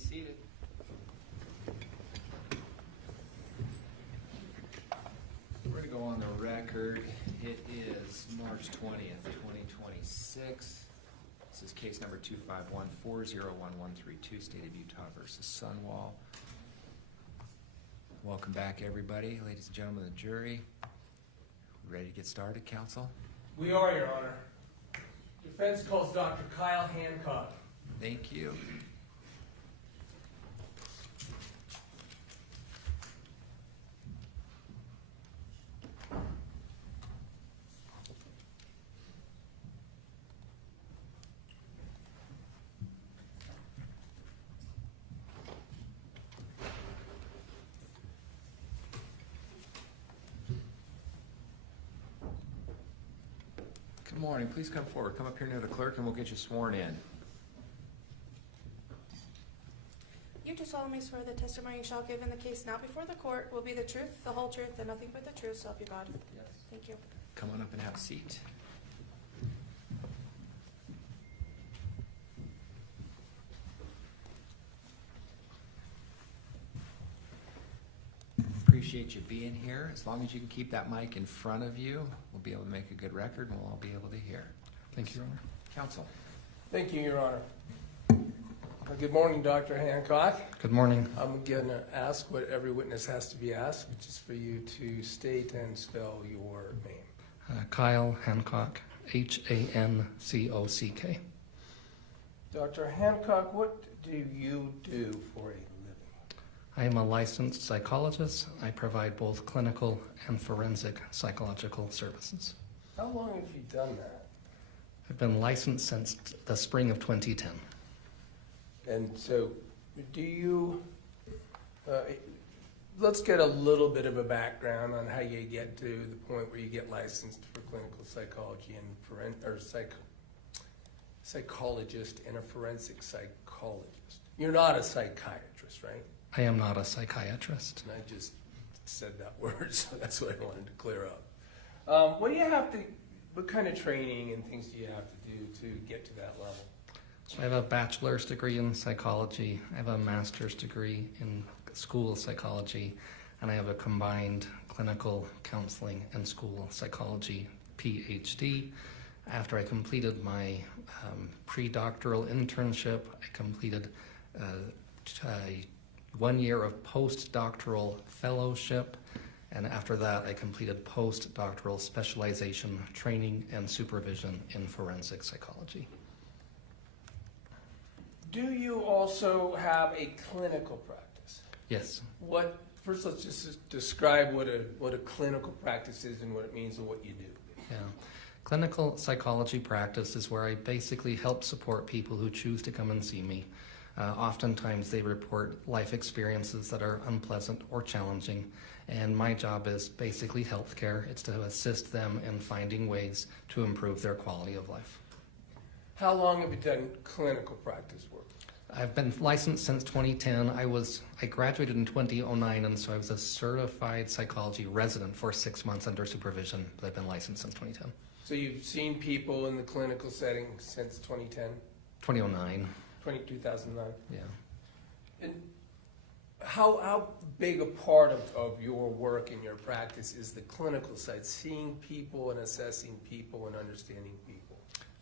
seated. We're going to go on the record. It is March 20th, 2026. This is case number 251-401-132, State of Utah versus Sundwall. Welcome back, everybody. Ladies and gentlemen of the jury. Ready to get started, counsel? We are, Your Honor. Defense calls Dr. Kyle Hancock. Thank you. Good morning. Please come forward. Come up here near the clerk and we'll get you sworn in. You do solemnly swear the testimony you shall give in the case now before the court will be the truth, the whole truth, and nothing but the truth, so help you God. Yes. Thank you. Come on up and have a seat. Appreciate you being here. As long as you can keep that mic in front of you, we'll be able to make a good record and we'll all be able to hear. Thank you, Your Honor. Counsel. Thank you, Your Honor. Good morning, Dr. Hancock. Good morning. I'm going to ask what every witness has to be asked, which is for you to state and spell your name. Kyle Hancock, Hancock. Dr. Hancock, what do you do for a living? I am a licensed psychologist. I provide both clinical and forensic psychological services. How long have you done that? I've been licensed since the spring of 2010. And so, do you, let's get a little bit of a background on how you get to the point where you get licensed for clinical psychology and psychologist and a forensic psychologist. You're not a psychiatrist, right? I am not a psychiatrist. And I just said that word, so that's what I wanted to clear up. What kind of training and things do you have to do to get to that level? So I have a bachelor's degree in psychology. I have a master's degree in school psychology, and I have a combined clinical counseling and school psychology PhD. After I completed my pre-doctoral internship, I completed 1 year of postdoctoral fellowship, and after that I completed postdoctoral specialization training and supervision in forensic psychology. Do you also have a clinical practice? Yes. First, let's just describe what a clinical practice is and what it means and what you do. Yeah. Clinical psychology practice is where I basically help support people who choose to come and see me. Oftentimes they report life experiences that are unpleasant or challenging, and my job is basically healthcare. It's to assist them in finding ways to improve their quality of life. How long have you done clinical practice work? I've been licensed since 2010. I graduated in 2009, and so I was a certified psychology resident for 6 months under supervision, but I've been licensed since 2010. So you've seen people in the clinical setting since 2010? 2009. 2009? Yeah. And how big a part of your work and your practice is the clinical side, seeing people and assessing people and understanding people?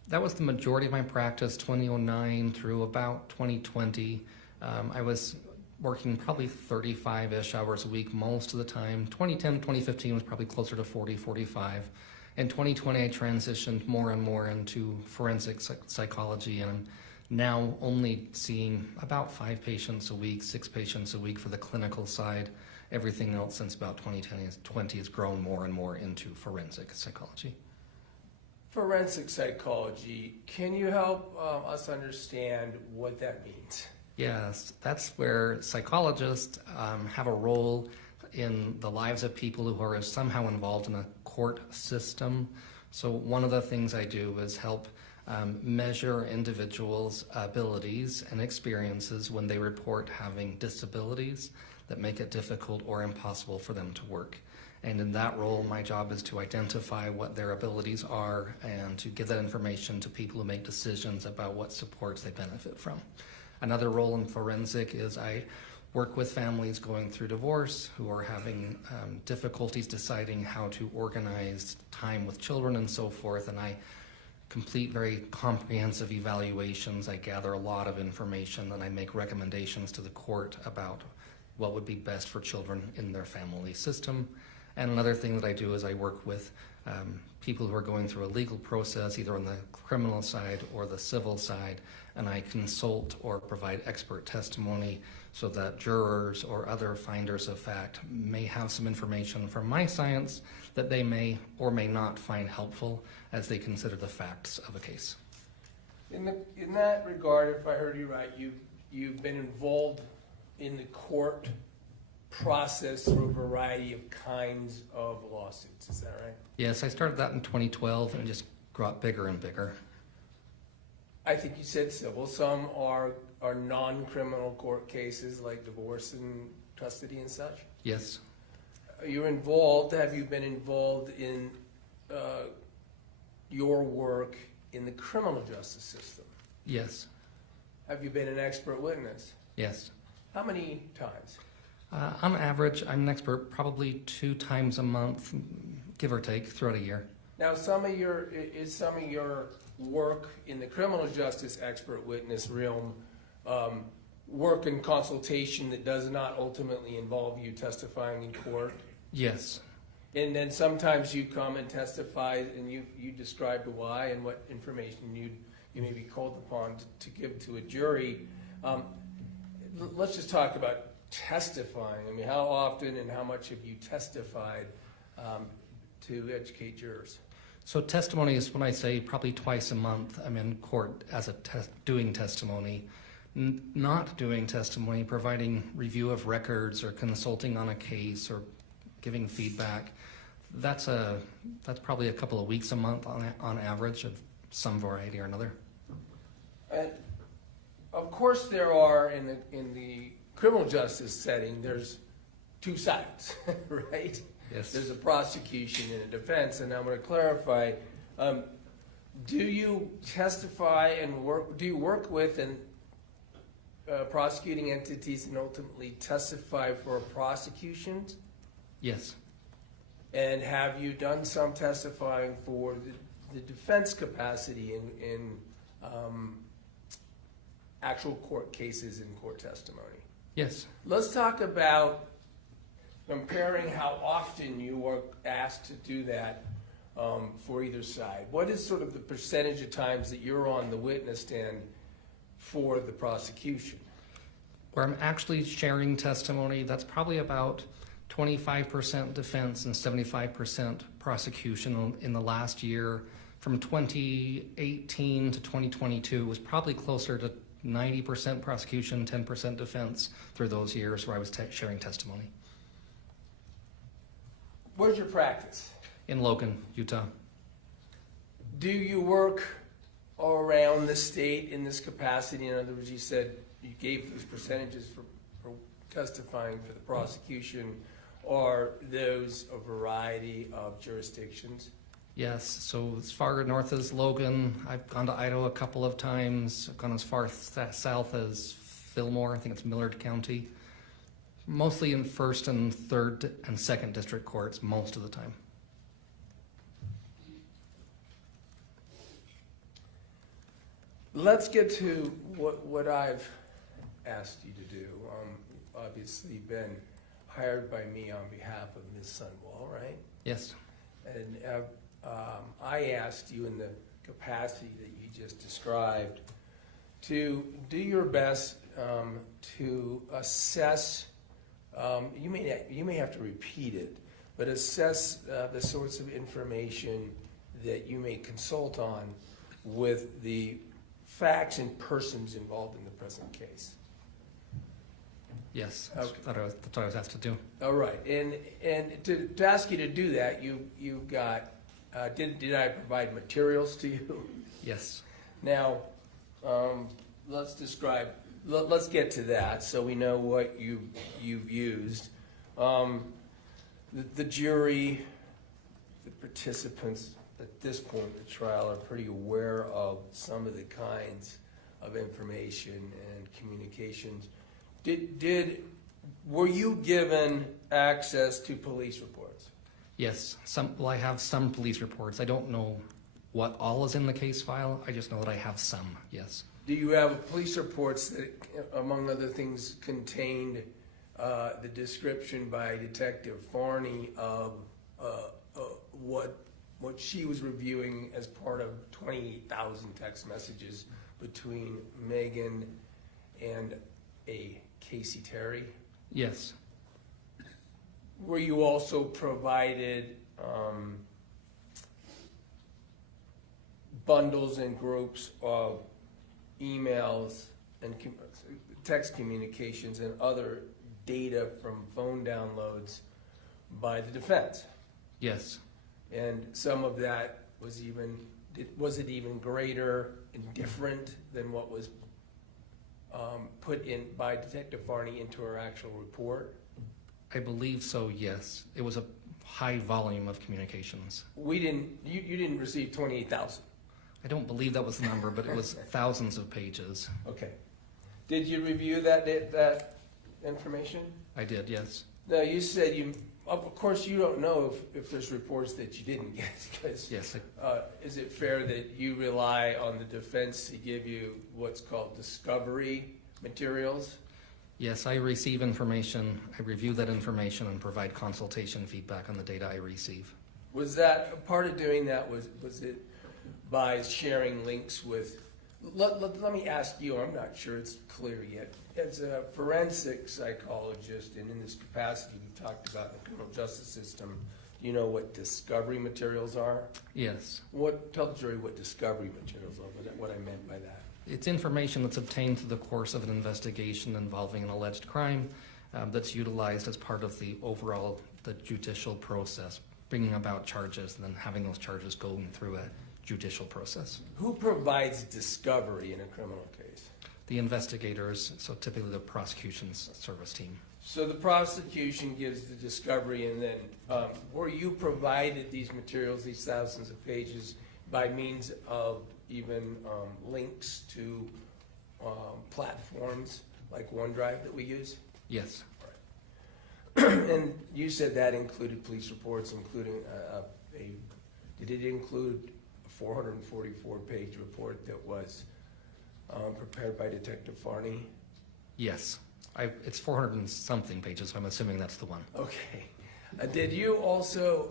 That was the majority of my practice, 2009 through about 2020. I was working probably 35-ish hours a week most of the time. 2010, 2015 was probably closer to 40, 45. In 2020, I transitioned more and more into forensic psychology, and I'm now only seeing about 5 patients a week, 6 patients a week for the clinical side. Everything else since about 2020 has grown more and more into forensic psychology. Forensic psychology, can you help us understand what that means? Yes, that's where psychologists have a role in the lives of people who are somehow involved in a court system. So one of the things I do is help measure individuals' abilities and experiences when they report having disabilities that make it difficult or impossible for them to work. And in that role, my job is to identify what their abilities are and to give that information to people who make decisions about what supports they benefit from. Another role in forensic is I work with families going through divorce who are having difficulties deciding how to organize time with children and so forth, and I complete very comprehensive evaluations. I gather a lot of information, and I make recommendations to the court about what would be best for children in their family system. And another thing that I do is I work with people who are going through a legal process, either on the criminal side or the civil side, and I consult or provide expert testimony so that jurors or other finders of fact may have some information from my science that they may or may not find helpful as they consider the facts of a case. In that regard, if I heard you right, you've been involved in the court process through a variety of kinds of lawsuits, is that right? Yes, I started that in 2012 and it just got bigger and bigger. I think you said civil. Some are non-criminal court cases like divorce and custody and such. Yes. You're involved, have you been involved in your work in the criminal justice system? Yes. Have you been an expert witness? Yes. How many times? On average, I'm an expert probably 2 times a month, give or take, throughout a year. Now, some of your work in the criminal justice expert witness realm work and consultation that does not ultimately involve you testifying in court? Yes. And then sometimes you come and testify and you describe why and what information you may be called upon to give to a jury. Let's just talk about testifying. I mean, how often and how much have you testified to educate jurors? So testimony is when I say probably twice a month I'm in court as doing testimony. Not doing testimony, providing review of records or consulting on a case or giving feedback, that's probably a couple of weeks a month on average of some variety or another. And of course there are, in the criminal justice setting, there's 2 sides, right? Yes. There's a prosecution and a defense, and I'm going to clarify, do you testify and do you work with prosecuting entities and ultimately testify for prosecutions? Yes. And have you done some testifying for the defense capacity in actual court cases and court testimony? Yes. Let's talk about comparing how often you are asked to do that for either side. What is sort of the percentage of times that you're on the witness stand for the prosecution? Where I'm actually sharing testimony, that's probably about 25% defense and 75% prosecution in the last year. From 2018 to 2022 was probably closer to 90% prosecution, 10% defense through those years where I was sharing testimony. Where's your practice? In Logan, Utah. Do you work around the state in this capacity? In other words, you said you gave those percentages for testifying for the prosecution. Are those a variety of jurisdictions? Yes, so as far north as Logan, I've gone to Idaho a couple of times. I've gone as far south as Fillmore, I think it's Millard County. Mostly in 1st and 3rd and 2nd district courts most of the time. Let's get to what I've asked you to do. Obviously, you've been hired by me on behalf of Ms. Sundwall, right? Yes. And I asked you in the capacity that you just described to do your best to assess, you may have to repeat it, but assess the sorts of information that you may consult on with the facts and persons involved in the present case. Yes, that's what I was asked to do. All right, and to ask you to do that, you got, did I provide materials to you? Yes. Now, let's get to that so we know what you've used. The jury, the participants at this point in the trial are pretty aware of some of the kinds of information and communications. Were you given access to police reports? Yes, I have some police reports. I don't know what all is in the case file. I just know that I have some, yes. Do you have police reports that, among other things, contained the description by Detective Farney of what she was reviewing as part of 28,000 text messages between Meggan and a Kacee Terry? Yes, Were you also provided bundles and groups of emails and text communications and other data from phone downloads by the defense? yes, And some of that was it even greater and different than what was put in by Detective Farney into her actual report? I believe so, yes. It was a high volume of communications. You didn't receive 28,000. I don't believe that was the number, but it was thousands of pages. Okay. Did you review that information? I did, yes. No, you said of course you don't know if there's reports that you didn't get, because Yes, is it fair that you rely on the defense to give you what's called discovery materials? yes, I receive information, I review that information and provide consultation feedback on the data I receive. Was that part of doing that? Was it by sharing links with? Let me ask you. I'm not sure it's clear yet. As a forensic psychologist, and in this capacity, we talked about the criminal justice system. Do you know what discovery materials are? Yes. Tell the jury what discovery materials are. What I meant by that. It's information that's obtained through the course of an investigation involving an alleged crime that's utilized as part of the judicial process, bringing about charges and then having those charges going through a judicial process. Who provides discovery in a criminal case? The investigators, so typically the prosecution's service team. So the prosecution gives the discovery, and then were you provided these materials, these thousands of pages, by means of even links to platforms like OneDrive that we use? Yes. And you said that included police reports, including did it include a 444-page report that was prepared by Detective Farney? Yes. It's 400 and something pages, so I'm assuming that's the one. Okay. Did you also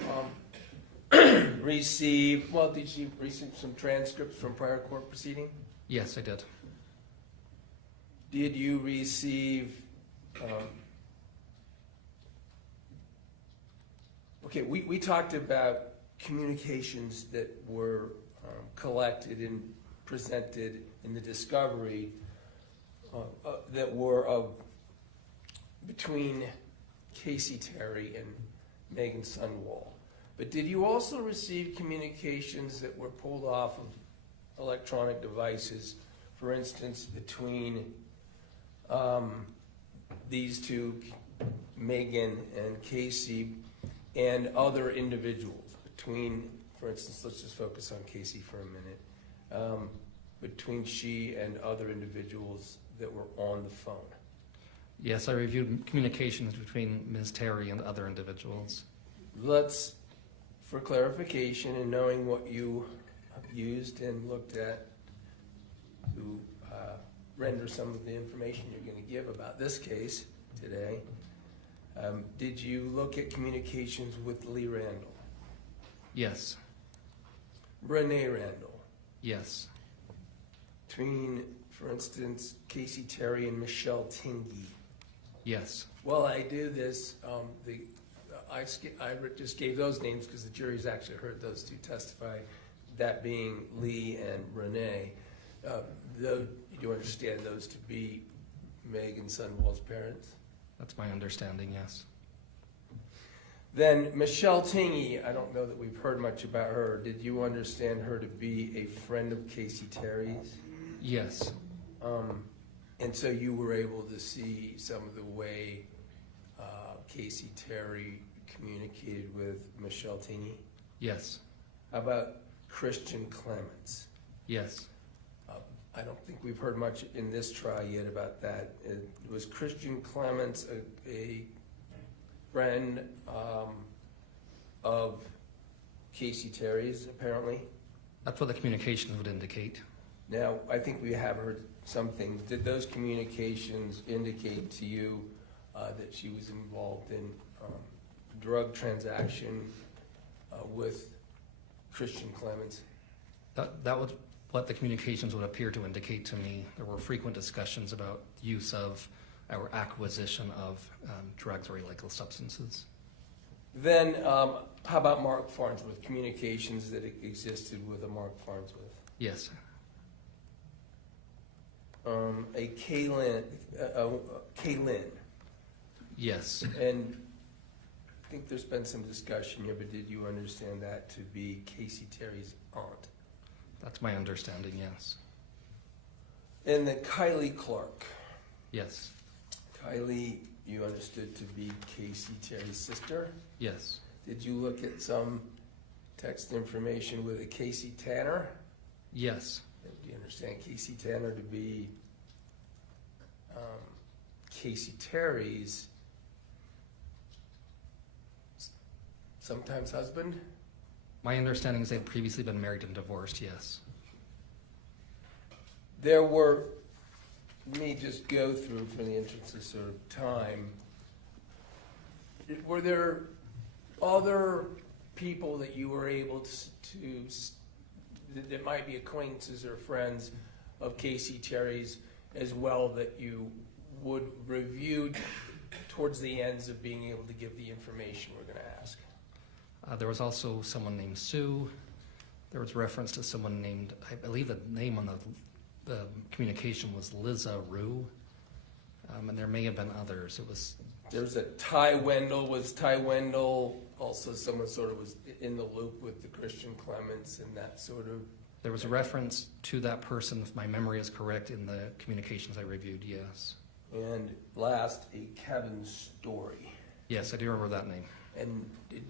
receive some transcripts from prior court proceeding? Yes, I did. Did you receive, we talked about communications that were collected and presented in the discovery that were between Kacee Terry and Meggan Sundwall. But did you also receive communications that were pulled off of electronic devices, for instance, between these two, Meggan and Kacee, and other individuals? For instance, let's just focus on Kacee for a minute. Between she and other individuals that were on the phone. Yes, I reviewed communications between Ms. Terry and other individuals. For clarification and knowing what you used and looked at to render some of the information you're going to give about this case today, did you look at communications with Lee Randall? Yes. Renee Randall? Yes. Between, for instance, Kacee Terry and Michelle Tingy? Yes. Well, I do this, I just gave those names because the jury's actually heard those two testify, that being Lee and Renee. Do you understand those to be Meggan Sundwall's parents? That's my understanding, yes. Then Michelle Tingy, I don't know that we've heard much about her. Did you understand her to be a friend of Kacee Terry's? Yes. And so you were able to see some of the way Kacee Terry communicated with Michelle Tingy? Yes. How about Christian Clements? Yes. I don't think we've heard much in this trial yet about that. It was Christian Clements, a friend of Kacee Terry's, apparently. That's what the communications would indicate. Now, I think we have heard some things. Did those communications indicate to you that she was involved in drug transaction with Christian Clements? That was what the communications would appear to indicate to me. There were frequent discussions about use of or acquisition of drugs or illegal substances. Then, how about Mark Farnsworth? Communications that existed with a Mark Farnsworth? Yes. A Kacee Lyn. Yes. And I think there's been some discussion here, but did you understand that to be Kacee Terry's aunt? That's my understanding, yes. And the Kylie Clark. Yes. Kylie, you understood to be Kacee Terry's sister? Yes. Did you look at some text information with a Kacee Tanner? Yes. Do you understand Kacee Tanner to be Kacee Terry's sometimes husband? My understanding is they've previously been married and divorced, yes. There were, let me just go through for the interest of sort of time. Were there other people that you were able to that might be acquaintances or friends of Kacee Terry's as well that you would review towards the ends of being able to give the information we're going to ask? There was also someone named Sue. There was reference to someone named, I believe the name on the communication was Liza Rue. And there may have been others. There's a Ty Wendell. Was Ty Wendell also someone sort of was in the loop with the Christian Clements and that sort of? There was a reference to that person, if my memory is correct, in the communications I reviewed, yes. And last, a Kevin Story. Yes, I do remember that name. And did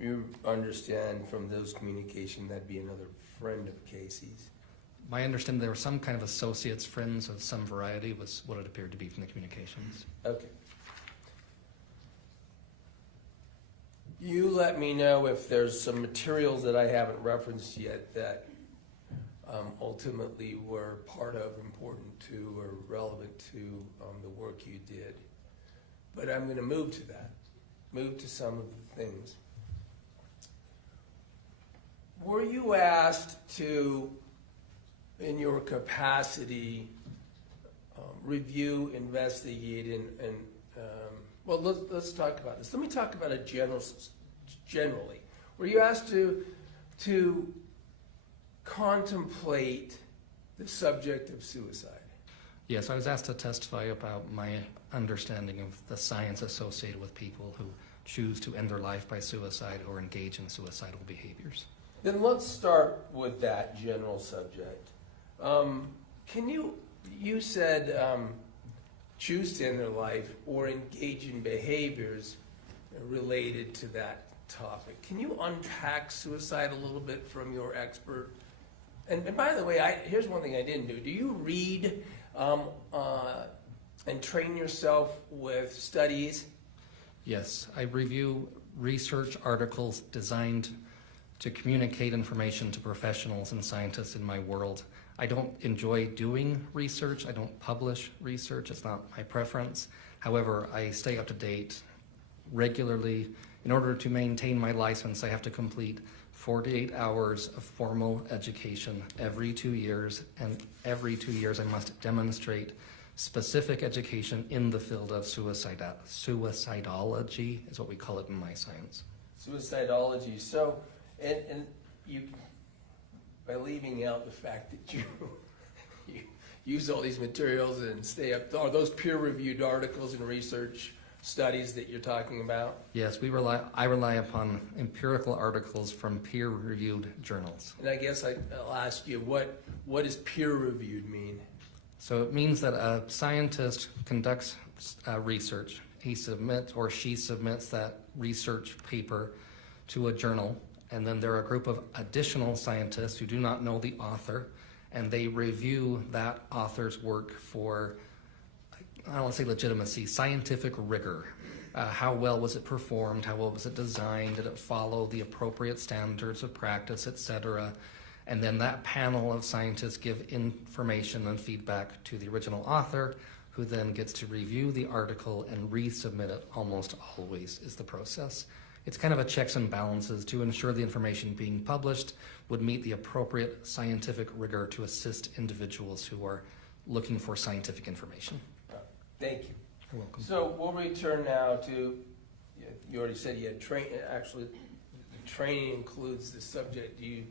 you understand from those communications that'd be another friend of Kacee's? My understanding there were some kind of associates, friends of some variety, was what it appeared to be from the communications. Okay. You let me know if there's some materials that I haven't referenced yet that ultimately were part of, important to, or relevant to the work you did. But I'm going to move to that, move to some of the things. Were you asked to, in your capacity, review, investigate, and well, let's talk about this. Let me talk about it generally. Were you asked to contemplate the subject of suicide? Yes, I was asked to testify about my understanding of the science associated with people who choose to end their life by suicide or engage in suicidal behaviors. Then let's start with that general subject. You said choose to end their life or engage in behaviors related to that topic. Can you unpack suicide a little bit from your expert? And by the way, here's one thing I didn't do. Do you read and train yourself with studies? Yes, I review research articles designed to communicate information to professionals and scientists in my world. I don't enjoy doing research. I don't publish research. It's not my preference. However, I stay up to date regularly. In order to maintain my license, I have to complete 48 hours of formal education every 2 years, and every 2 years I must demonstrate specific education in the field of suicidology, is what we call it in my science. Suicidology. So, and you, by leaving out the fact that you use all these materials and stay up, are those peer-reviewed articles and research studies that you're talking about? Yes, I rely upon empirical articles from peer-reviewed journals. And I guess I'll ask you, what does peer-reviewed mean? So it means that a scientist conducts research. He submits or she submits that research paper to a journal, and then there are a group of additional scientists who do not know the author, and they review that author's work for, I don't want to say legitimacy, scientific rigor. How well was it performed? How well was it designed? Did it follow the appropriate standards of practice, etc.? And then that panel of scientists give information and feedback to the original author, who then gets to review the article and resubmit it. Almost always is the process. It's kind of a checks and balances to ensure the information being published would meet the appropriate scientific rigor to assist individuals who are looking for scientific information. Thank you. You're welcome. So we'll return now to, you already said you had actually, the training includes the subject you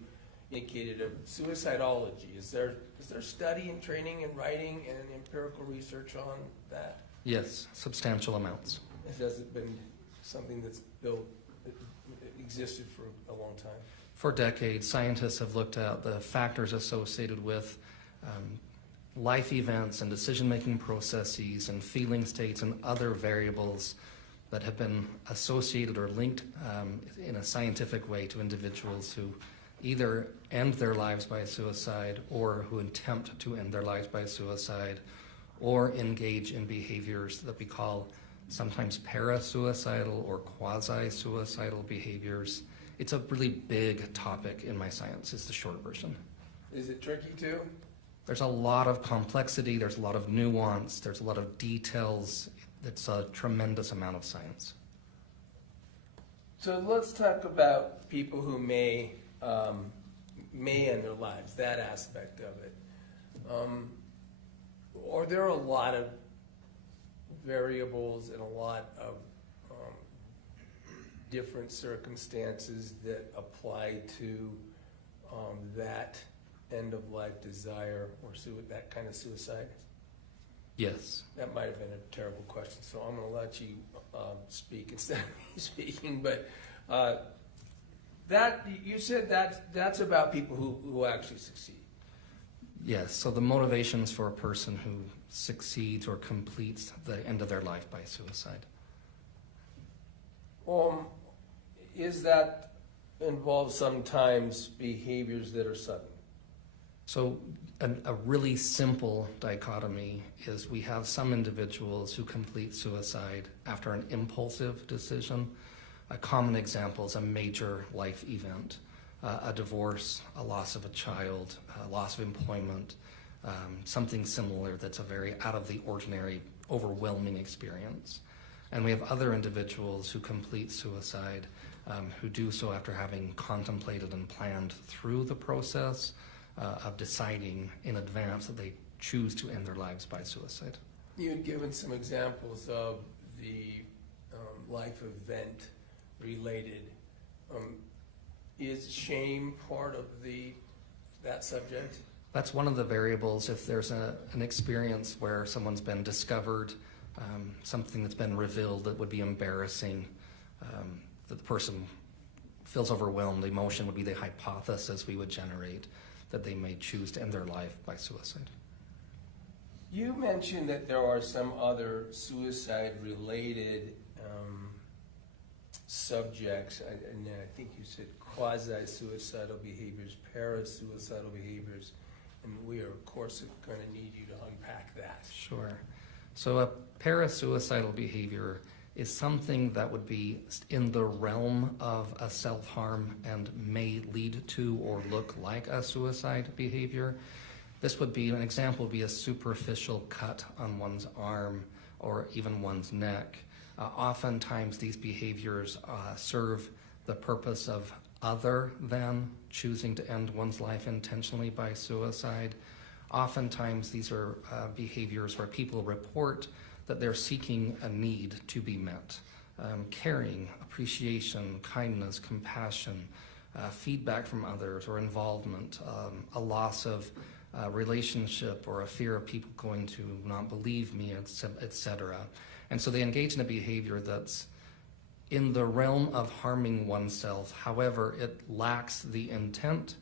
indicated of suicidology. Is there study and training and writing and empirical research on that? Yes, substantial amounts. Has it been something that's built, existed for a long time? For decades, scientists have looked at the factors associated with life events and decision-making processes and feeling states and other variables that have been associated or linked in a scientific way to individuals who either end their lives by suicide or who attempt to end their lives by suicide or engage in behaviors that we call sometimes parasuicidal or quasi-suicidal behaviors. It's a really big topic in my science, is the short version. Is it tricky too? There's a lot of complexity, there's a lot of nuance, there's a lot of details. It's a tremendous amount of science. So let's talk about people who may end their lives, that aspect of it. Are there a lot of variables and a lot of different circumstances that apply to that end-of-life desire or that kind of suicide? Yes. That might have been a terrible question, so I'm going to let you speak instead of me speaking. But that you said that's about people who actually succeed. Yes, so the motivations for a person who succeeds or completes the end of their life by suicide. Is that involves sometimes behaviors that are sudden? So a really simple dichotomy is we have some individuals who complete suicide after an impulsive decision. A common example is a major life event, a divorce, a loss of a child, a loss of employment, something similar that's a very out of the ordinary, overwhelming experience. And we have other individuals who complete suicide who do so after having contemplated and planned through the process of deciding in advance that they choose to end their lives by suicide. You had given some examples of the life event related. Is shame part of that subject? That's one of the variables. If there's an experience where someone's been discovered, something that's been revealed that would be embarrassing, that the person feels overwhelmed, emotion would be the hypothesis we would generate that they may choose to end their life by suicide. You mentioned that there are some other suicide-related subjects, and I think you said quasi-suicidal behaviors, parasuicidal behaviors, and we are, of course, going to need you to unpack that. Sure. So a parasuicidal behavior is something that would be in the realm of a self-harm and may lead to or look like a suicide behavior. This would be, an example would be a superficial cut on one's arm or even one's neck. Oftentimes these behaviors serve the purpose of other than choosing to end one's life intentionally by suicide. Oftentimes these are behaviors where people report that they're seeking a need to be met. Caring, appreciation, kindness, compassion, feedback from others or involvement, a loss of relationship or a fear of people going to not believe me, etc. And so they engage in a behavior that's in the realm of harming oneself. However, it lacks the intent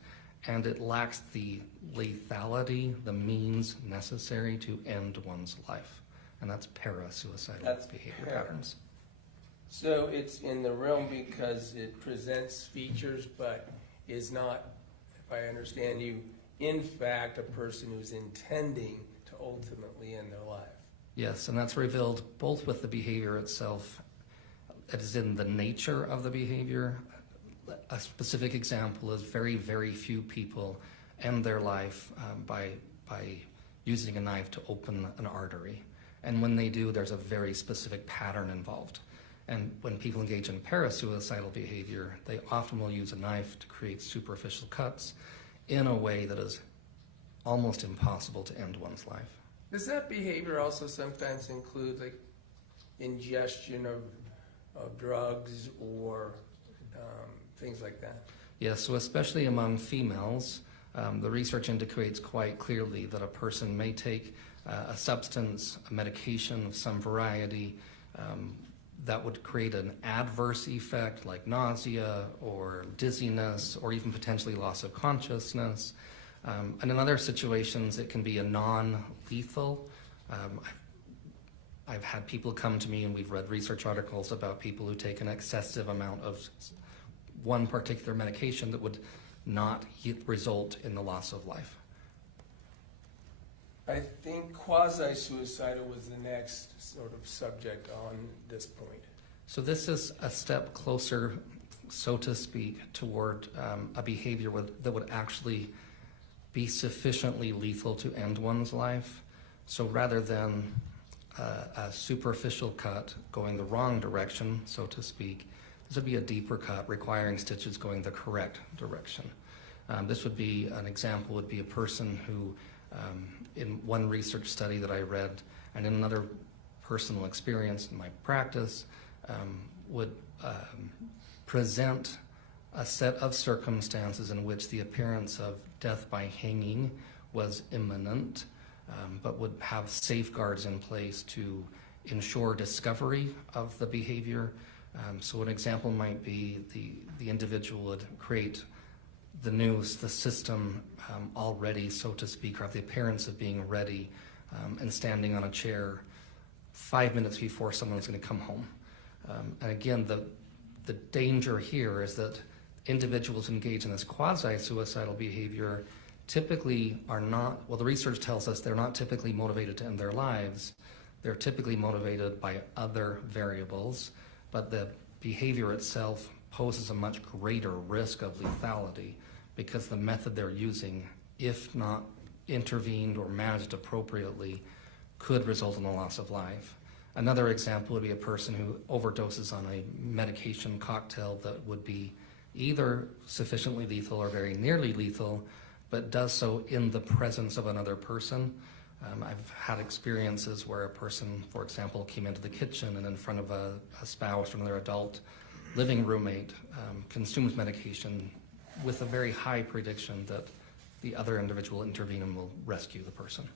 and it lacks the lethality, the means necessary to end one's life. And that's parasuicidal behavior patterns. So it's in the realm because it presents features but is not, if I understand you, in fact a person who's intending to ultimately end their life. Yes, and that's revealed both with the behavior itself, it is in the nature of the behavior. A specific example is very, very few people end their life by using a knife to open an artery. And when they do, there's a very specific pattern involved. And when people engage in parasuicidal behavior, they often will use a knife to create superficial cuts in a way that is almost impossible to end one's life. Does that behavior also sometimes include like ingestion of drugs or things like that? Yes, so especially among females, the research indicates quite clearly that a person may take a substance, a medication of some variety, that would create an adverse effect like nausea or dizziness or even potentially loss of consciousness. And in other situations, it can be a non-lethal. I've had people come to me and we've read research articles about people who take an excessive amount of one particular medication that would not result in the loss of life. I think quasi-suicidal was the next sort of subject on this point. So this is a step closer, so to speak, toward a behavior that would actually be sufficiently lethal to end one's life. So rather than a superficial cut going the wrong direction, so to speak, this would be a deeper cut requiring stitches going the correct direction. This would be, an example would be a person who, in one research study that I read, and in another personal experience in my practice, would present a set of circumstances in which the appearance of death by hanging was imminent, but would have safeguards in place to ensure discovery of the behavior. So an example might be the individual would create the noose, the system already, so to speak, or have the appearance of being ready and standing on a chair 5 minutes before someone's going to come home. And again, the danger here is that individuals engaged in this quasi-suicidal behavior typically are not, well, the research tells us they're not typically motivated to end their lives. They're typically motivated by other variables, but the behavior itself poses a much greater risk of lethality because the method they're using, if not intervened or managed appropriately, could result in the loss of life. Another example would be a person who overdoses on a medication cocktail that would be either sufficiently lethal or very nearly lethal, but does so in the presence of another person. I've had experiences where a person, for example, came into the kitchen and in front of a spouse or another adult living roommate consumes medication with a very high prediction that the other individual will intervene and will rescue the person.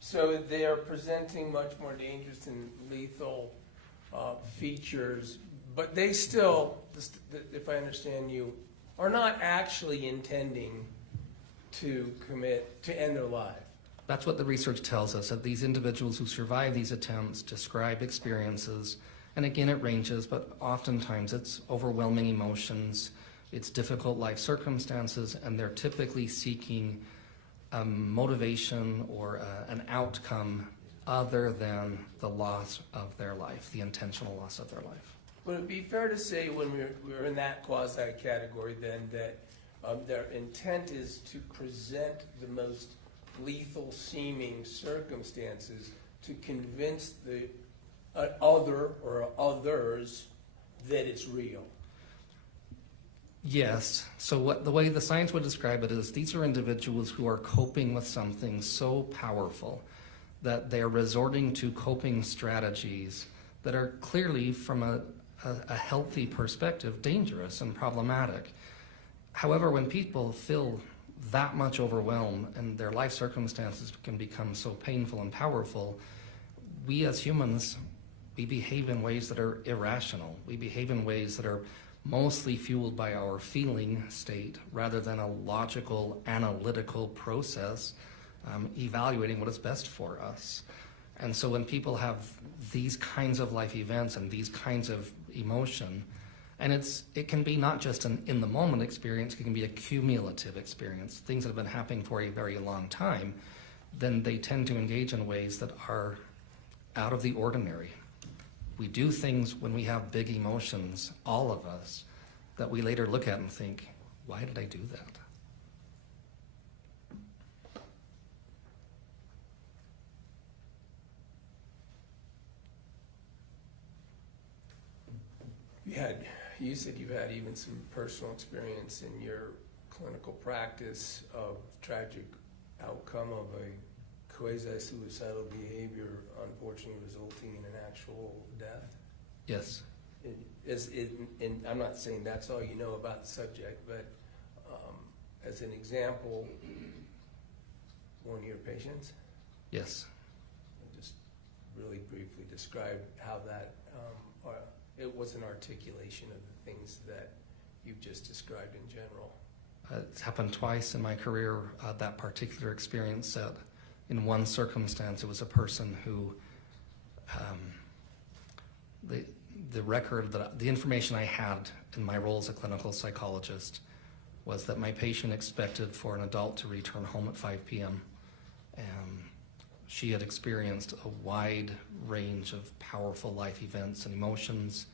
So they are presenting much more dangerous and lethal features, but they still, if I understand you, are not actually intending to end their life. That's what the research tells us, that these individuals who survive these attempts describe experiences, and again it ranges, but oftentimes it's overwhelming emotions, it's difficult life circumstances, and they're typically seeking a motivation or an outcome other than the loss of their life, the intentional loss of their life. Would it be fair to say when we're in that quasi-category then that their intent is to present the most lethal seeming circumstances to convince the other or others that it's real? Yes. So the way the science would describe it is these are individuals who are coping with something so powerful that they're resorting to coping strategies that are clearly, from a healthy perspective, dangerous and problematic. However, when people feel that much overwhelmed and their life circumstances can become so painful and powerful, we as humans, we behave in ways that are irrational. We behave in ways that are mostly fueled by our feeling state rather than a logical, analytical process evaluating what is best for us. And so when people have these kinds of life events and these kinds of emotion, And it can be not just an in the moment experience, it can be a cumulative experience, things that have been happening for a very long time. Then they tend to engage in ways that are out of the ordinary. We do things when we have big emotions, all of us, that we later look at and think, why did I do that? You said you had even some personal experience in your clinical practice of tragic outcome of a quasi-suicidal behavior, unfortunately resulting in an actual death. Yes. And I'm not saying that's all you know about the subject, but as an example, one of your patients, Yes. just really briefly describe how that, it was an articulation of the things that you've just described in general. It's happened twice in my career, that particular experience set. In one circumstance, it was a person who, the information I had in my role as a clinical psychologist was that my patient expected for an adult to return home at 5 p.m. And she had experienced a wide range of powerful life events and emotions.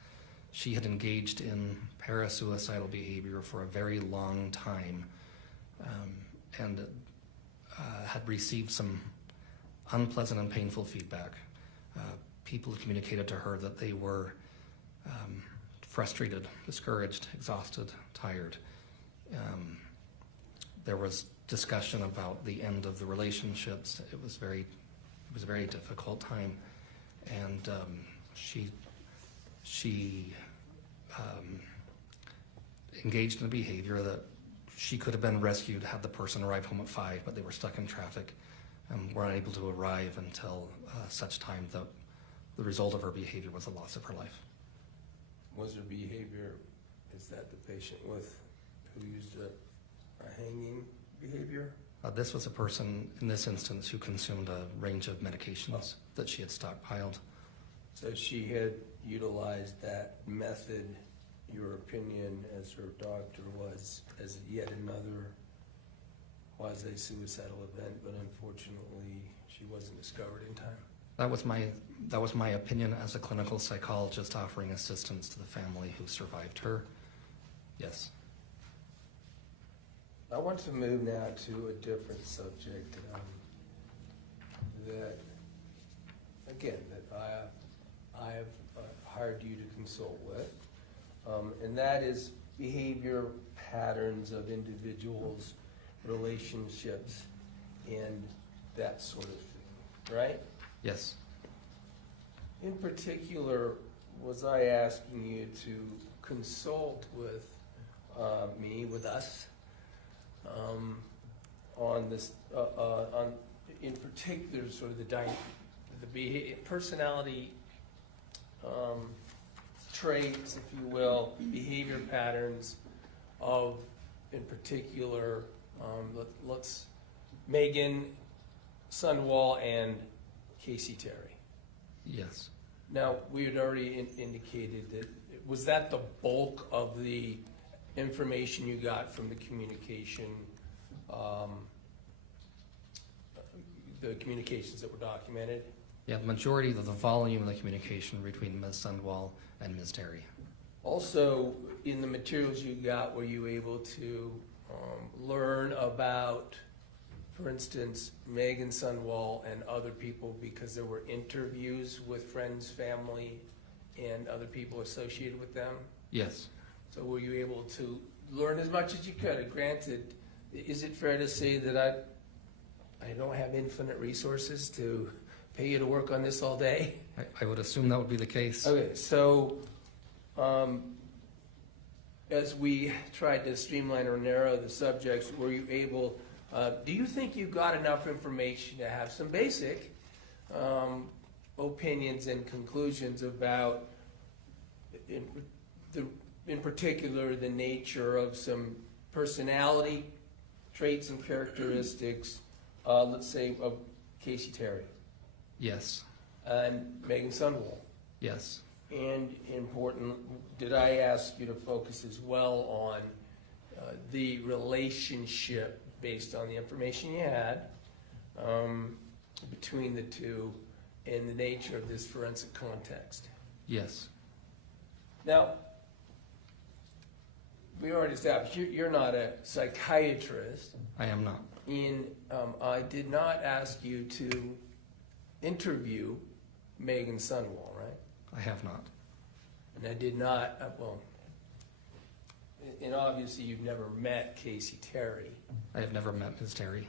She had engaged in parasuicidal behavior for a very long time, and had received some unpleasant and painful feedback. People communicated to her that they were frustrated, discouraged, exhausted, tired. There was discussion about the end of the relationships. It was a very difficult time, and she engaged in a behavior that she could have been rescued had the person arrived home at 5, but they were stuck in traffic and were unable to arrive until such time that the result of her behavior was the loss of her life. Was her behavior, is that the patient who used a hanging behavior? This was a person, in this instance, who consumed a range of medications that she had stockpiled. So she had utilized that method, your opinion as her doctor was, as yet another quasi-suicidal event, but unfortunately she wasn't discovered in time. That was my opinion as a clinical psychologist offering assistance to the family who survived her. Yes. I want to move now to a different subject that I have hired you to consult with, and that is behavior patterns of individuals, relationships, and that sort of thing, right? Yes. In particular, was I asking you to consult with with us, on this, in particular, sort of the personality traits, if you will, behavior patterns of, in particular, let's Meggan Sundwall and Kacee Terry. Yes. Now, we had already indicated that, was that the bulk of the information you got from the communication, the communications that were documented? Yeah, the majority of the volume of the communication between Ms. Sundwall and Ms. Terry. Also, in the materials you got, were you able to learn about, for instance, Meggan Sundwall and other people, because there were interviews with friends, family, and other people associated with them? Yes. So were you able to learn as much as you could? Granted, is it fair to say that I don't have infinite resources to pay you to work on this all day? I would assume that would be the case. Okay, so as we tried to streamline or narrow the subjects, were you able, do you think you got enough information to have some basic opinions and conclusions about, in particular, the nature of some personality traits and characteristics, let's say, of Kacee Terry Yes. and Meggan Sundwall? Yes. And important, did I ask you to focus as well on the relationship based on the information you had between the two and the nature of this forensic context? Yes. Now, we already established you're not a psychiatrist, I am not. and I did not ask you to interview Meggan Sundwall, right? I have not. And I did not, and obviously you've never met Kacee Terry. I have never met Ms. Terry.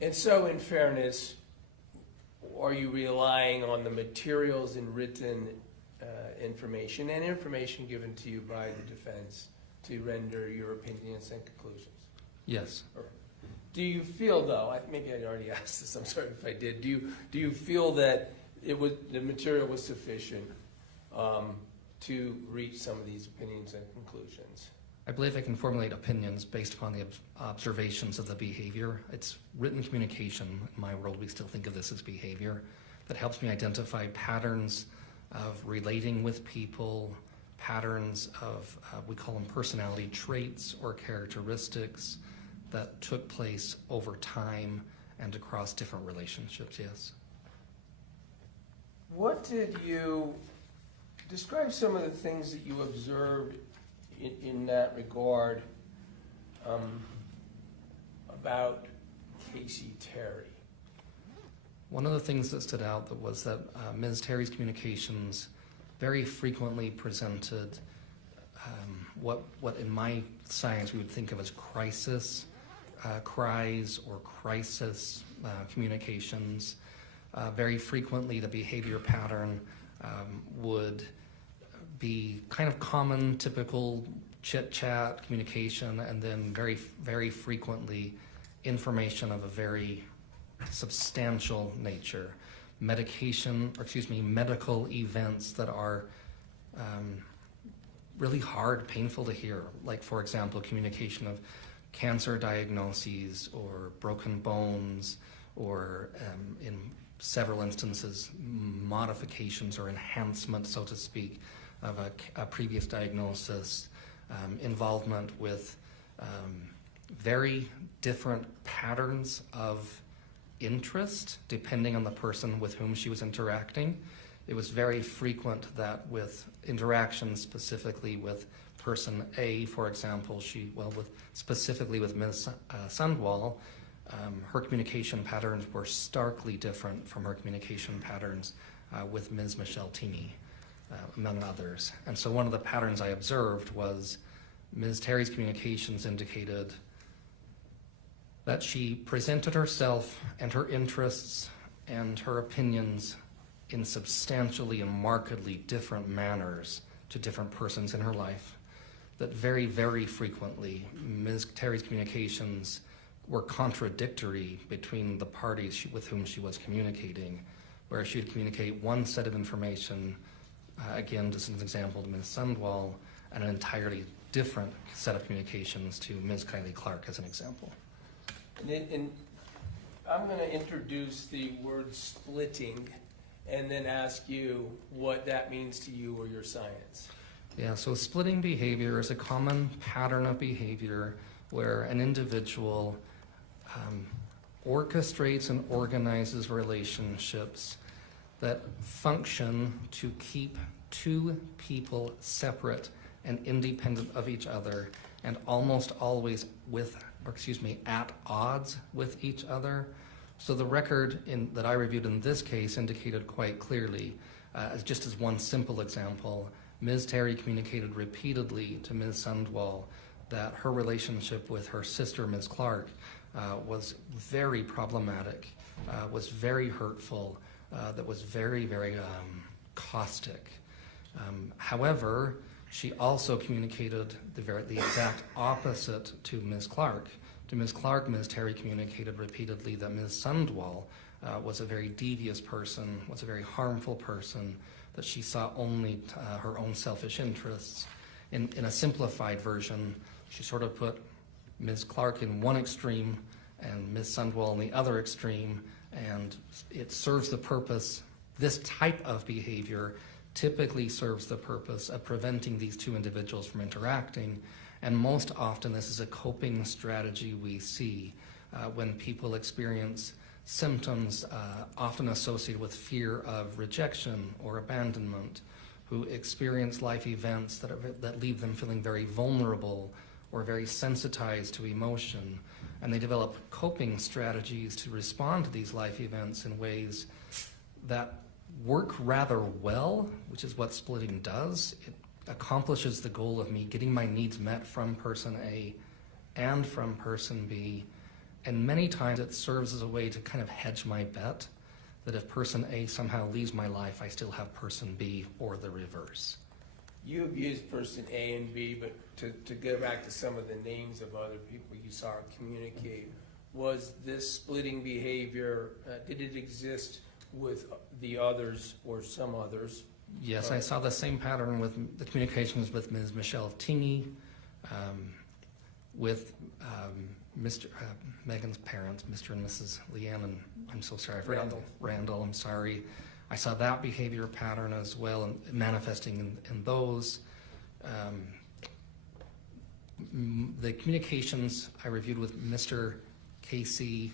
And so in fairness, are you relying on the materials and written information and information given to you by the defense to render your opinions and conclusions? Yes. Do you feel, though, maybe I already asked this, I'm sorry if I did, do you feel that the material was sufficient to reach some of these opinions and conclusions? I believe I can formulate opinions based upon the observations of the behavior. It's written communication. In my world, we still think of this as behavior that helps me identify patterns of relating with people, patterns of, we call them personality traits or characteristics that took place over time and across different relationships, yes. What did you, describe some of the things that you observed in that regard about Kacee Terry? One of the things that stood out was that Ms. Terry's communications very frequently presented what in my science we would think of as crisis cries or crisis communications. Very frequently the behavior pattern would be kind of common, typical chit-chat communication, and then very frequently information of a very substantial nature. Medical events that are really hard, painful to hear. Like, for example, communication of cancer diagnoses or broken bones or in several instances, modifications or enhancement, so to speak, of a previous diagnosis, involvement with very different patterns of interest depending on the person with whom she was interacting. It was very frequent that with interactions specifically with person A, for example, specifically with Ms. Sundwall, her communication patterns were starkly different from her communication patterns with Ms. Michelle Teamy, among others. And so one of the patterns I observed was Ms. Terry's communications indicated that she presented herself and her interests and her opinions in substantially and markedly different manners to different persons in her life. That very, very frequently, Ms. Terry's communications were contradictory between the parties with whom she was communicating, where she would communicate one set of information, again, just as an example, to Ms. Sundwall, and an entirely different set of communications to Ms. Kylie Clark, as an example. And I'm going to introduce the word splitting and then ask you what that means to you or your science. Yeah, so splitting behavior is a common pattern of behavior where an individual orchestrates and organizes relationships that function to keep two people separate and independent of each other and almost always at odds with each other. So the record that I reviewed in this case indicated quite clearly, just as one simple example, Ms. Terry communicated repeatedly to Ms. Sundwall that her relationship with her sister, Ms. Clark, was very problematic, was very hurtful, that was very, very caustic. However, she also communicated the exact opposite to Ms. Clark. To Ms. Clark, Ms. Terry communicated repeatedly that Ms. Sundwall was a very devious person, was a very harmful person, that she saw only her own selfish interests. In a simplified version, she sort of put Ms. Clark in one extreme and Ms. Sundwall in the other extreme, and it serves the purpose this type of behavior typically serves the purpose of preventing these two individuals from interacting. And most often, this is a coping strategy we see when people experience symptoms often associated with fear of rejection or abandonment, who experience life events that leave them feeling very vulnerable or very sensitized to emotion. And they develop coping strategies to respond to these life events in ways that work rather well, which is what splitting does. It accomplishes the goal of me getting my needs met from person A and from person B. And many times it serves as a way to kind of hedge my bet that if person A somehow leaves my life, I still have person B, or the reverse. You abused person A and B, but to go back to some of the names of other people you saw communicate, was this splitting behavior, did it exist with the others or some others? Yes, I saw the same pattern with the communications with Ms. Michelle Tingey, with Meggan's parents, Mr. and Mrs. Leanne, and I'm so sorry, I forgot Randall, I'm sorry. I saw that behavior pattern as well, and manifesting in those. The communications I reviewed with Mr. Kacee,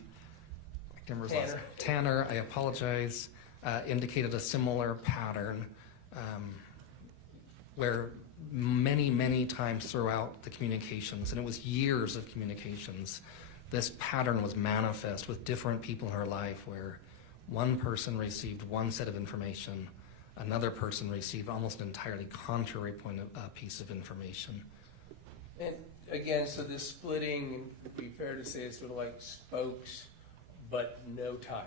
I can't remember his last name. Tanner, I apologize, indicated a similar pattern where many times throughout the communications, and it was years of communications, this pattern was manifest with different people in her life where one person received one set of information, another person received almost an entirely contrary piece of information. And again, so this splitting, would be fair to say it's sort of like spokes, but no tire.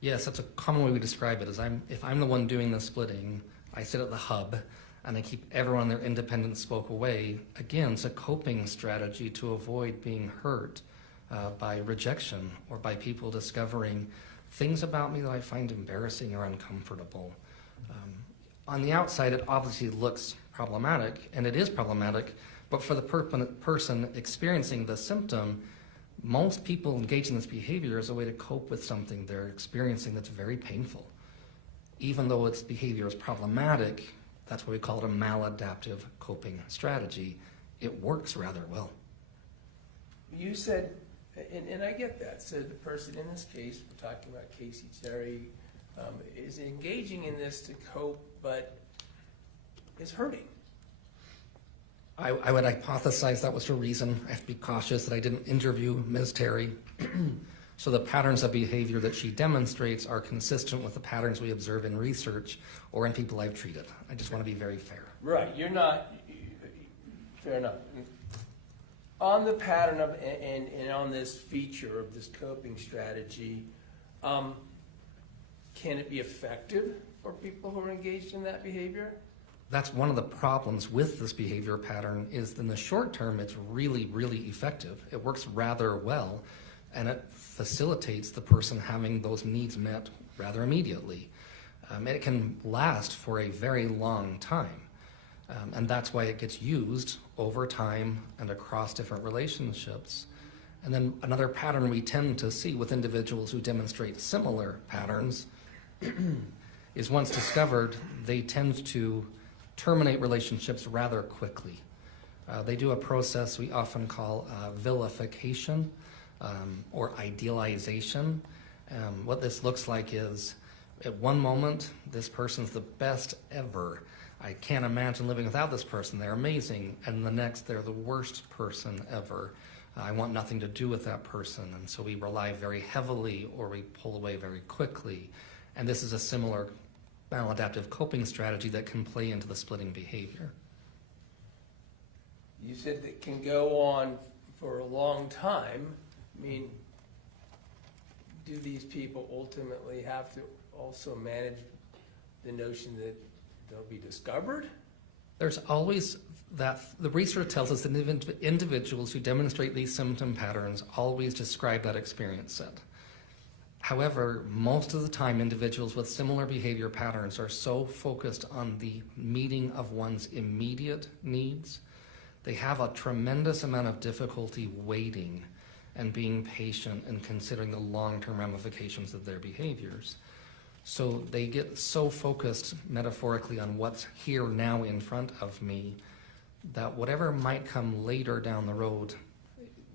Yes, that's a common way we describe it, is if I'm the one doing the splitting, I sit at the hub, and I keep everyone on their independent spoke away. Again, it's a coping strategy to avoid being hurt by rejection or by people discovering things about me that I find embarrassing or uncomfortable. On the outside, it obviously looks problematic, and it is problematic, but for the person experiencing the symptom, most people engage in this behavior as a way to cope with something they're experiencing that's very painful. Even though its behavior is problematic, that's what we call it a maladaptive coping strategy. It works rather well. You said, and I get that, so the person in this case, we're talking about Kacee Terry, is engaging in this to cope, but is hurting. I would hypothesize that was the reason. I have to be cautious that I didn't interview Ms. Terry. So the patterns of behavior that she demonstrates are consistent with the patterns we observe in research or in people I've treated. I just want to be very fair. Right, you're not, fair enough. On the pattern of, and on this feature of this coping strategy, can it be effective for people who are engaged in that behavior? That's one of the problems with this behavior pattern is in the short term, it's really effective. It works rather well, and it facilitates the person having those needs met rather immediately. And it can last for a very long time. And that's why it gets used over time and across different relationships. And then another pattern we tend to see with individuals who demonstrate similar patterns is once discovered, they tend to terminate relationships rather quickly. They do a process we often call vilification or idealization. What this looks like is at one moment, this person's the best ever. I can't imagine living without this person. They're amazing. And the next, they're the worst person ever. I want nothing to do with that person. And so we rely very heavily or we pull away very quickly. And this is a similar maladaptive coping strategy that can play into the splitting behavior. You said that can go on for a long time. I mean, do these people ultimately have to also manage the notion that they'll be discovered? There's always that, the research tells us that individuals who demonstrate these symptom patterns always describe that experience set. However, most of the time, individuals with similar behavior patterns are so focused on the meeting of one's immediate needs, they have a tremendous amount of difficulty waiting and being patient and considering the long-term ramifications of their behaviors. So they get so focused metaphorically on what's here now in front of me that whatever might come later down the road,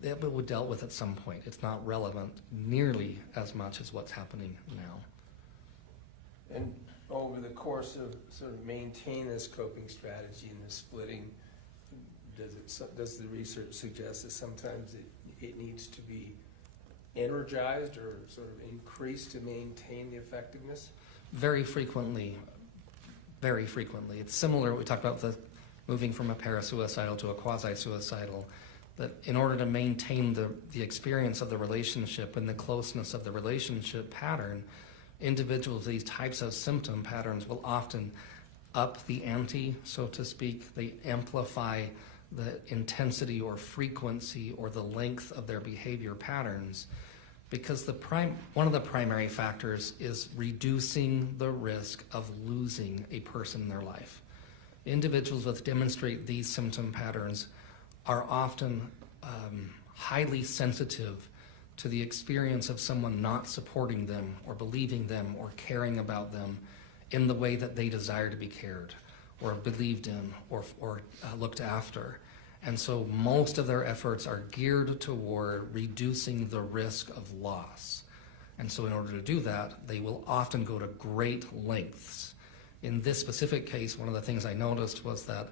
it will be dealt with at some point. It's not relevant nearly as much as what's happening now. And over the course of sort of maintain this coping strategy and this splitting, does the research suggest that sometimes it needs to be energized or sort of increased to maintain the effectiveness? Very frequently. Very frequently. It's similar, we talked about the moving from a parasuicidal to a quasi-suicidal, that in order to maintain the experience of the relationship and the closeness of the relationship pattern, individuals with these types of symptom patterns will often up the ante, so to speak. They amplify the intensity or frequency or the length of their behavior patterns, because one of the primary factors is reducing the risk of losing a person in their life. Individuals that demonstrate these symptom patterns are often highly sensitive to the experience of someone not supporting them or believing them or caring about them in the way that they desire to be cared or believed in or looked after. And so most of their efforts are geared toward reducing the risk of loss. And so in order to do that, they will often go to great lengths. In this specific case, one of the things I noticed was that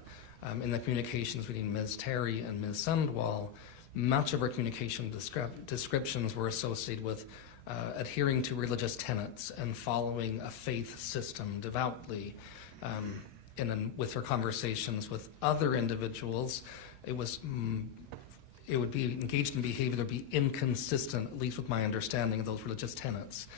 in the communications between Ms. Terry and Ms. Sundwall, much of her communication descriptions were associated with adhering to religious tenets and following a faith system devoutly. With her conversations with other individuals, it would be engaged in behavior that would be inconsistent, at least with my understanding of those religious tenets,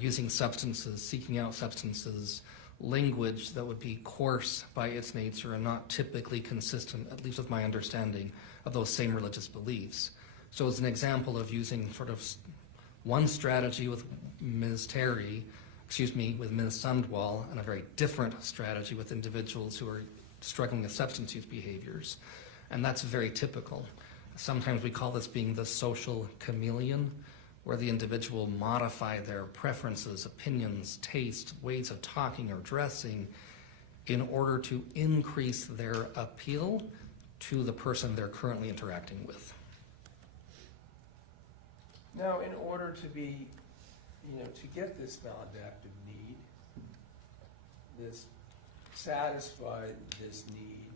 using substances, seeking out substances, language that would be coarse by its nature and not typically consistent, at least with my understanding of those same religious beliefs. So as an example of using sort of one strategy with Ms. Terry, with Ms. Sundwall, and a very different strategy with individuals who are struggling with substance use behaviors. And that's very typical. Sometimes we call this being the social chameleon, where the individual modify their preferences, opinions, taste, ways of talking or dressing in order to increase their appeal to the person they're currently interacting with. Now, in order to be, to get this maladaptive need, satisfy this need,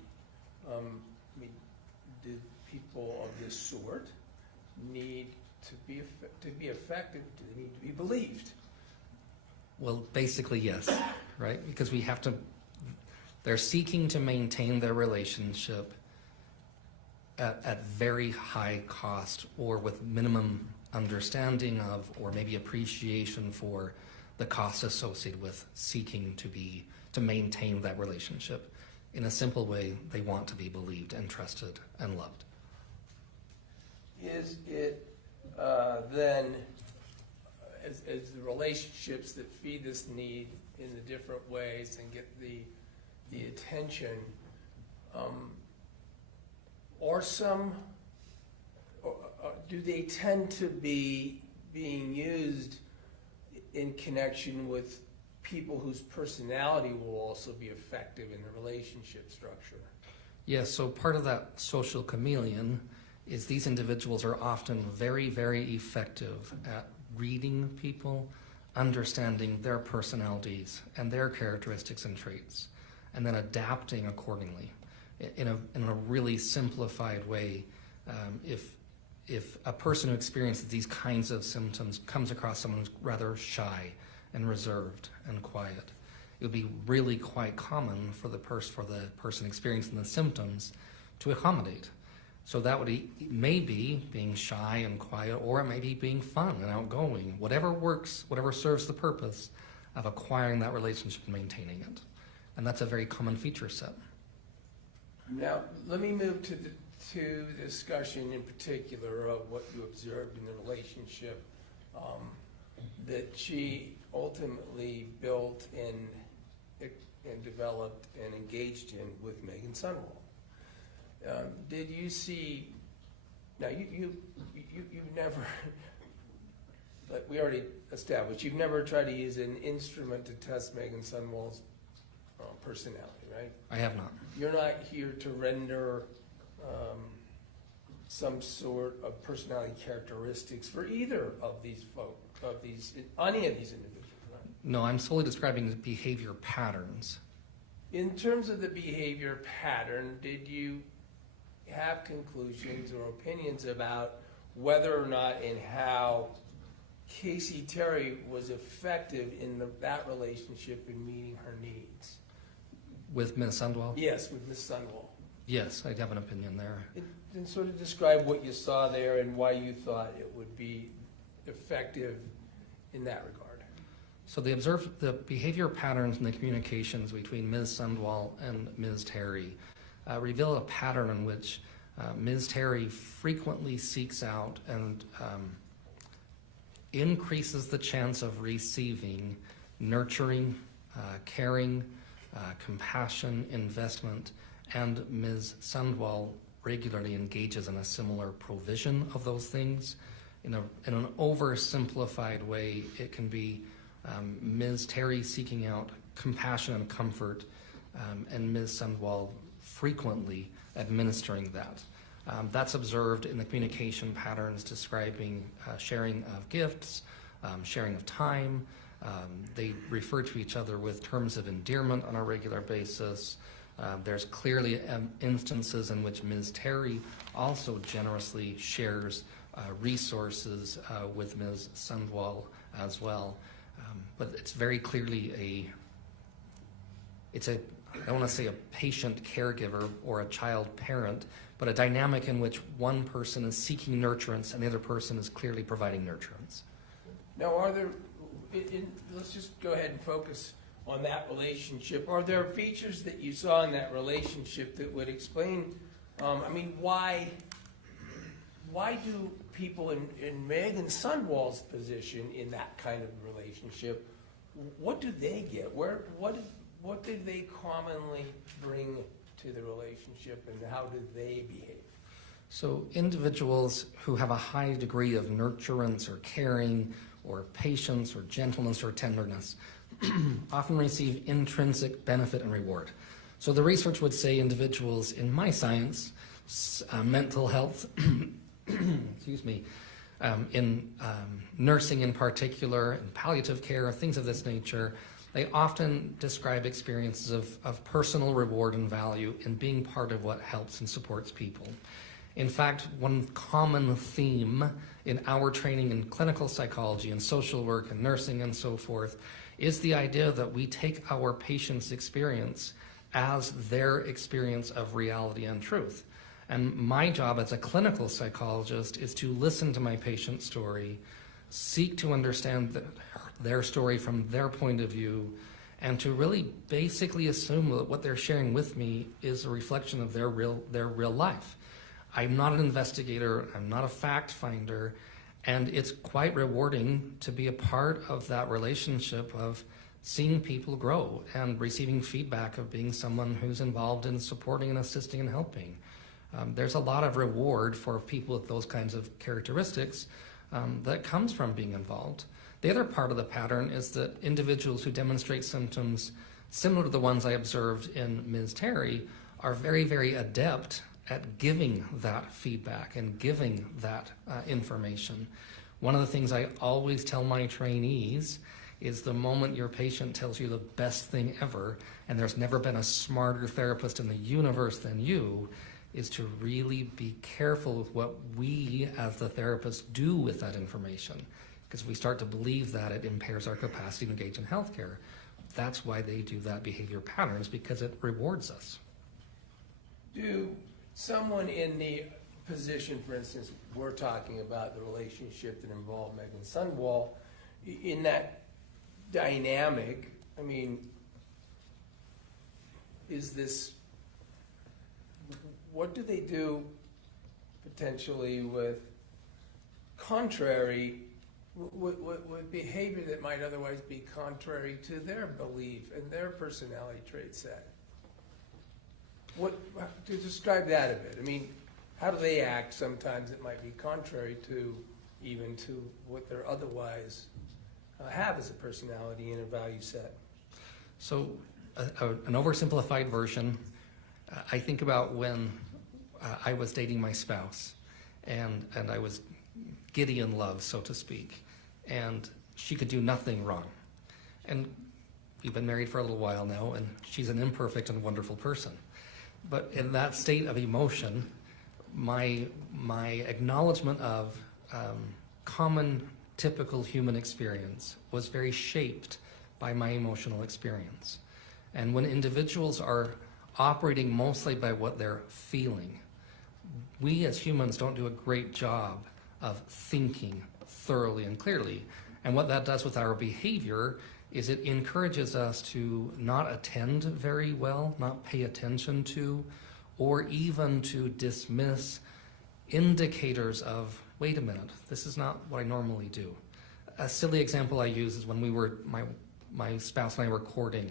did people of this sort need to be effective? Do they need to be believed? Well, basically, yes, right? Because they're seeking to maintain their relationship at very high cost or with minimum understanding of or maybe appreciation for the costs associated with seeking to maintain that relationship. In a simple way, they want to be believed and trusted and loved. Is it then, as the relationships that feed this need in the different ways and get the attention, do they tend to be being used in connection with people whose personality will also be effective in the relationship structure? Yes, so part of that social chameleon is these individuals are often very, very effective at reading people, understanding their personalities and their characteristics and traits, and then adapting accordingly. In a really simplified way, if a person who experiences these kinds of symptoms comes across someone who's rather shy and reserved and quiet, it would be really quite common for the person experiencing the symptoms to accommodate. So that would maybe being shy and quiet, or it may be being fun and outgoing, whatever works, whatever serves the purpose of acquiring that relationship and maintaining it. And that's a very common feature set. Now, let me move to the discussion in particular of what you observed in the relationship that she ultimately built and developed and engaged in with Meggan Sundwall. Did you see? Now, you never but we already established, you've never tried to use an instrument to test Meggan Sundwall's personality, right? I have not. You're not here to render some sort of personality characteristics for either of these any of these individuals, right? No, I'm solely describing the behavior patterns. In terms of the behavior pattern, did you have conclusions or opinions about whether or not and how Kacee Terry was effective in that relationship in meeting her needs? With Ms. Sundwall? Yes, with Ms. Sundwall. Yes, I have an opinion there. And sort of describe what you saw there and why you thought it would be effective in that regard. So they observed the behavior patterns and the communications between Ms. Sundwall and Ms. Terry reveal a pattern in which Ms. Terry frequently seeks out and increases the chance of receiving nurturing, caring, compassion, investment, and Ms. Sundwall regularly engages in a similar provision of those things. In an oversimplified way, it can be Ms. Terry seeking out compassion and comfort, and Ms. Sundwall frequently administering that. That's observed in the communication patterns describing sharing of gifts, sharing of time. They refer to each other with terms of endearment on a regular basis. There's clearly instances in which Ms. Terry also generously shares resources with Ms. Sundwall as well. But it's very clearly I don't want to say a patient caregiver or a child parent, but a dynamic in which one person is seeking nurturance and the other person is clearly providing nurturance. Now, are there, let's just go ahead and focus on that relationship. Are there features that you saw in that relationship that would explain, why do people in Meggan Sundwall's position in that kind of relationship, what do they get? What do they commonly bring to the relationship, and how do they behave? So individuals who have a high degree of nurturance or caring or patience or gentleness or tenderness often receive intrinsic benefit and reward. So the research would say individuals in my science, mental health, excuse me, in nursing in particular, in palliative care, things of this nature, they often describe experiences of personal reward and value in being part of what helps and supports people. In fact, one common theme in our training in clinical psychology and social work and nursing and so forth is the idea that we take our patient's experience as their experience of reality and truth. And my job as a clinical psychologist is to listen to my patient's story, seek to understand their story from their point of view, and to really basically assume that what they're sharing with me is a reflection of their real life. I'm not an investigator, I'm not a fact finder, and it's quite rewarding to be a part of that relationship of seeing people grow and receiving feedback of being someone who's involved in supporting and assisting and helping. There's a lot of reward for people with those kinds of characteristics that comes from being involved. The other part of the pattern is that individuals who demonstrate symptoms similar to the ones I observed in Ms. Terry are very, very adept at giving that feedback and giving that information. One of the things I always tell my trainees is the moment your patient tells you the best thing ever, and there's never been a smarter therapist in the universe than you, is to really be careful with what we as the therapists do with that information. Because if we start to believe that, it impairs our capacity to engage in healthcare. That's why they do that behavior patterns, because it rewards us. Do someone in the position, for instance, we're talking about the relationship that involved Meggan Sundwall, in that dynamic, what do they do potentially with with behavior that might otherwise be contrary to their belief and their personality trait set? To describe that a bit. How do they act sometimes that might be contrary to even to what they're otherwise have as a personality and a value set. So, an oversimplified version, I think about when I was dating my spouse, and I was giddy in love, so to speak, and she could do nothing wrong. And we've been married for a little while now, and she's an imperfect and wonderful person. But in that state of emotion, my acknowledgement of common, typical human experience was very shaped by my emotional experience. And when individuals are operating mostly by what they're feeling, we as humans don't do a great job of thinking thoroughly and clearly. And what that does with our behavior is it encourages us to not attend very well, not pay attention to, or even to dismiss indicators of, wait a minute, this is not what I normally do. A silly example I use is when we were, my spouse and I were courting,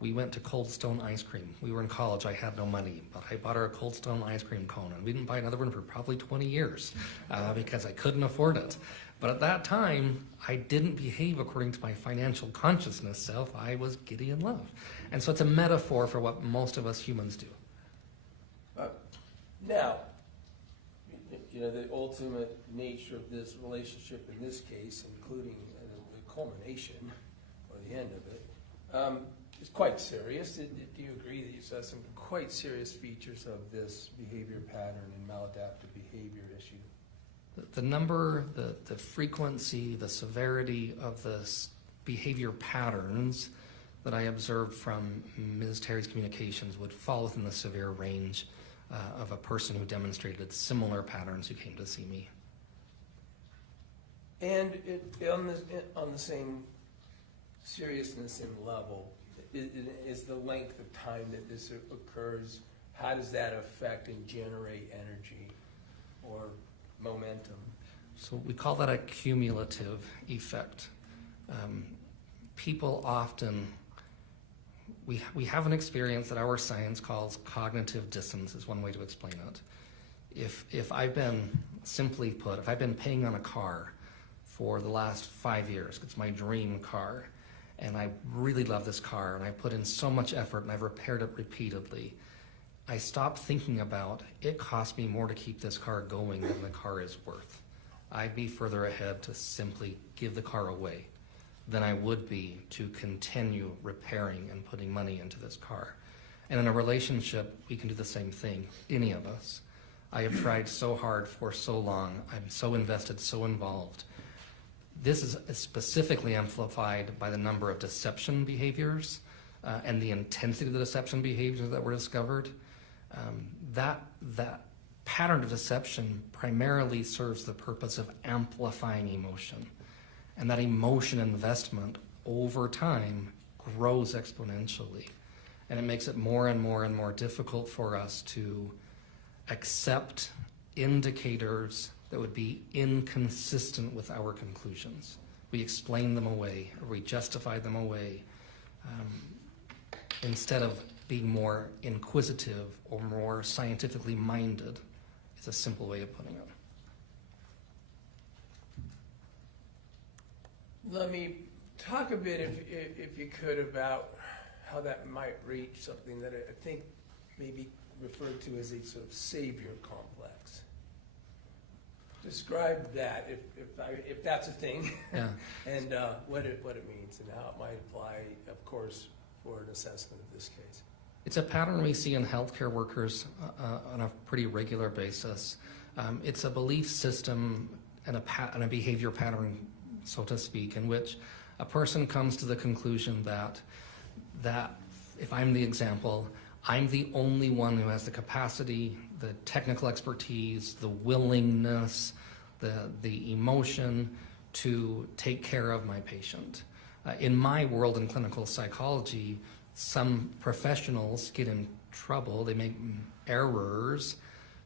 we went to Cold Stone ice cream. We were in college, I had no money, but I bought her a Cold Stone ice cream cone, and we didn't buy another one for probably 20 years because I couldn't afford it. But at that time, I didn't behave according to my financial consciousness self. I was giddy in love. And so it's a metaphor for what most of us humans do. Now, the ultimate nature of this relationship in this case, including the culmination or the end of it, is quite serious. Do you agree that you saw some quite serious features of this behavior pattern and maladaptive behavior issue? The number, the frequency, the severity of the behavior patterns that I observed from Ms. Terry's communications would fall within the severe range of a person who demonstrated similar patterns who came to see me. And on the same seriousness and level, is the length of time that this occurs, how does that affect and generate energy or momentum? So we call that a cumulative effect. People often, we have an experience that our science calls cognitive dissonance, is one way to explain it. If I've been, simply put, if I've been paying on a car for the last 5 years, it's my dream car, and I really love this car, and I put in so much effort, and I've repaired it repeatedly, I stopped thinking about, it cost me more to keep this car going than the car is worth. I'd be further ahead to simply give the car away than I would be to continue repairing and putting money into this car. And in a relationship, we can do the same thing, any of us. I have tried so hard for so long. I'm so invested, so involved. This is specifically amplified by the number of deception behaviors and the intensity of the deception behaviors that were discovered. That pattern of deception primarily serves the purpose of amplifying emotion. And that emotion investment over time grows exponentially. And it makes it more and more and more difficult for us to accept indicators that would be inconsistent with our conclusions. We explain them away, or we justify them away, instead of being more inquisitive or more scientifically minded, is a simple way of putting it. Let me talk a bit, if you could, about how that might reach something that I think may be referred to as a sort of savior complex. Describe that, if that's a thing, Yeah. and what it means and how it might apply, of course, for an assessment of this case. It's a pattern we see in healthcare workers on a pretty regular basis. It's a belief system and a behavior pattern, so to speak, in which a person comes to the conclusion that if I'm the example, I'm the only one who has the capacity, the technical expertise, the willingness, the emotion to take care of my patient. In my world in clinical psychology, some professionals get in trouble, they make errors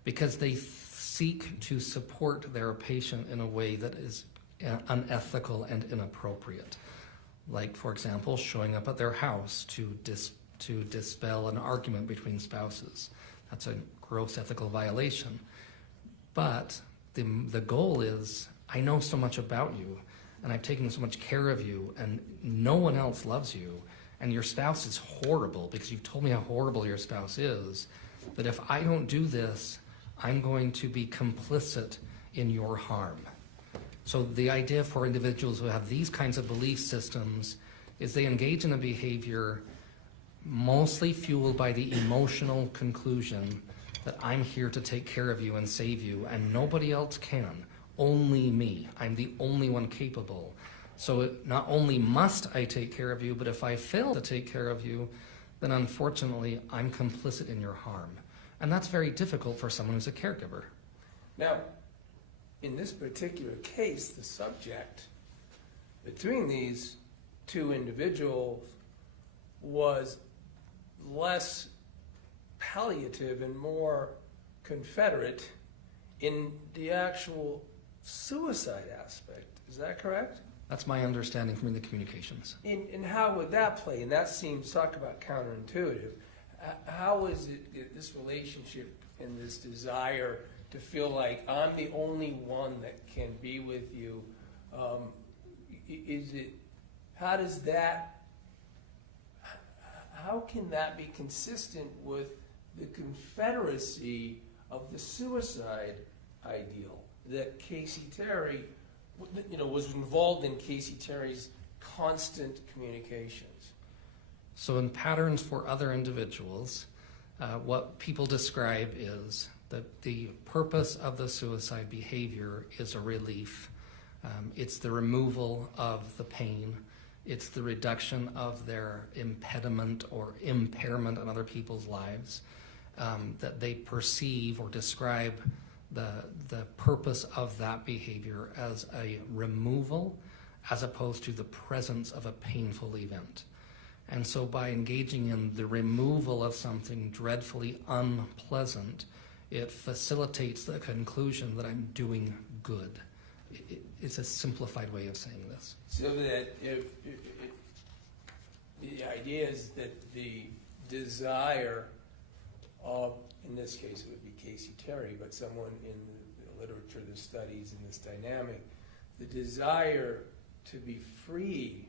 because they seek to support their patient in a way that is unethical and inappropriate. Like, for example, showing up at their house to dispel an argument between spouses. That's a gross ethical violation. But the goal is I know so much about you, and I've taken so much care of you, and no one else loves you, and your spouse is horrible because you've told me how horrible your spouse is, that if I don't do this, I'm going to be complicit in your harm. So the idea for individuals who have these kinds of belief systems is they engage in a behavior mostly fueled by the emotional conclusion that I'm here to take care of you and save you, and nobody else can, only me. I'm the only one capable. So not only must I take care of you, but if I fail to take care of you, then unfortunately I'm complicit in your harm. And that's very difficult for someone who's a caregiver. Now, in this particular case, the subject between these two individuals was less palliative and more confederate in the actual suicide aspect. Is that correct? That's my understanding from the communications. And how would that play? And that seems, talk about counterintuitive. How is it, this relationship and this desire to feel like I'm the only one that can be with you, how does that, how can that be consistent with the confederacy of the suicide ideal that Kacee Terry, was involved in Kacee Terry's constant communications? So in patterns for other individuals, what people describe is that the purpose of the suicide behavior is a relief. It's the removal of the pain. It's the reduction of their impediment or impairment on other people's lives, that they perceive or describe the purpose of that behavior as a removal as opposed to the presence of a painful event. And so by engaging in the removal of something dreadfully unpleasant, it facilitates the conclusion that I'm doing good. It's a simplified way of saying this. So that if the idea is that the desire of, in this case it would be Kacee Terry, but someone in the literature that studies in this dynamic, the desire to be free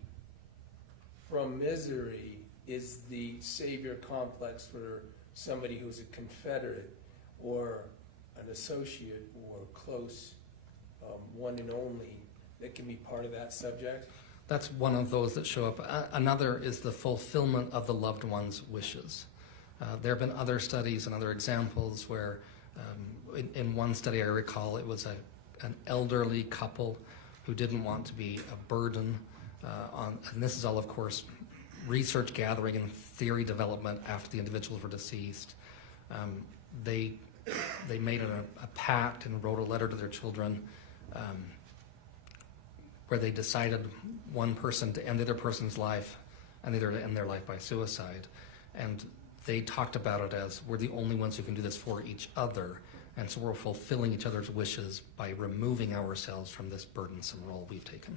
from misery is the savior complex for somebody who's a confederate or an associate or close one and only that can be part of that subject? That's one of those that show up. Another is the fulfillment of the loved one's wishes. There have been other studies and other examples where in one study I recall it was an elderly couple who didn't want to be a burden and this is all, of course, research gathering and theory development after the individuals were deceased. They made a pact and wrote a letter to their children where they decided one person to end the other person's life and the other to end their life by suicide. And they talked about it as we're the only ones who can do this for each other, and so we're fulfilling each other's wishes by removing ourselves from this burdensome role we've taken.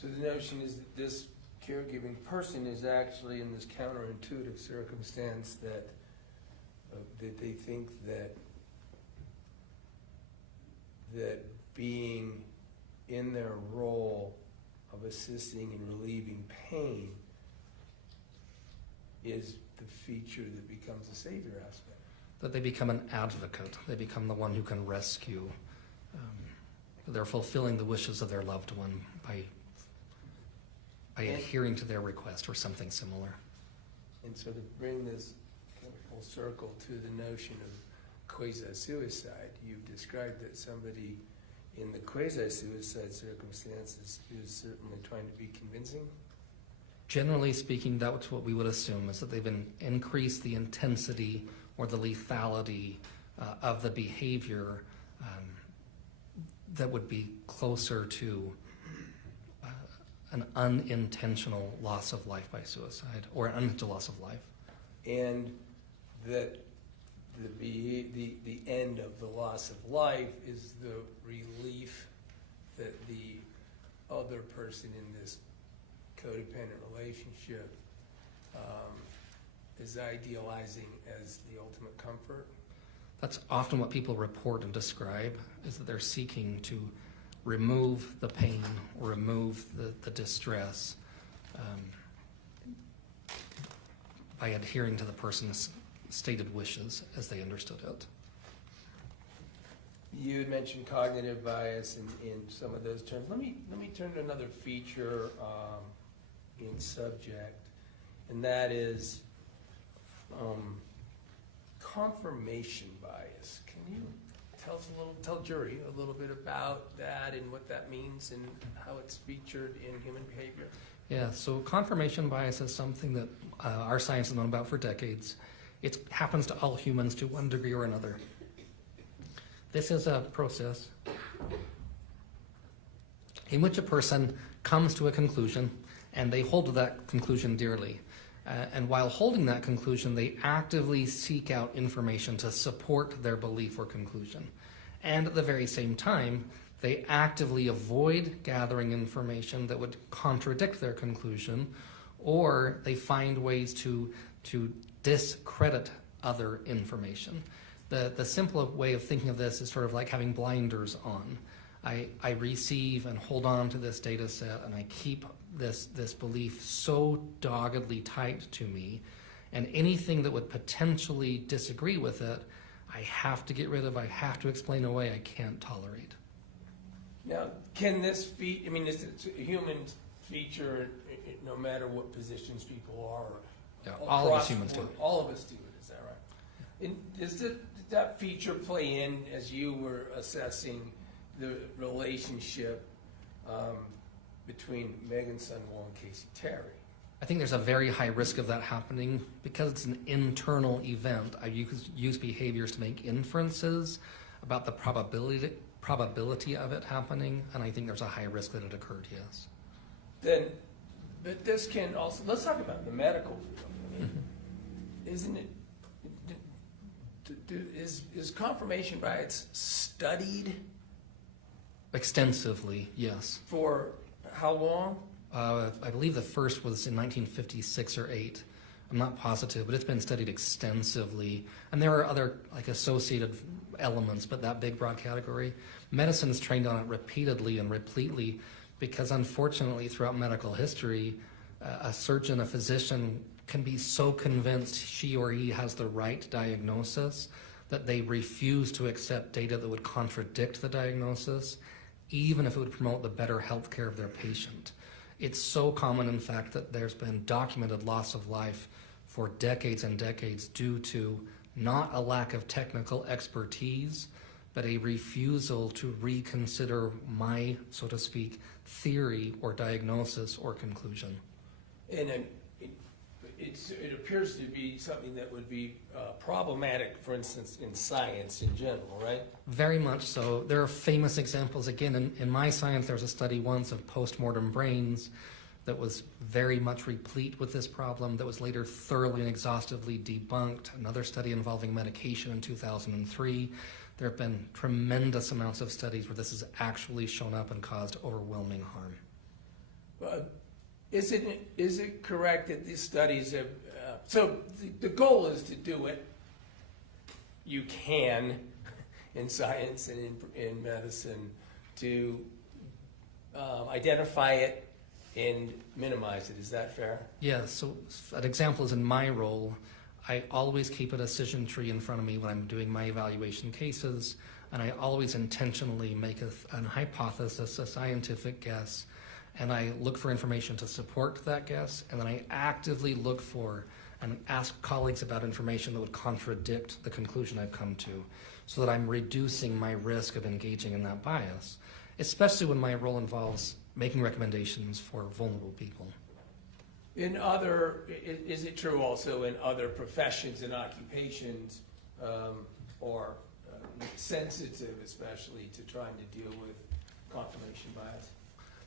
So the notion is that this caregiving person is actually in this counterintuitive circumstance that they think that being in their role of assisting and relieving pain is the feature that becomes a savior aspect. That they become an advocate. They become the one who can rescue. They're fulfilling the wishes of their loved one by adhering to their request or something similar. And so to bring this kind of full circle to the notion of quasi-suicide, you've described that somebody in the quasi-suicide circumstances is certainly trying to be convincing. Generally speaking, that's what we would assume, is that they've increased the intensity or the lethality of the behavior that would be closer to an unintentional loss of life by suicide or an unintentional loss of life. And that the end of the loss of life is the relief that the other person in this codependent relationship is idealizing as the ultimate comfort. That's often what people report and describe, is that they're seeking to remove the pain, remove the distress by adhering to the person's stated wishes as they understood it. You had mentioned cognitive bias in some of those terms. Let me turn to another feature in subject, and that is confirmation bias. Can you tell jury a little bit about that and what that means and how it's featured in human behavior? Yeah, so confirmation bias is something that our science has known about for decades. It happens to all humans to one degree or another. This is a process in which a person comes to a conclusion and they hold to that conclusion dearly. And while holding that conclusion, they actively seek out information to support their belief or conclusion. And at the very same time, they actively avoid gathering information that would contradict their conclusion, or they find ways to discredit other information. The simple way of thinking of this is sort of like having blinders on. I receive and hold on to this data set, and I keep this belief so doggedly tight to me, and anything that would potentially disagree with it, I have to get rid of, I have to explain away, I can't tolerate. Now, can this be, I mean, is it a human feature no matter what positions people are? Yeah, all of us humans do. All of us do it, is that right? And did that feature play in as you were assessing the relationship between Meggan Sundwall and Kacee Terry? I think there's a very high risk of that happening because it's an internal event. I use behaviors to make inferences about the probability of it happening, and I think there's a high risk that it occurred, yes. Then, but this can also, let's talk about the medical field. I mean, isn't it, is confirmation bias studied? Extensively, yes. For how long? I believe the first was in 1956 or 8. I'm not positive, but it's been studied extensively. And there are other like associated elements, but that big broad category, medicine's trained on it repeatedly and repletely because unfortunately throughout medical history, a surgeon, a physician can be so convinced she or he has the right diagnosis that they refuse to accept data that would contradict the diagnosis, even if it would promote the better health care of their patient. It's so common, in fact, that there's been documented loss of life for decades and decades due to not a lack of technical expertise, but a refusal to reconsider my, so to speak, theory or diagnosis or conclusion. And it appears to be something that would be problematic, for instance, in science in general, right? Very much so. There are famous examples. Again, in my science, there was a study once of postmortem brains that was very much replete with this problem that was later thoroughly and exhaustively debunked. Another study involving medication in 2003. There have been tremendous amounts of studies where this has actually shown up and caused overwhelming harm. Is it correct that these studies have, so the goal is to do it, you can, in science and in medicine, to identify it and minimize it. Is that fair? Yeah, so an example is in my role, I always keep a decision tree in front of me when I'm doing my evaluation cases, and I always intentionally make a hypothesis, a scientific guess, and I look for information to support that guess, and then I actively look for and ask colleagues about information that would contradict the conclusion I've come to, so that I'm reducing my risk of engaging in that bias, especially when my role involves making recommendations for vulnerable people. Is it true also in other professions and occupations, or sensitive especially to trying to deal with confirmation bias?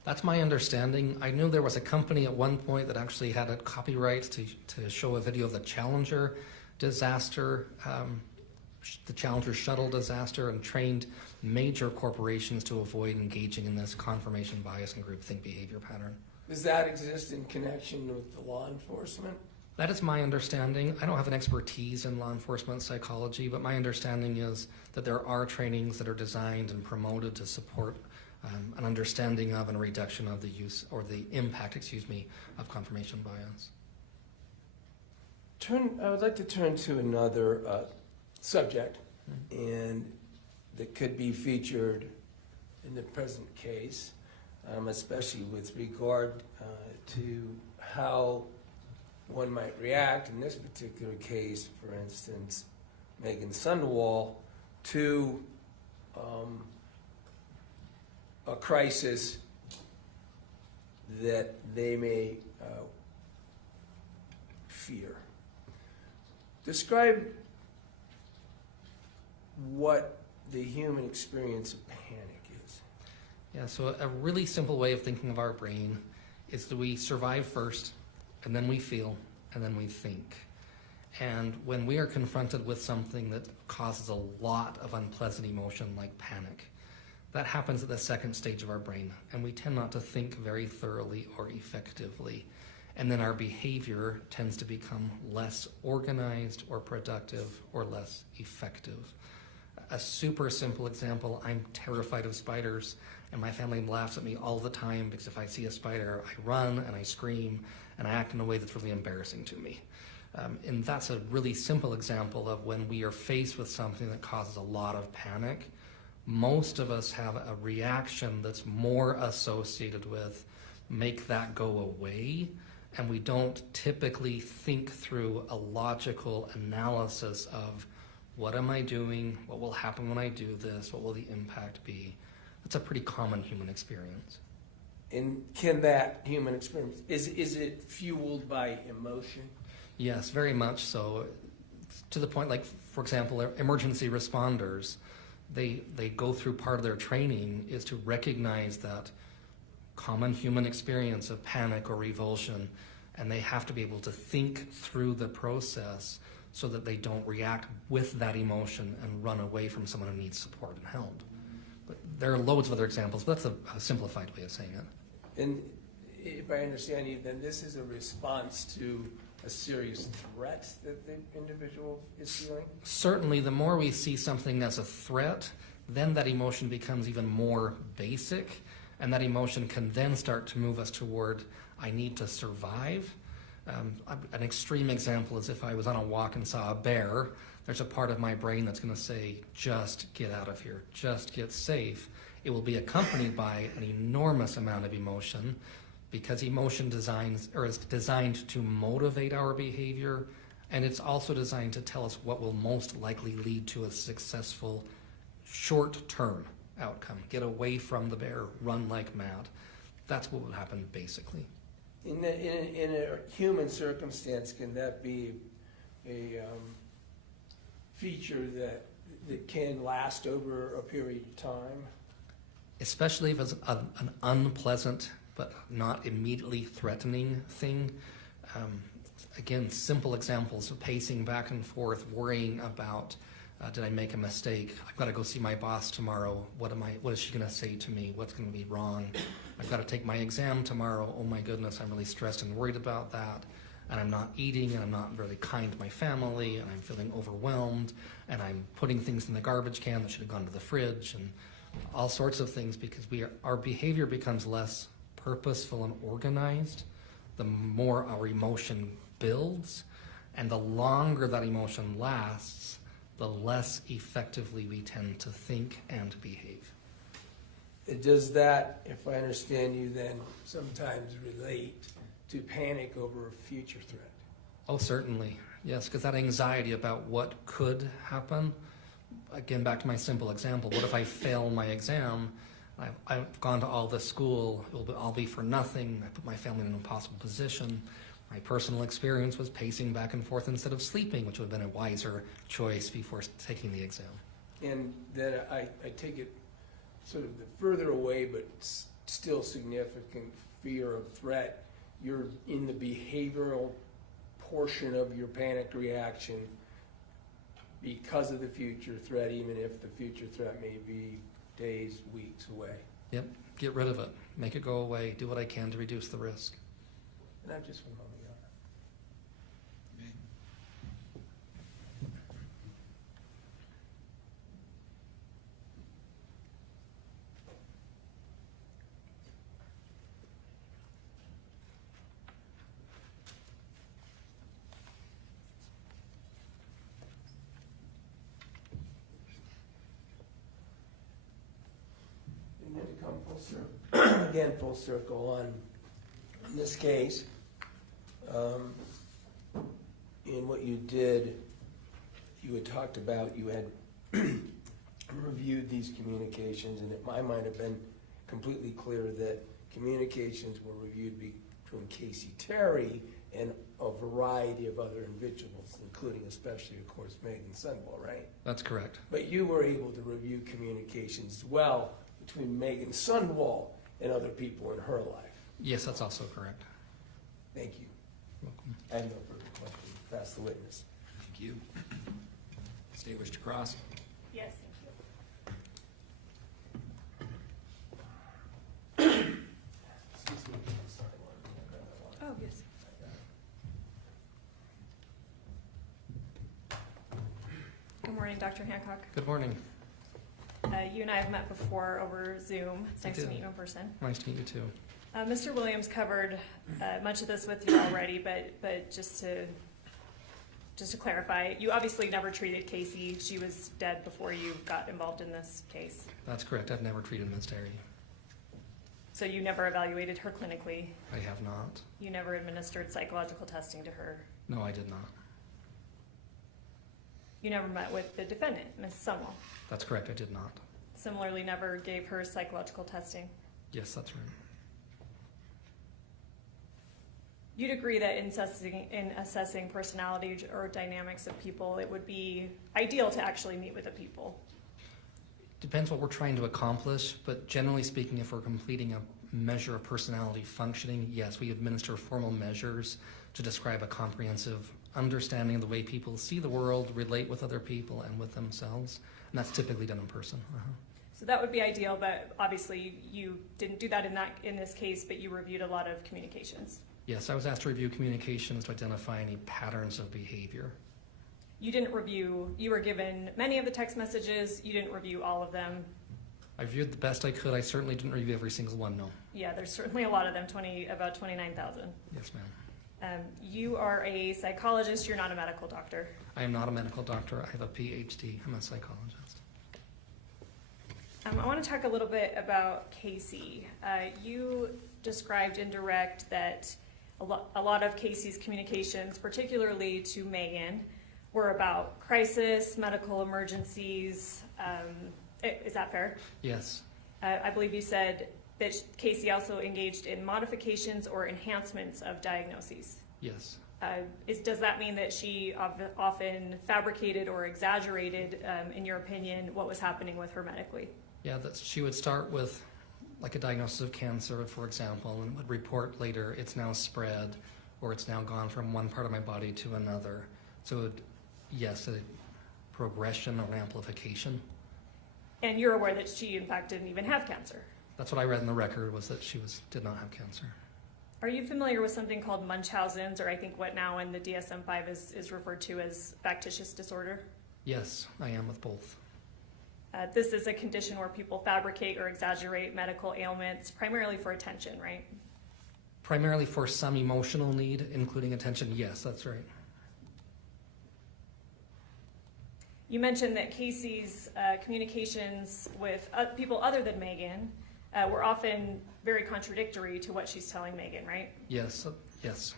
That's my understanding. I knew there was a company at one point that actually had a copyright to show a video of the Challenger disaster, the Challenger shuttle disaster, and trained major corporations to avoid engaging in this confirmation bias and groupthink behavior pattern. Does that exist in connection with the law enforcement? That is my understanding. I don't have an expertise in law enforcement psychology, but my understanding is that there are trainings that are designed and promoted to support an understanding of and a reduction of the use or the impact, of confirmation bias. I would like to turn to another subject, and that could be featured in the present case, especially with regard to how one might react in this particular case, for instance, Meggan Sundwall, to a crisis that they may fear. Describe what the human experience of panic is. Yeah, so a really simple way of thinking of our brain is that we survive first, and then we feel, and then we think. And when we are confronted with something that causes a lot of unpleasant emotion like panic, that happens at the second stage of our brain, and we tend not to think very thoroughly or effectively. And then our behavior tends to become less organized or productive or less effective. A super simple example, I'm terrified of spiders, and my family laughs at me all the time because if I see a spider, I run and I scream and I act in a way that's really embarrassing to me. And that's a really simple example of when we are faced with something that causes a lot of panic. Most of us have a reaction that's more associated with make that go away, and we don't typically think through a logical analysis of what am I doing, what will happen when I do this, what will the impact be. It's a pretty common human experience. And can that human experience, is it fueled by emotion? Yes, very much so. To the point, like, for example, emergency responders, they go through part of their training is to recognize that common human experience of panic or revulsion, and they have to be able to think through the process so that they don't react with that emotion and run away from someone who needs support and help. But there are loads of other examples, but that's a simplified way of saying it. And if I understand you, then this is a response to a serious threat that the individual is feeling? Certainly, the more we see something as a threat, then that emotion becomes even more basic, and that emotion can then start to move us toward, I need to survive. An extreme example is if I was on a walk and saw a bear, there's a part of my brain that's going to say, just get out of here, just get safe. It will be accompanied by an enormous amount of emotion, because emotion is designed to motivate our behavior, and it's also designed to tell us what will most likely lead to a successful short-term outcome. Get away from the bear, run like mad. That's what would happen basically. In a human circumstance, can that be a feature that can last over a period of time? Especially if it's an unpleasant but not immediately threatening thing. Again, simple examples of pacing back and forth, worrying about, did I make a mistake? I've got to go see my boss tomorrow. What is she going to say to me? What's going to be wrong? I've got to take my exam tomorrow. Oh my goodness, I'm really stressed and worried about that. And I'm not eating, and I'm not really kind to my family, and I'm feeling overwhelmed, and I'm putting things in the garbage can that should have gone to the fridge, and all sorts of things, because our behavior becomes less purposeful and organized the more our emotion builds, and the longer that emotion lasts, the less effectively we tend to think and behave. Does that, if I understand you, then sometimes relate to panic over a future threat? Oh, certainly. Yes, because that anxiety about what could happen, again, back to my simple example, what if I fail my exam? I've gone to all this school, it will all be for nothing. I put my family in an impossible position. My personal experience was pacing back and forth instead of sleeping, which would have been a wiser choice before taking the exam. And then I take it sort of the further away but still significant fear of threat. You're in the behavioral portion of your panic reaction because of the future threat, even if the future threat may be days, weeks away. Yep, get rid of it. Make it go away. Do what I can to reduce the risk. And I'm just one moment. again, full circle on this case. In what you did, you had talked about, you had reviewed these communications, and it might have been completely clear that communications were reviewed between Kacee Terry and a variety of other individuals, including especially, of course, Meggan Sundwall, right? That's correct. But you were able to review communications as well between Meggan Sundwall and other people in her life. Yes, that's also correct. Thank you. Welcome. I have no further questions. Pass the witness. Thank you. State wish to cross. Yes, Excuse me. Oh, yes. Good morning, Dr. Hancock. Good morning. You and I have met before over Zoom. It's nice to did. meet you in person. Nice to meet you too. Mr. Williams covered much of this with you already, but just to clarify, you obviously never treated Kacee. She was dead before you got involved in this case. That's correct. I've never treated Ms. Terry. So you never evaluated her clinically. I have not. You never administered psychological testing to her. No, I did not. You never met with the defendant, Ms. Sundwall. That's correct. I did not. Similarly, never gave her psychological testing. Yes, that's right. You'd agree that in assessing personality or dynamics of people, it would be ideal to actually meet with the people. Depends what we're trying to accomplish, but generally speaking, if we're completing a measure of personality functioning, yes, we administer formal measures to describe a comprehensive understanding of the way people see the world, relate with other people and with themselves, and that's typically done in person. So that would be ideal, but obviously you didn't do that in this case, but you reviewed a lot of communications. Yes, I was asked to review communications to identify any patterns of behavior. You didn't review, you were given many of the text messages, you didn't review all of them. I reviewed the best I could. I certainly didn't review every single one, no. Yeah, there's certainly a lot of them, about 29,000. Yes, ma'am. You are a psychologist, you're not a medical doctor. I am not a medical doctor. I have a PhD. I'm a psychologist. I want to talk a little bit about Kacee. You described in direct that a lot of Kacee's communications, particularly to Meggan, were about crisis, medical emergencies. Is that fair? Yes. I believe you said that Kacee also engaged in modifications or enhancements of diagnoses. Yes. Does that mean that she often fabricated or exaggerated, in your opinion, what was happening with her medically? Yeah, she would start with like a diagnosis of cancer, for example, and would report later it's now spread or it's now gone from one part of my body to another. So yes, a progression or amplification. And you're aware that she, in fact, didn't even have cancer. That's what I read in the record, was that she did not have cancer. Are you familiar with something called Munchausen's, or I think what now in the DSM-5 is referred to as factitious disorder? Yes, I am with both. This is a condition where people fabricate or exaggerate medical ailments, primarily for attention, right? Primarily for some emotional need, including attention, yes, that's right. You mentioned that Kacee's communications with people other than Meggan were often very contradictory to what she's telling Meggan, right? Yes, yes.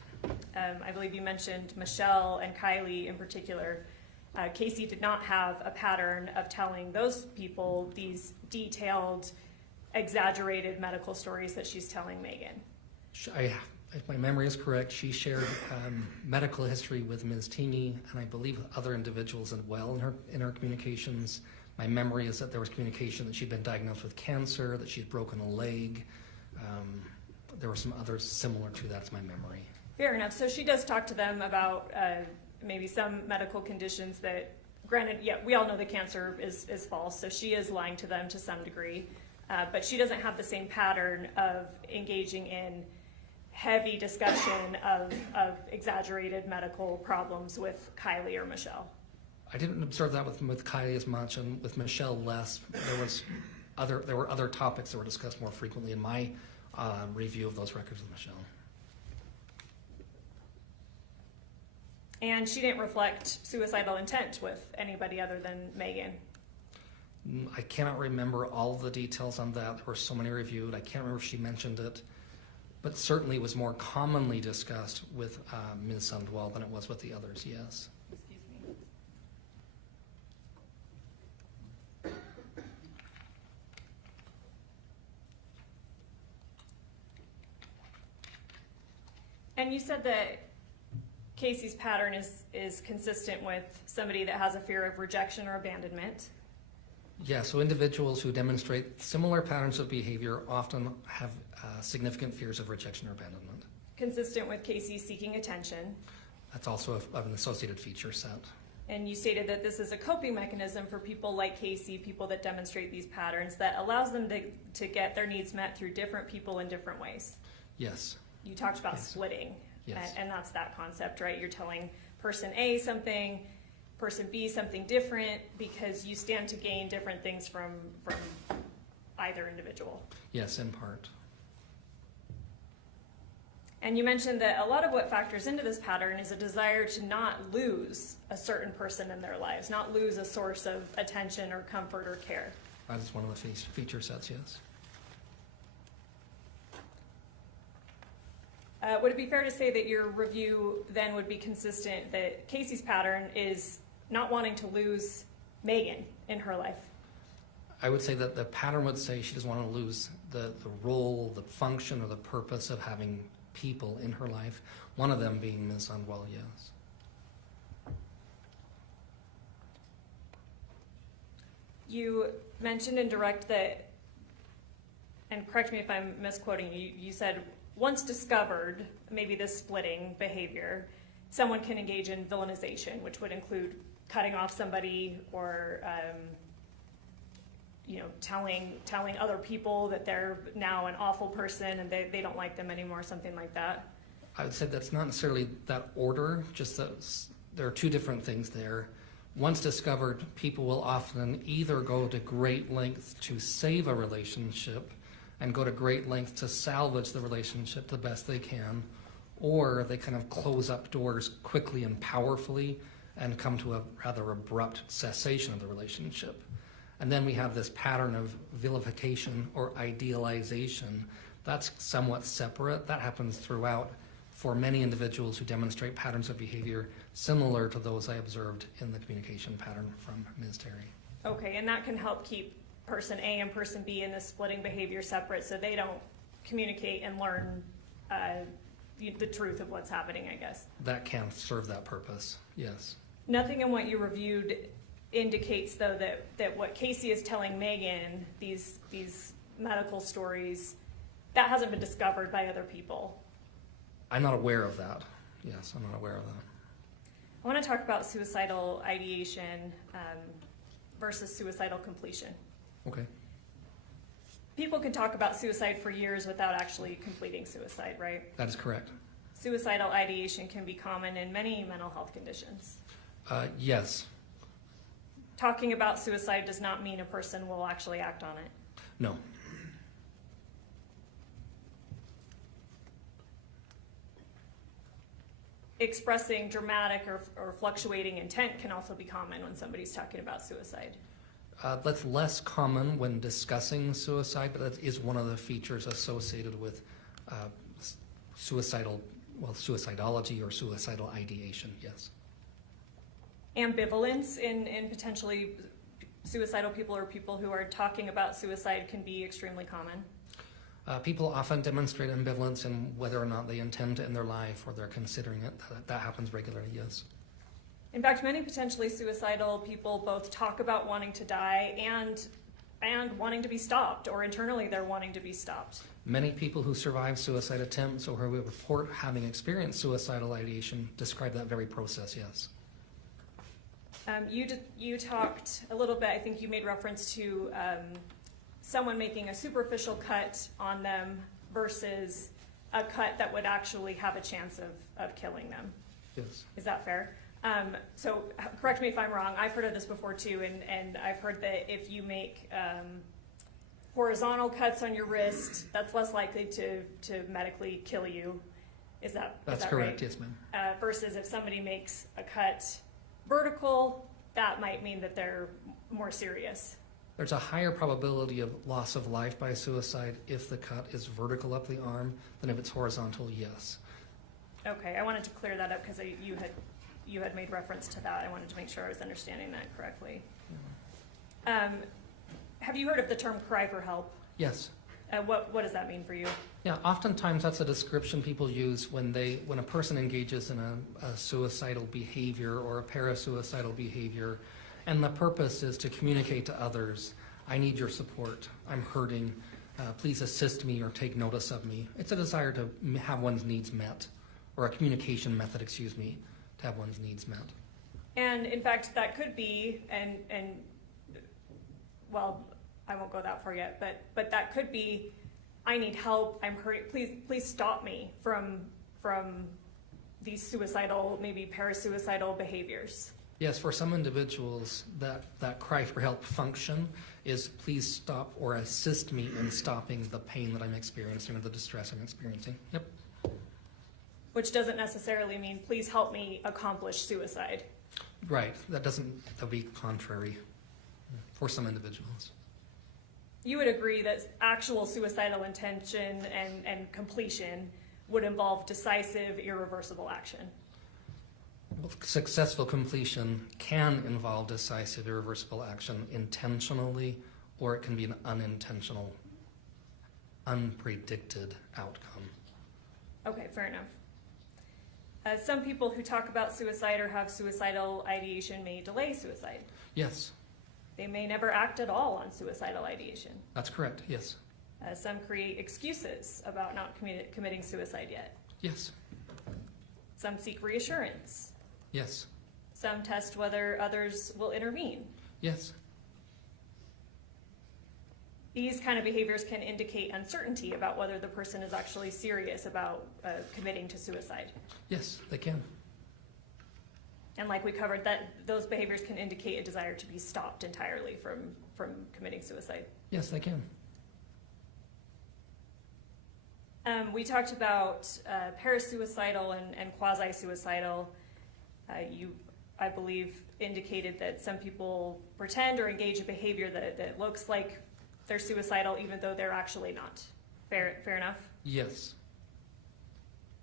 I believe you mentioned Michelle and Kylie in particular. Kacee did not have a pattern of telling those people these detailed, exaggerated medical stories that she's telling Meggan. If my memory is correct, she shared medical history with Ms. Teamy and I believe other individuals as well in her communications. My memory is that there was communication that she'd been diagnosed with cancer, that she'd broken a leg. There were some others similar to that, is my memory. Fair enough. So she does talk to them about maybe some medical conditions that, granted, yeah, we all know that cancer is false, so she is lying to them to some degree. But she doesn't have the same pattern of engaging in heavy discussion of exaggerated medical problems with Kylie or Michelle. I didn't observe that with Kylie as much, and with Michelle less. There were other topics that were discussed more frequently in my review of those records with Michelle. And she didn't reflect suicidal intent with anybody other than Meggan. I cannot remember all the details on that. There were so many reviewed. I can't remember if she mentioned it, but certainly it was more commonly discussed with Ms. Sundwall than it was with the others, yes. Excuse me. And you said that Kacee's pattern is consistent with somebody that has a fear of rejection or abandonment. Yeah, so individuals who demonstrate similar patterns of behavior often have significant fears of rejection or abandonment. Consistent with Kacee seeking attention. That's also an associated feature set. And you stated that this is a coping mechanism for people like Kacee, people that demonstrate these patterns, that allows them to get their needs met through different people in different ways. Yes. You talked about Yes. splitting, Yes. and that's that concept, right? You're telling person A something, person B something different, because you stand to gain different things from either individual. Yes, in part. And you mentioned that a lot of what factors into this pattern is a desire to not lose a certain person in their lives, not lose a source of attention or comfort or care. That is one of the feature sets, yes. Would it be fair to say that your review then would be consistent that Kacee's pattern is not wanting to lose Meggan in her life? I would say that the pattern would say she doesn't want to lose the role, the function, or the purpose of having people in her life, one of them being Ms. Sundwall, yes. You mentioned in direct that, and correct me if I'm misquoting, you said once discovered, maybe this splitting behavior, someone can engage in villainization, which would include cutting off somebody or telling other people that they're now an awful person and they don't like them anymore, something like that. I would say that's not necessarily that order, just that there are two different things there. Once discovered, people will often either go to great lengths to save a relationship and go to great lengths to salvage the relationship the best they can, or they kind of close up doors quickly and powerfully and come to a rather abrupt cessation of the relationship. And then we have this pattern of vilification or idealization. That's somewhat separate. That happens throughout for many individuals who demonstrate patterns of behavior similar to those I observed in the communication pattern from Ms. Terry. Okay, and that can help keep person A and person B in this splitting behavior separate so they don't communicate and learn the truth of what's happening, I guess. That can serve that purpose, yes. Nothing in what you reviewed indicates, though, that what Kacee is telling Meggan, these medical stories, that hasn't been discovered by other people. I'm not aware of that. Yes, I'm not aware of that. I want to talk about suicidal ideation versus suicidal completion. Okay. People can talk about suicide for years without actually completing suicide, right? That is correct. Suicidal ideation can be common in many mental health conditions. Yes. Talking about suicide does not mean a person will actually act on it. No. Expressing dramatic or fluctuating intent can also be common when somebody's talking about suicide. That's less common when discussing suicide, but that is one of the features associated with suicidology or suicidal ideation, yes. Ambivalence in potentially suicidal people or people who are talking about suicide can be extremely common. People often demonstrate ambivalence in whether or not they intend to end their life or they're considering it. That happens regularly, yes. In fact, many potentially suicidal people both talk about wanting to die and wanting to be stopped, or internally they're wanting to be stopped. Many people who survive suicide attempts or who report having experienced suicidal ideation describe that very process, yes. You talked a little bit, I think you made reference to someone making a superficial cut on them versus a cut that would actually have a chance of killing them. Yes. Is that fair? So correct me if I'm wrong. I've heard of this before too, and I've heard that if you make horizontal cuts on your wrist, that's less likely to medically kill you. That's that correct, right? yes, ma'am. Versus if somebody makes a cut vertical, that might mean that they're more serious. There's a higher probability of loss of life by suicide if the cut is vertical up the arm than if it's horizontal, yes. Okay, I wanted to clear that up because you had made reference to that. I wanted to make sure I was understanding that correctly. Have you heard of the term cry for help? Yes. What does that mean for you? Yeah, oftentimes that's a description people use when a person engages in a suicidal behavior or a parasuicidal behavior, and the purpose is to communicate to others, I need your support, I'm hurting, please assist me or take notice of me. It's a desire to have one's needs met, or a communication method, excuse me, to have one's needs met. And in fact, that could be, and well, I won't go that far yet, but that could be, I need help, I'm hurting, please stop me from these suicidal, maybe parasuicidal behaviors. Yes, for some individuals, that cry for help function is please stop or assist me in stopping the pain that I'm experiencing or the distress I'm experiencing. Yep. Which doesn't necessarily mean please help me accomplish suicide. Right, that'd be contrary for some individuals. You would agree that actual suicidal intention and completion would involve decisive, irreversible action. Well, successful completion can involve decisive, irreversible action intentionally, or it can be an unintentional, unpredicted outcome. Okay, fair enough. Some people who talk about suicide or have suicidal ideation may delay suicide. Yes, They may never act at all on suicidal ideation. that's correct. Yes. Some create excuses about not committing suicide yet. Yes. Some seek reassurance. Yes. Some test whether others will intervene. Yes. These kind of behaviors can indicate uncertainty about whether the person is actually serious about committing to suicide. Yes, they can. And like we covered, that those behaviors can indicate a desire to be stopped entirely from committing suicide. Yes, they can. We talked about parasuicidal and quasi-suicidal. You, I believe, indicated that some people pretend or engage in behavior that looks like they're suicidal even though they're actually not. Fair enough? Yes.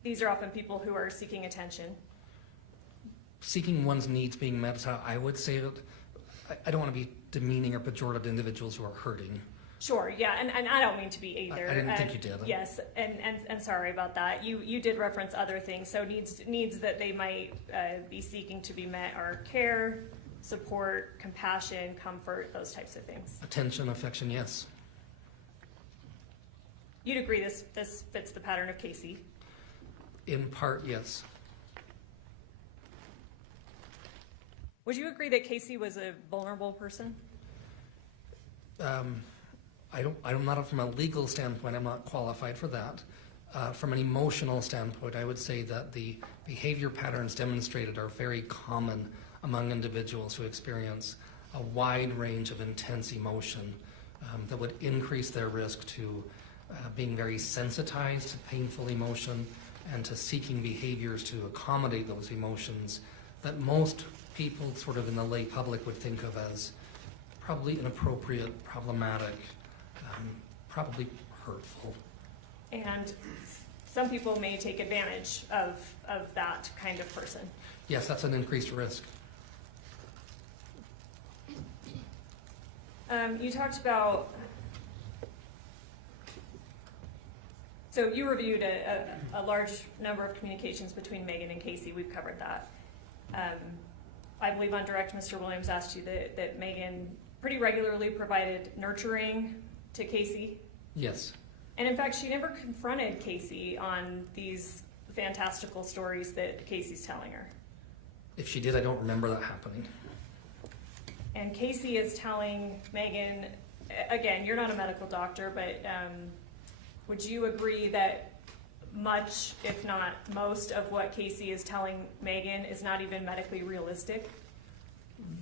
These are often people who are seeking attention. Seeking one's needs being met is how I would say it. I don't want to be demeaning or pejorative to individuals who are hurting. Sure, yeah, and I don't mean to be either. I didn't think you did. Yes, and sorry about that. You did reference other things. So needs that they might be seeking to be met are care, support, compassion, comfort, those types of things. Attention, affection, yes. You'd agree this fits the pattern of Kacee? In part, yes. Would you agree that Kacee was a vulnerable person? I'm not from a legal standpoint, I'm not qualified for that. From an emotional standpoint, I would say that the behavior patterns demonstrated are very common among individuals who experience a wide range of intense emotion that would increase their risk to being very sensitized to painful emotion and to seeking behaviors to accommodate those emotions that most people sort of in the lay public would think of as probably inappropriate, problematic, probably hurtful. And some people may take advantage of that kind of person. Yes, that's an increased risk. You talked about, so you reviewed a large number of communications between Meggan and Kacee. We've covered that. I believe on direct, Mr. Williams asked you that Meggan pretty regularly provided nurturing to Kacee. Yes. And in fact, she never confronted Kacee on these fantastical stories that Kacee's telling her. If she did, I don't remember that happening. And Kacee is telling Meggan, again, you're not a medical doctor, but would you agree that much, if not most, of what Kacee is telling Meggan is not even medically realistic?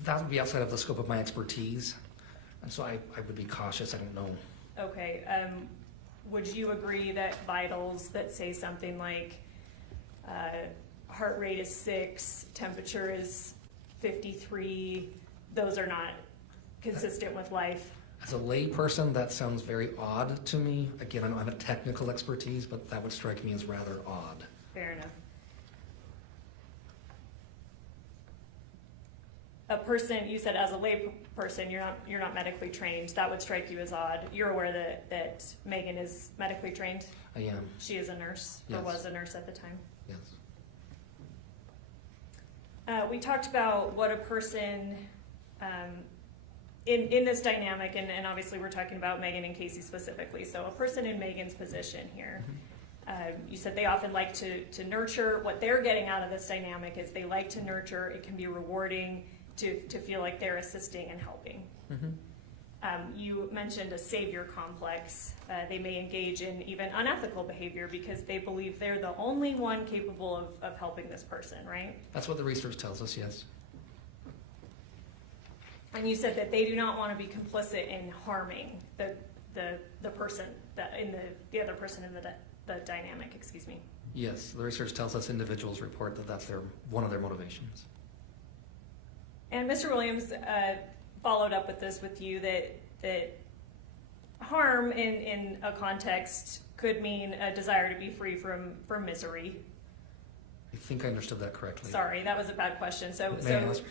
That would be outside of the scope of my expertise, and so I would be cautious. I don't know. Okay. Would you agree that vitals that say something like heart rate is 6, temperature is 53, those are not consistent with life. As a lay person, that sounds very odd to me. Again, I don't have a technical expertise, but that would strike me as rather odd. Fair enough. A person, you said as a lay person, you're not medically trained. That would strike you as odd. You're aware that Meggan is medically trained? I am, She is a nurse, or Yes. was a nurse at the time. yes. We talked about what a person, in this dynamic, and obviously we're talking about Meggan and Kacee specifically, so a person in Meggan's position here, you said they often like to nurture. What they're getting out of this dynamic is they like to nurture. It can be rewarding to feel like they're assisting and helping. You mentioned a savior complex. They may engage in even unethical behavior because they believe they're the only one capable of helping this person, right? That's what the research tells us, yes. And you said that they do not want to be complicit in harming the person, the other person in the dynamic, excuse me. Yes, the research tells us individuals report that that's one of their motivations. And Mr. Williams followed up with this with you, that harm in a context could mean a desire to be free from misery. I think I understood that correctly. Sorry, that was a bad question. May I ask?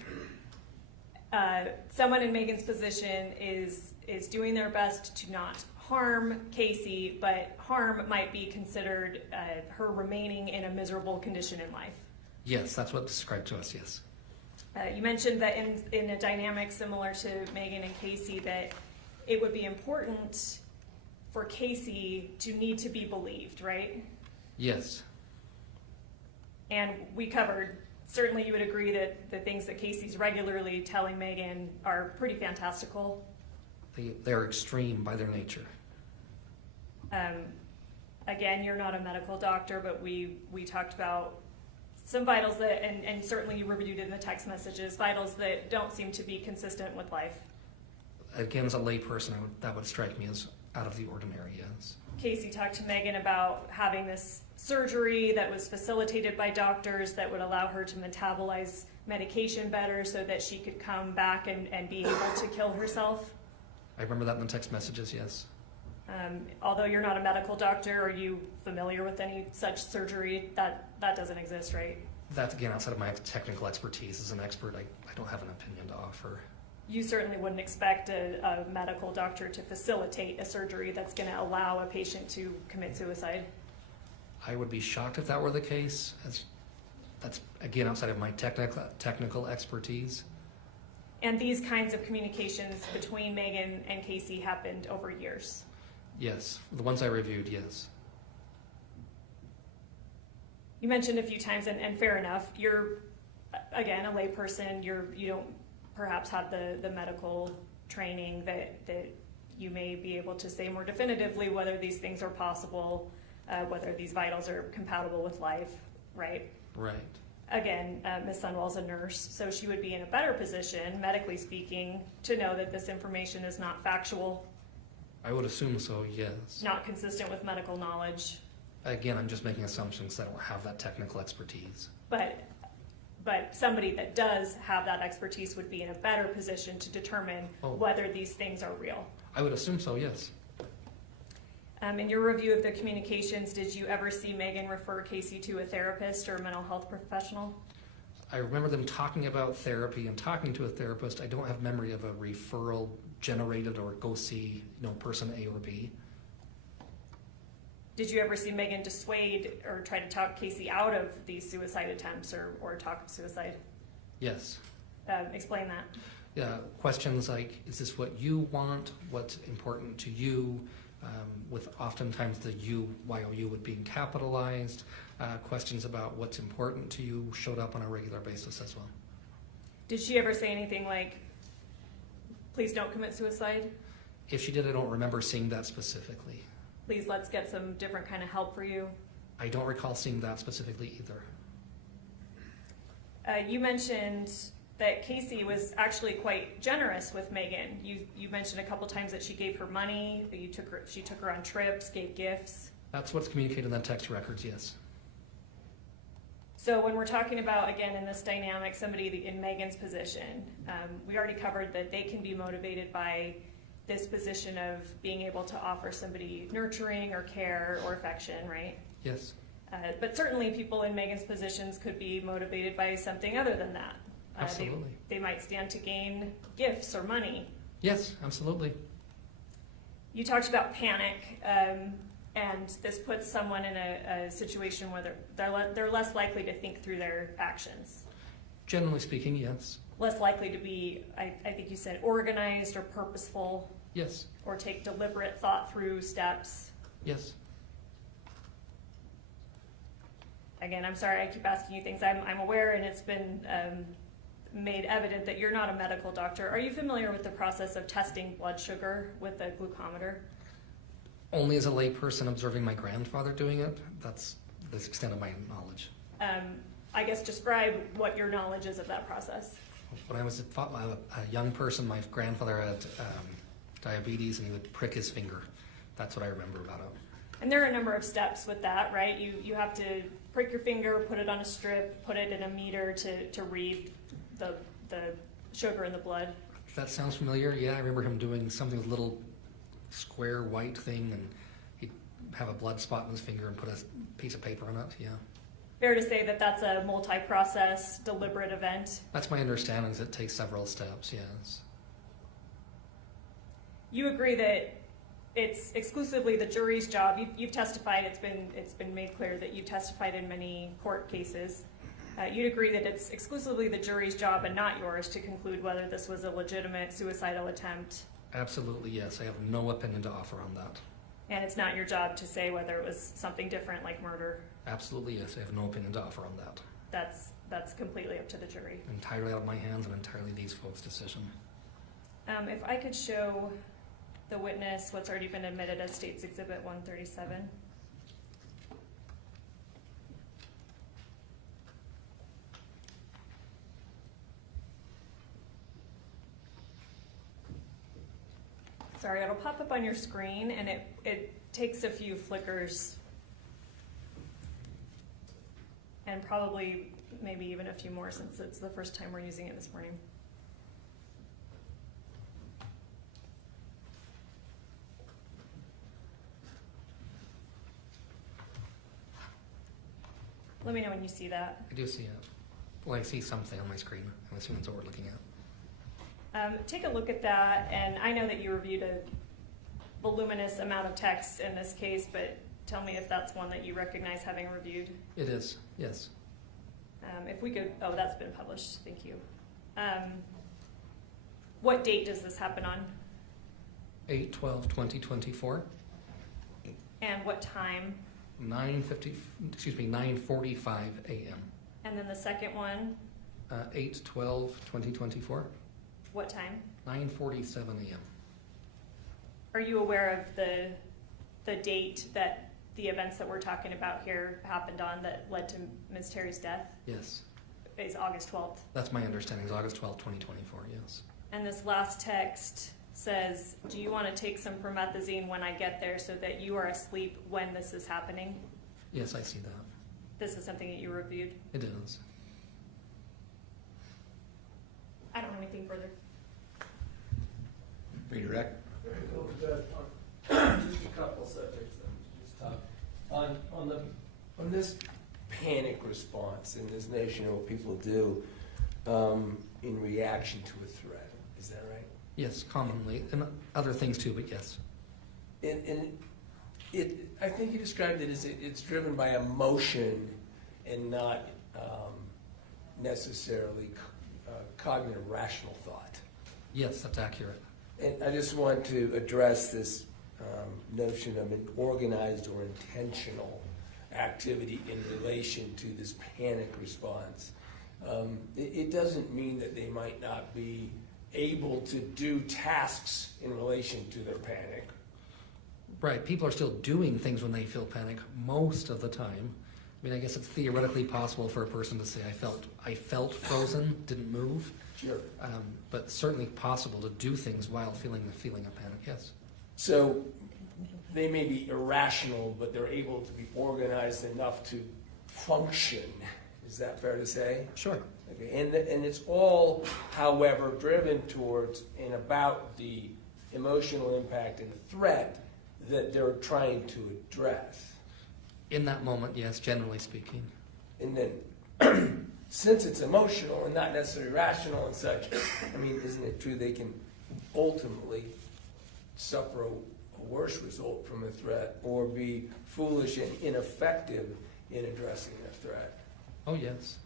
Someone in Meggan's position is doing their best to not harm Kacee, but harm might be considered her remaining in a miserable condition in life. Yes, that's what's described to us, yes. You mentioned that in a dynamic similar to Meggan and Kacee, that it would be important for Kacee to need to be believed, right? Yes, And we covered, certainly you would agree that the things that Kacee's regularly telling Meggan are pretty fantastical. they're extreme by their nature. Again, you're not a medical doctor, but we talked about some vitals that, and certainly you reviewed in the text messages, vitals that don't seem to be consistent with life. Again, as a lay person, that would strike me as out of the ordinary, yes. Kacee talked to Meggan about having this surgery that was facilitated by doctors that would allow her to metabolize medication better so that she could come back and be able to kill herself. I remember that in the text messages, yes. Although you're not a medical doctor, are you familiar with any such surgery? That doesn't exist, right? That's, again, outside of my technical expertise. As an expert, I don't have an opinion to offer. You certainly wouldn't expect a medical doctor to facilitate a surgery that's going to allow a patient to commit suicide. I would be shocked if that were the case. That's again, outside of my technical expertise. And these kinds of communications between Meggan and Kacee happened over years. Yes, the ones I reviewed, yes. You mentioned a few times, and fair enough, you're, again, a layperson, you don't perhaps have the medical training that you may be able to say more definitively whether these things are possible, whether these vitals are compatible with life, right? Right. Again, Ms. Sundwall's a nurse, so she would be in a better position, medically speaking, to know that this information is not factual, I would assume so, yes. not consistent with medical knowledge. Again, I'm just making assumptions that I don't have that technical expertise. But somebody that does have that expertise would be in a better position to determine whether these things are real. I would assume so, yes. In your review of the communications, did you ever see Meggan refer Kacee to a therapist or a mental health professional? I remember them talking about therapy and talking to a therapist. I don't have memory of a referral generated or go see, person A or B. Did you ever see Meggan dissuade or try to talk Kacee out of these suicide attempts or talk of suicide? Yes. Explain that. Yeah, questions like, is this what you want? What's important to you? With oftentimes the YOU would be capitalized. Questions about what's important to you showed up on a regular basis as well. Did she ever say anything like, please don't commit suicide? If she did, I don't remember seeing that specifically. Please let's get some different kind of help for you. I don't recall seeing that specifically either. You mentioned that Kacee was actually quite generous with Meggan. You mentioned a couple times that she gave her money, that she took her on trips, gave gifts. That's what's communicated in the text records, yes. So when we're talking about, again, in this dynamic, somebody in Meggan's position, we already covered that they can be motivated by this position of being able to offer somebody nurturing or care or affection, right? Yes. But certainly people in Meggan's positions could be motivated by something other than that. Absolutely. They might stand to gain gifts or money. Yes, absolutely. You talked about panic, and this puts someone in a situation where they're less likely to think through their actions. Generally speaking, yes. Less likely to be, I think you said, organized or purposeful, Yes. or take deliberate thought through steps. Yes. Again, I'm sorry I keep asking you things. I'm aware, and it's been made evident that you're not a medical doctor. Are you familiar with the process of testing blood sugar with a glucometer? Only as a layperson observing my grandfather doing it. That's the extent of my knowledge. I guess describe what your knowledge is of that process. When I was a young person, my grandfather had diabetes, and he would prick his finger. That's what I remember about it. And there are a number of steps with that, right? You have to prick your finger, put it on a strip, put it in a meter to read the sugar in the blood. If that sounds familiar, yeah, I remember him doing something with a little square white thing, and he'd have a blood spot in his finger and put a piece of paper on it, yeah. Fair to say that that's a multi-process, deliberate event? That's my understanding, is it takes several steps, yes. You agree that it's exclusively the jury's job. You've testified, it's been made clear that you've testified in many court cases. You'd agree that it's exclusively the jury's job and not yours to conclude whether this was a legitimate suicidal attempt? Absolutely, yes. I have no opinion to offer on that. And it's not your job to say whether it was something different like murder? Absolutely, yes. I have no opinion to offer on that. That's completely up to the jury. Entirely out of my hands and entirely these folks' decision. If I could show the witness what's already been admitted as State's Exhibit 137. Sorry, it'll pop up on your screen, and it takes a few flickers, and probably maybe even a few more since it's the first time we're using it this morning. Let me know when you see that. I do see it. Well, I see something on my screen. I'm assuming that's what we're looking at. Take a look at that, and I know that you reviewed a voluminous amount of text in this case, but tell me if that's one that you recognize having reviewed. It is, yes. If we could, oh, that's been published, thank you. What date does this happen on? 8/12/2024, And what time? 9:45 a.m. And then the second one, 8/12/2024, what time? 9:47 a.m. Are you aware of the date that the events that we're talking about here happened on that led to Ms. Terry's death? Yes, It's August 12th. that's my understanding. It's August 12th, 2024, yes. And this last text says, do you want to take some promethazine when I get there so that you are asleep when this is happening? Yes, I see that. This is something that you reviewed? It is. I don't have anything further. Redirect. Very cool. Just a couple subjects that we just talked on this panic response and this notion of what people do in reaction to a threat. Is that right? Yes, commonly, and other things too, but yes. And I think you described it as it's driven by emotion and not necessarily cognitive rational thought. Yes, that's accurate. And I just want to address this notion of an organized or intentional activity in relation to this panic response. It doesn't mean that they might not be able to do tasks in relation to their panic. Right, people are still doing things when they feel panic most of the time. I mean, I guess it's theoretically possible for a person to say, I felt frozen, didn't move. Sure. But certainly possible to do things while feeling the feeling of panic, yes. So they may be irrational, but they're able to be organized enough to function. Is that fair to say? Sure. Okay, and it's all, however, driven towards and about the emotional impact and threat that they're trying to address. In that moment, yes, generally speaking. And then, since it's emotional and not necessarily rational and such, I mean, isn't it true they can ultimately suffer a worse result from a threat or be foolish and ineffective in addressing a threat? Oh, yes.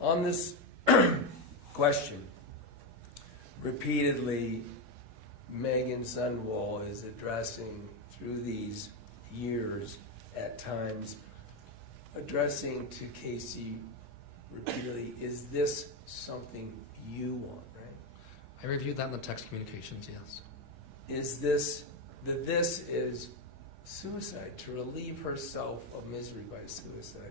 On this question, repeatedly, Meggan Sundwall is addressing through these years, at times, addressing to Kacee repeatedly, is this something you want, right? I reviewed that in the text communications, yes. Is this, that this is suicide, to relieve herself of misery by suicide,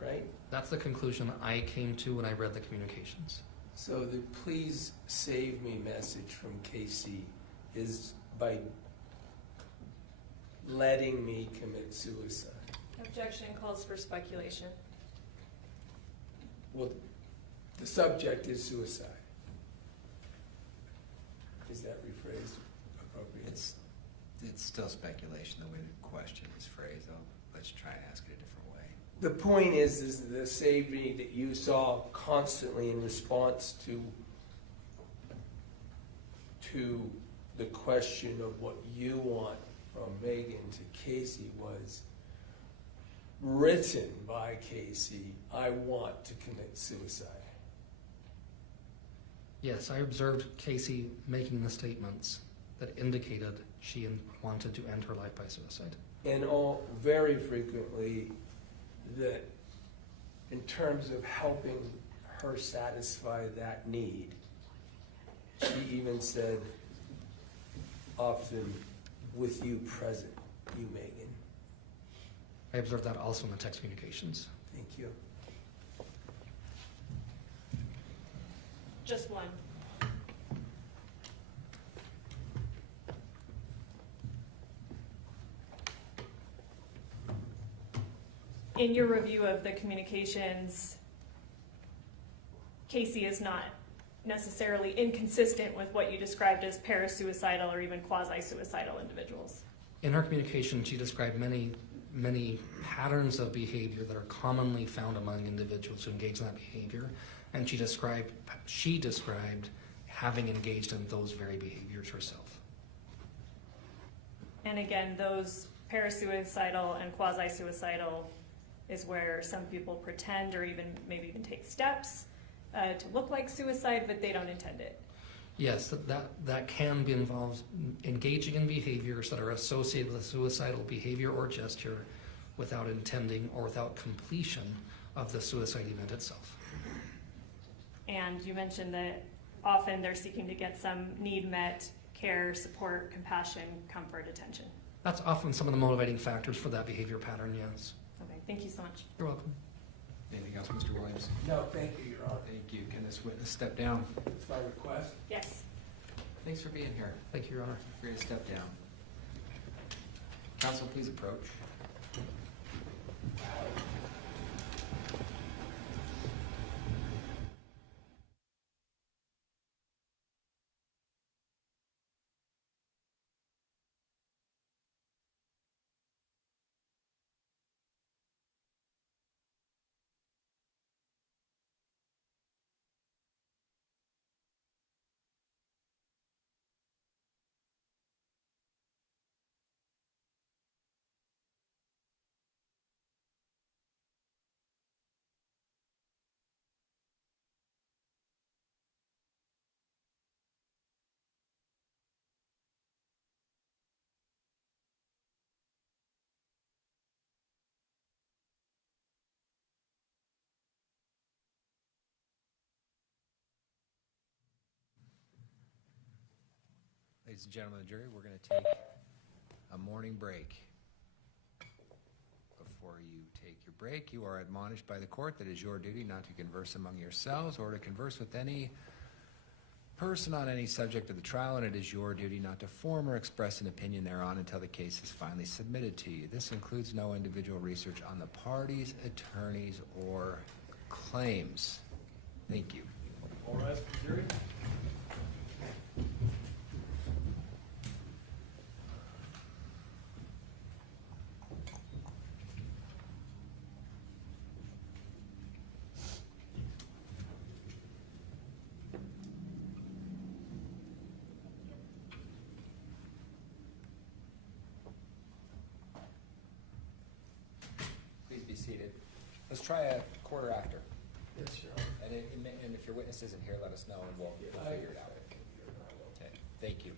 right? That's the conclusion I came to when I read the communications. So the please save me message from Kacee is by letting me commit suicide. Objection calls for speculation. Well, the subject is suicide. Is that rephrased appropriate? It's still speculation the way the question is phrased. Let's try and ask it a different way. The point is the save me that you saw constantly in response to the question of what you want from Meggan to Kacee was written by Kacee, I want to commit suicide. Yes, I observed Kacee making the statements that indicated she wanted to end her life by suicide. And all very frequently that in terms of helping her satisfy that need, she even said often with you present, you Meggan. I observed that also in the text communications. Thank you. Just one. In your review of the communications, Kacee is not necessarily inconsistent with what you described as parasuicidal or even quasi-suicidal individuals. In her communication, she described many patterns of behavior that are commonly found among individuals who engage in that behavior, and she described having engaged in those very behaviors herself. And again, those parasuicidal and quasi-suicidal is where some people pretend or maybe even take steps to look like suicide, but they don't intend it. Yes, that can be involved engaging in behaviors that are associated with a suicidal behavior or gesture without intending or without completion of the suicide event itself. And you mentioned that often they're seeking to get some need met, care, support, compassion, comfort, attention. That's often some of the motivating factors for that behavior pattern, yes. Okay, thank you so much. You're welcome. Anything else, Mr. Williams? No, thank you, Your Honor. Thank you. Can this witness step down? That's my request. Yes. Thanks for being here. Thank you, Your Honor. Free to step down. Counsel, please approach. Ladies and gentlemen of the jury, we're going to take a morning break. Before you take your break, you are admonished by the court that it is your duty not to converse among yourselves or to converse with any person on any subject of the trial, and it is your duty not to form or express an opinion thereon until the case is finally submitted to you. This includes no individual research on the parties, attorneys, or claims. Thank you. All rise for the jury. Please be seated. Let's try a quarter after. Yes, Your And if your witness isn't here, let us know and we'll Honor. figure it out. Okay, thank you.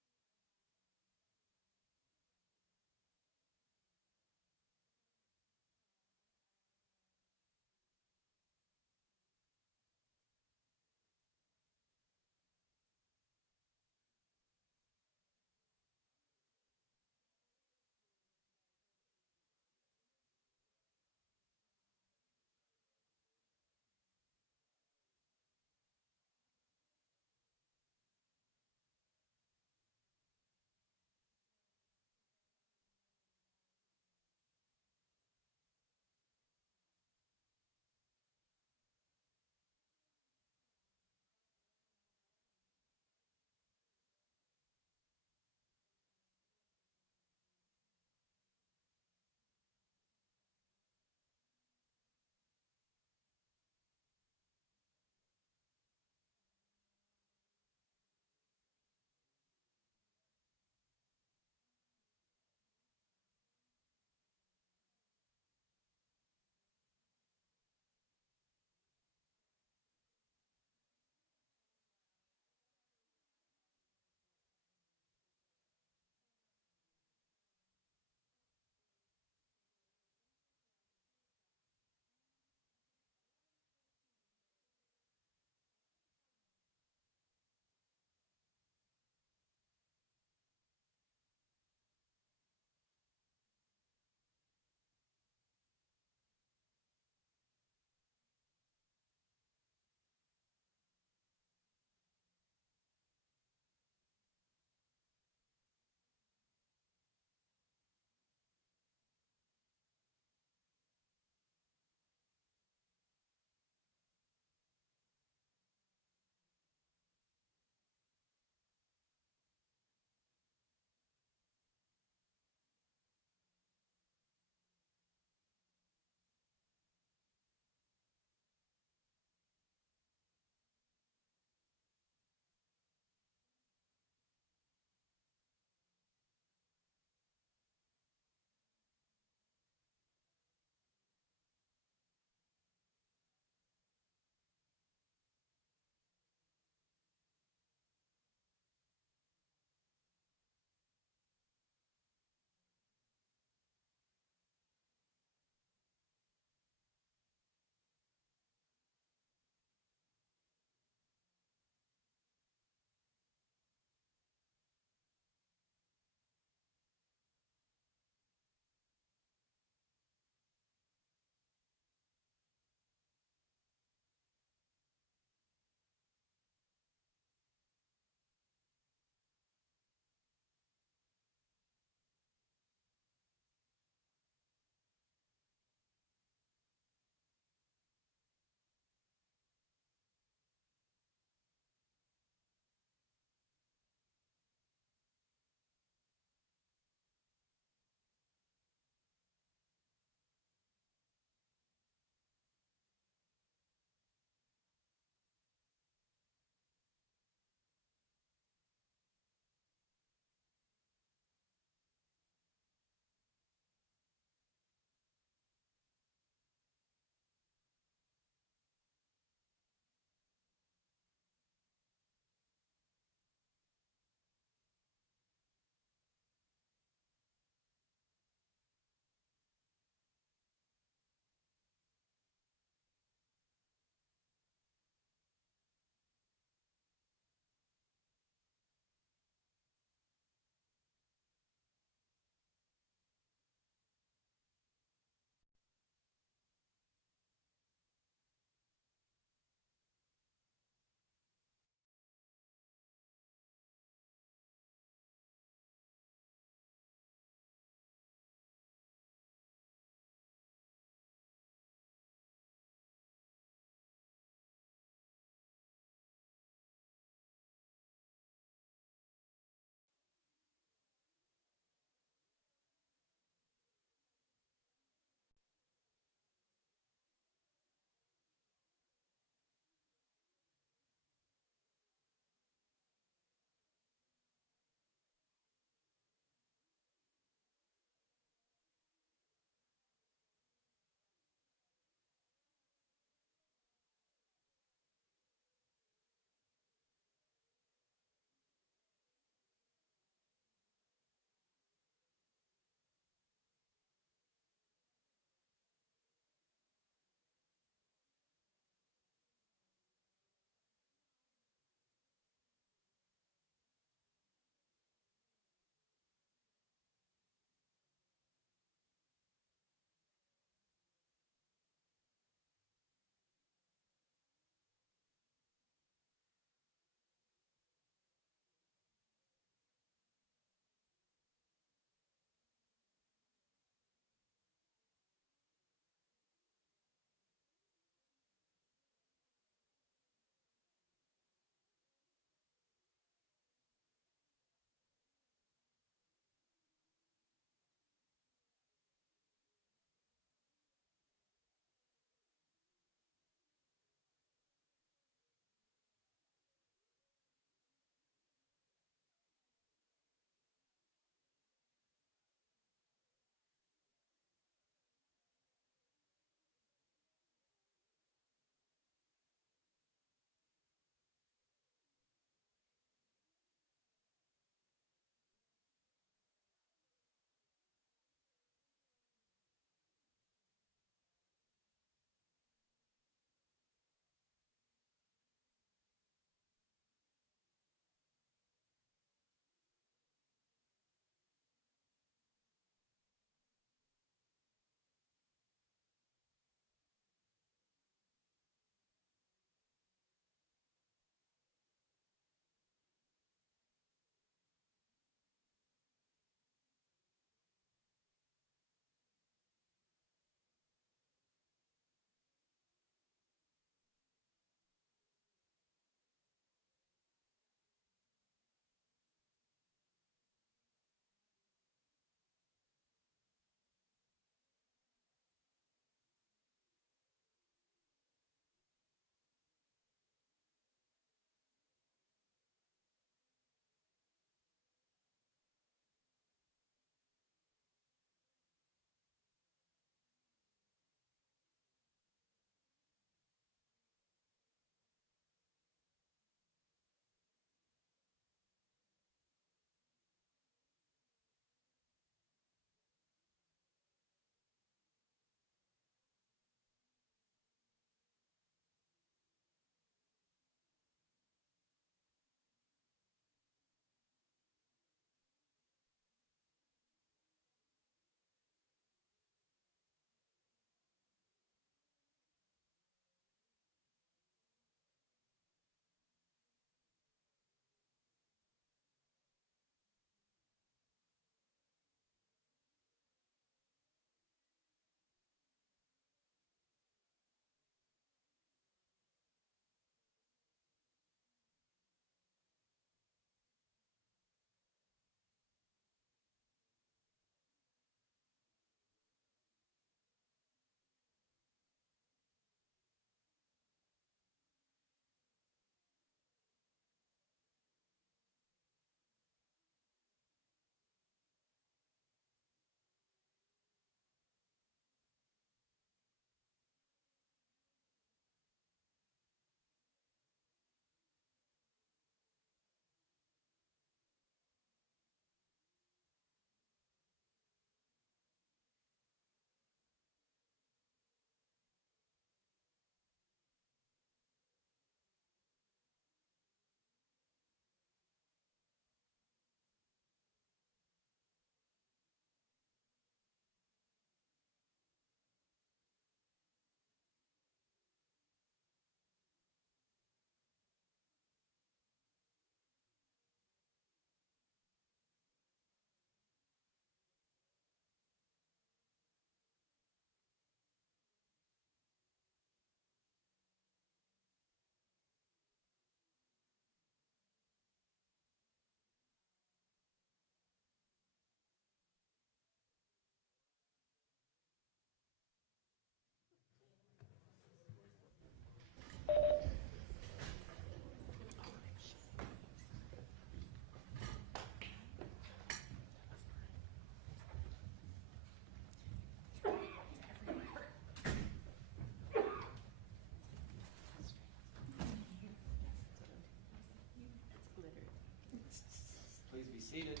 seated.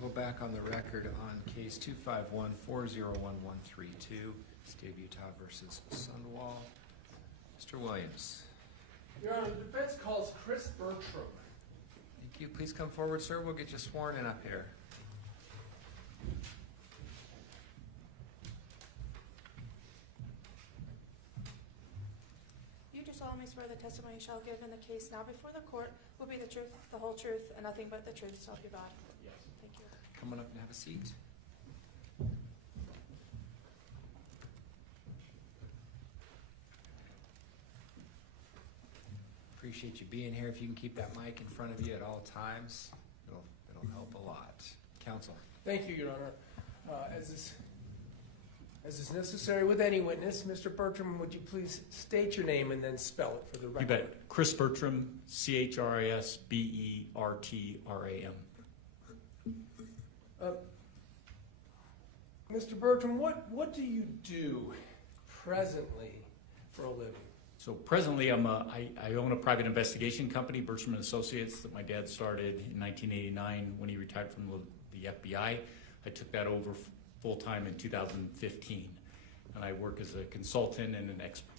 We'll go back on the record on case 251-401-132, State of Utah versus Sundwall. Mr. Williams. Your Honor, the defense calls Chris Bertram. Thank you. Please come forward, sir. We'll get you sworn in up here. You do solemnly swear the testimony you shall give in the case now before the court will be the truth, the whole truth, and nothing but the truth, so help you God. Yes. Thank you. Come on up and have a seat. Appreciate you being here. If you can keep that mic in front of you at all times, it'll help a lot. Counsel. Thank you, Your Honor. As is necessary with any witness, Mr. Bertram, would you please state your name and then spell it for the record? You bet. Chris Bertram, CHRISBERTRAM. Mr. Bertram, what do you do presently for a living? So presently, I own a private investigation company, Bertram and Associates, that my dad started in 1989 when he retired from the FBI. I took that over full-time in 2015, and I work as a consultant and an expert.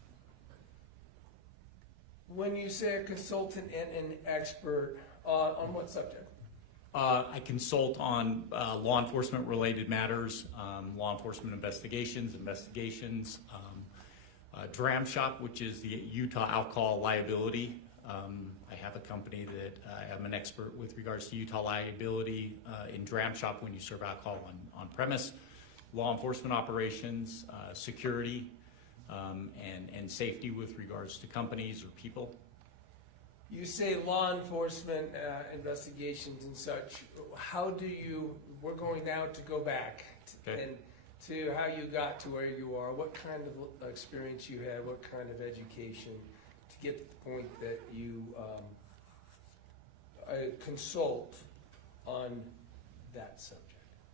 When you say a consultant and an expert, on what subject? I consult on law enforcement related matters, law enforcement investigations, DRAM Shop, which is the Utah Alcohol Liability. I have a company that I'm an expert with regards to Utah liability in DRAM Shop when you serve alcohol on premise, law enforcement operations, security, and safety with regards to companies or people. You say law enforcement investigations and such. How do you, we're going now to go back and to how you got to where you are, what kind of experience you had, what kind of education to get to the point that you consult on that subject.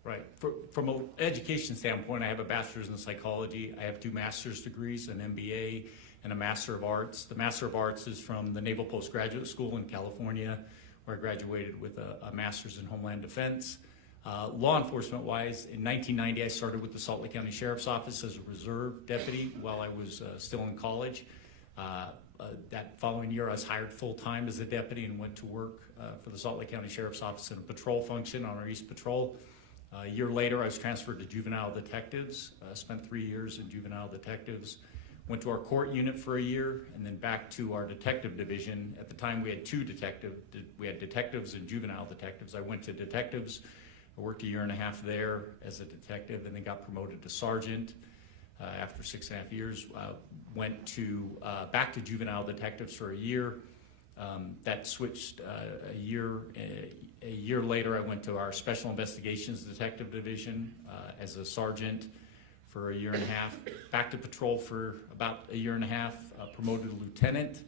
Right. From an education standpoint, I have a bachelor's in psychology. I have 2 master's degrees, an MBA and a Master of Arts. The Master of Arts is from the Naval Postgraduate School in California, where I graduated with a master's in Homeland Defense. Law enforcement-wise, in 1990, I started with the Salt Lake County Sheriff's Office as a reserve deputy while I was still in college. That following year, I was hired full-time as a deputy and went to work for the Salt Lake County Sheriff's Office in a patrol function on our East Patrol. A year later, I was transferred to juvenile detectives. Spent 3 years in juvenile detectives. Went to our court unit for a year, and then back to our detective division. At the time, we had 2 we had detectives and juvenile detectives. I went to detectives. I worked a year and a half there as a detective, and then got promoted to sergeant. After 6.5 years, went to back to juvenile detectives for a year. That switched a year later. I went to our special investigations detective division as a sergeant for a year and a half. Back to patrol for about a year and a half. Promoted to lieutenant.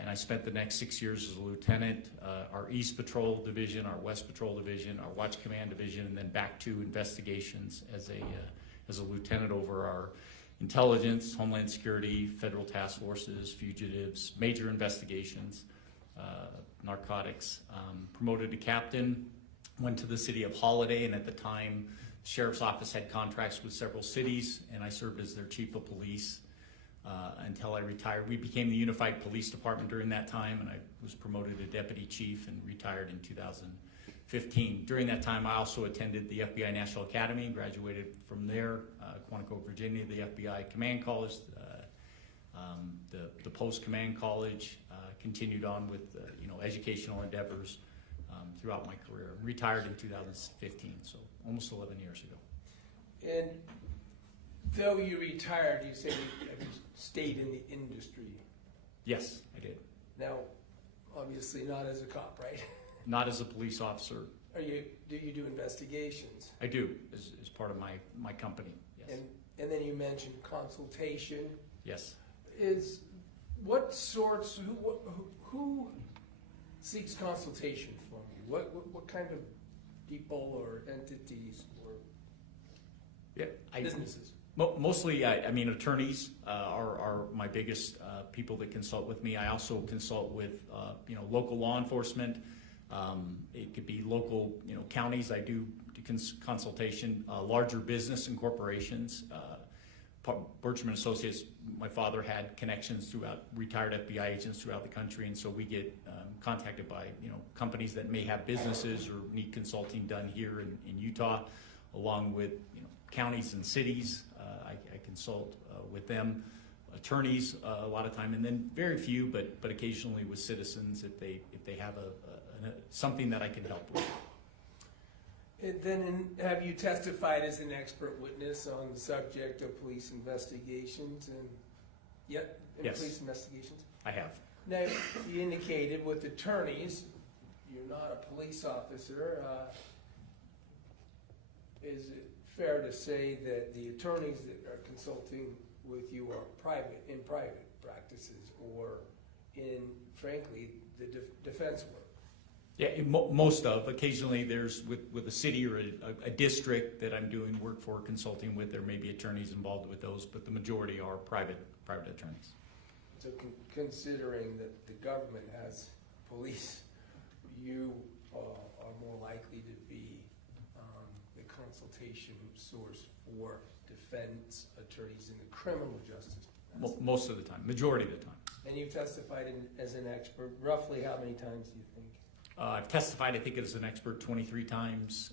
And I spent the next 6 years as a lieutenant, our East Patrol Division, our West Patrol Division, our Watch Command Division, and then back to investigations as a lieutenant over our intelligence, homeland security, federal task forces, fugitives, major investigations, narcotics. Promoted to captain, went to the city of Holiday, and at the time, the sheriff's office had contracts with several cities, and I served as their chief of police. Until I retired. We became the Unified Police Department during that time, and I was promoted to deputy chief and retired in 2015. During that time, I also attended the FBI National Academy, graduated from there, Quantico, Virginia, the FBI Command College, the Post Command College, continued on with educational endeavors throughout my career. Retired in 2015, so almost 11 years ago. And though you retired, you say you stayed in the industry. Yes, I did. Now, obviously not as a cop, right? Not as a police officer. Do you do investigations? I do, as part of my company, yes. And then you mentioned consultation. Yes. Who seeks consultation from you? What kind of people or entities or businesses? Mostly, I mean, attorneys are my biggest people that consult with me. I also consult with, local law enforcement. It could be local, counties. I do consultation, larger business and corporations. Bertram & Associates, my father had connections throughout, retired FBI agents throughout the country, and so we get contacted by, companies that may have businesses or need consulting done here in Utah, along with, counties and cities. I consult with them, attorneys a lot of time, and then very few, but occasionally with citizens if they have something that I can help with. And then have you testified as an expert witness on the subject of police investigations and, Yes. police investigations? I have. Now, you indicated with attorneys, you're not a police officer. Is it fair to say that the attorneys that are consulting with you are in private practices or in, frankly, the defense work? Yeah, most of. Occasionally there's with a city or a district that I'm doing work for, consulting with, there may be attorneys involved with those, but the majority are private attorneys. So considering that the government has police, you are more likely to be the consultation source for defense attorneys in the criminal justice. Most of the time, majority of the time. And you've testified as an expert, roughly how many times do you think? I've testified, I think, as an expert 23 times.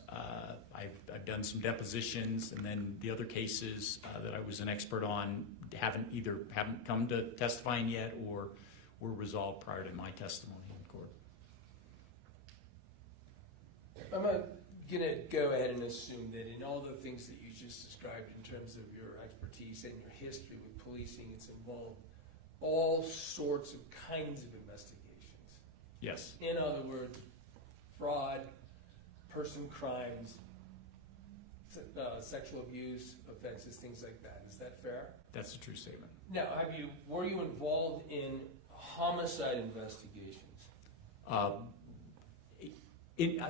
I've done some depositions, and then the other cases that I was an expert on haven't come to testifying yet, or were resolved prior to my testimony in court. I'm gonna go ahead and assume that in all the things that you just described in terms of your expertise and your history with policing, it's involved all sorts of kinds of investigations. Yes. In other words, fraud, person crimes, sexual abuse offenses, things like that. Is that fair? That's a true statement. Now, were you involved in homicide investigations?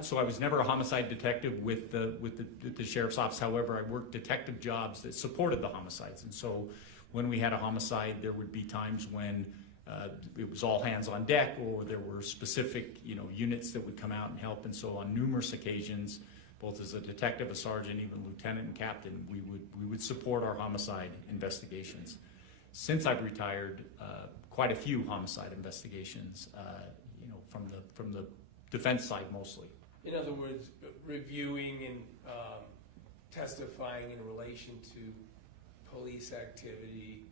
So I was never a homicide detective with the sheriff's office. However, I worked detective jobs that supported the homicides, and so when we had a homicide, there would be times when it was all hands on deck, or there were specific, units that would come out and help. And so on numerous occasions, both as a detective, a sergeant, even lieutenant and captain, we would support our homicide investigations. Since I've retired, quite a few homicide investigations, from the defense side mostly. In other words, reviewing and testifying in relation to police activity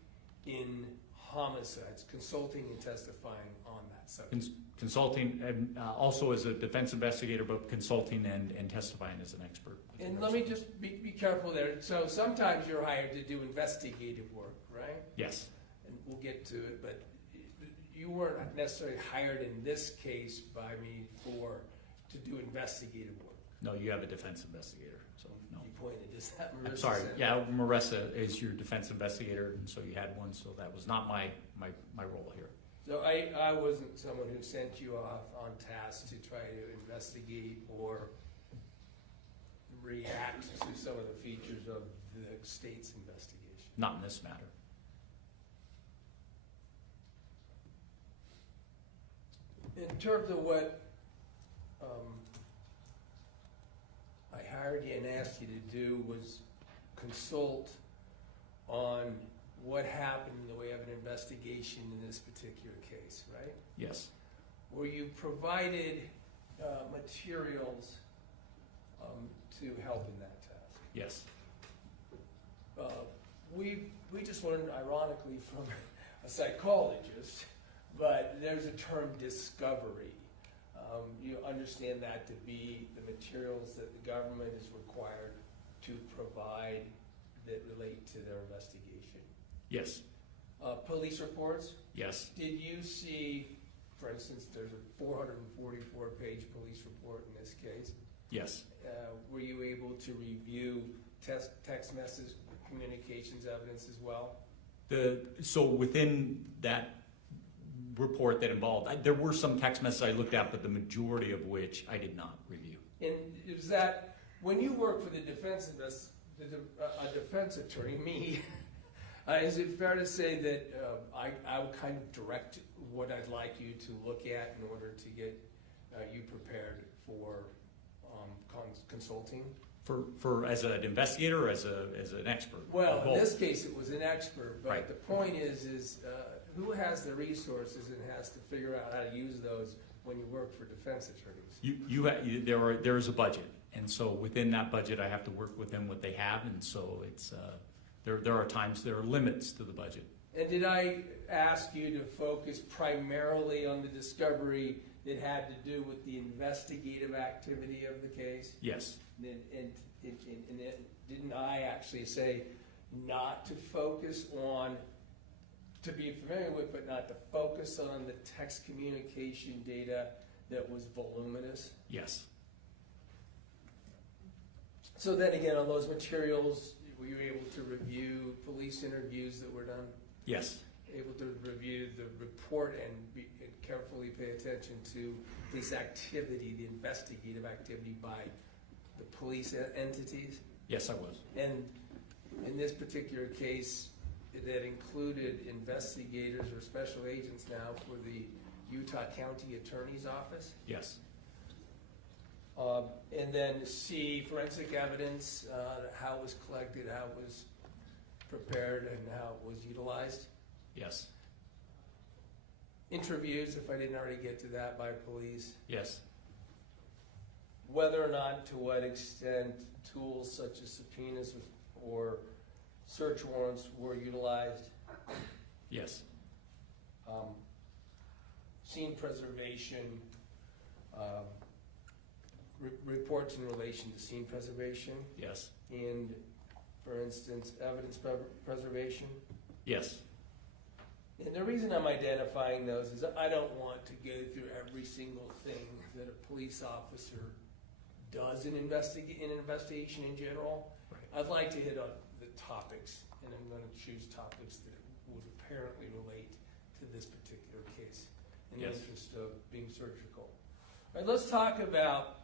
in homicides, consulting and testifying on that subject. Consulting, and also as a defense investigator, but consulting and testifying as an expert. And let me just be careful there. So sometimes you're hired to do investigative work, right? Yes. And we'll get to it, but you weren't necessarily hired in this case by me to do investigative work. No, you have a defense investigator, so no. You pointed, is that Marissa? I'm sorry, said? yeah, Marissa is your defense investigator, and so you had one, so that was not my role here. So I wasn't someone who sent you off on task to try to investigate or react to some of the features of the state's investigation. Not in this matter. In terms of what I hired you and asked you to do was consult on what happened in the way of an investigation in this particular case, right? Yes. Were you provided materials to help in that task? Yes. We just learned, ironically, from a psychologist, but there's a term discovery. You understand that to be the materials that the government is required to provide that relate to their investigation. Yes. Police reports? Yes. Did you see, for instance, there's a 444-page police report in this case. Yes. Were you able to review text message communications evidence as well? So within that report that involved, there were some text messages I looked at, but the majority of which I did not review. And is that, when you work for the defense a defense attorney, me, is it fair to say that I would kind of direct what I'd like you to look at in order to get you prepared for consulting? For as an investigator or as an expert? Well, in Both. this case, it was an expert, but Right. the point is who has the resources and has to figure out how to use those when you work for defense attorneys? There is a budget, and so within that budget, I have to work within what they have, and so it's there are times there are limits to the budget. And did I ask you to focus primarily on the discovery that had to do with the investigative activity of the case? Yes. And didn't I actually say not to focus on, to be familiar with, but not to focus on the text communication data that was voluminous? Yes. So then again, on those materials, were you able to review police interviews that were done? Yes. Able to review the report and carefully pay attention to this activity, the investigative activity by the police entities? Yes, I was. And in this particular case, that included investigators or special agents now for the Utah County Attorney's Office? Yes. And then see forensic evidence, how it was collected, how it was prepared, and how it was utilized. Yes. Interviews, if I didn't already get to that, by police. Yes. Whether or not, to what extent, tools such as subpoenas or search warrants were utilized. Yes. Scene preservation, reports in relation to scene preservation, Yes. and, for instance, evidence preservation. Yes. And the reason I'm identifying those is I don't want to go through every single thing that a police officer does in investigation in general. Right. I'd like to hit on the topics, and I'm going to choose topics that would apparently relate to this particular case in the Yes. interest of being surgical. All right, let's talk about,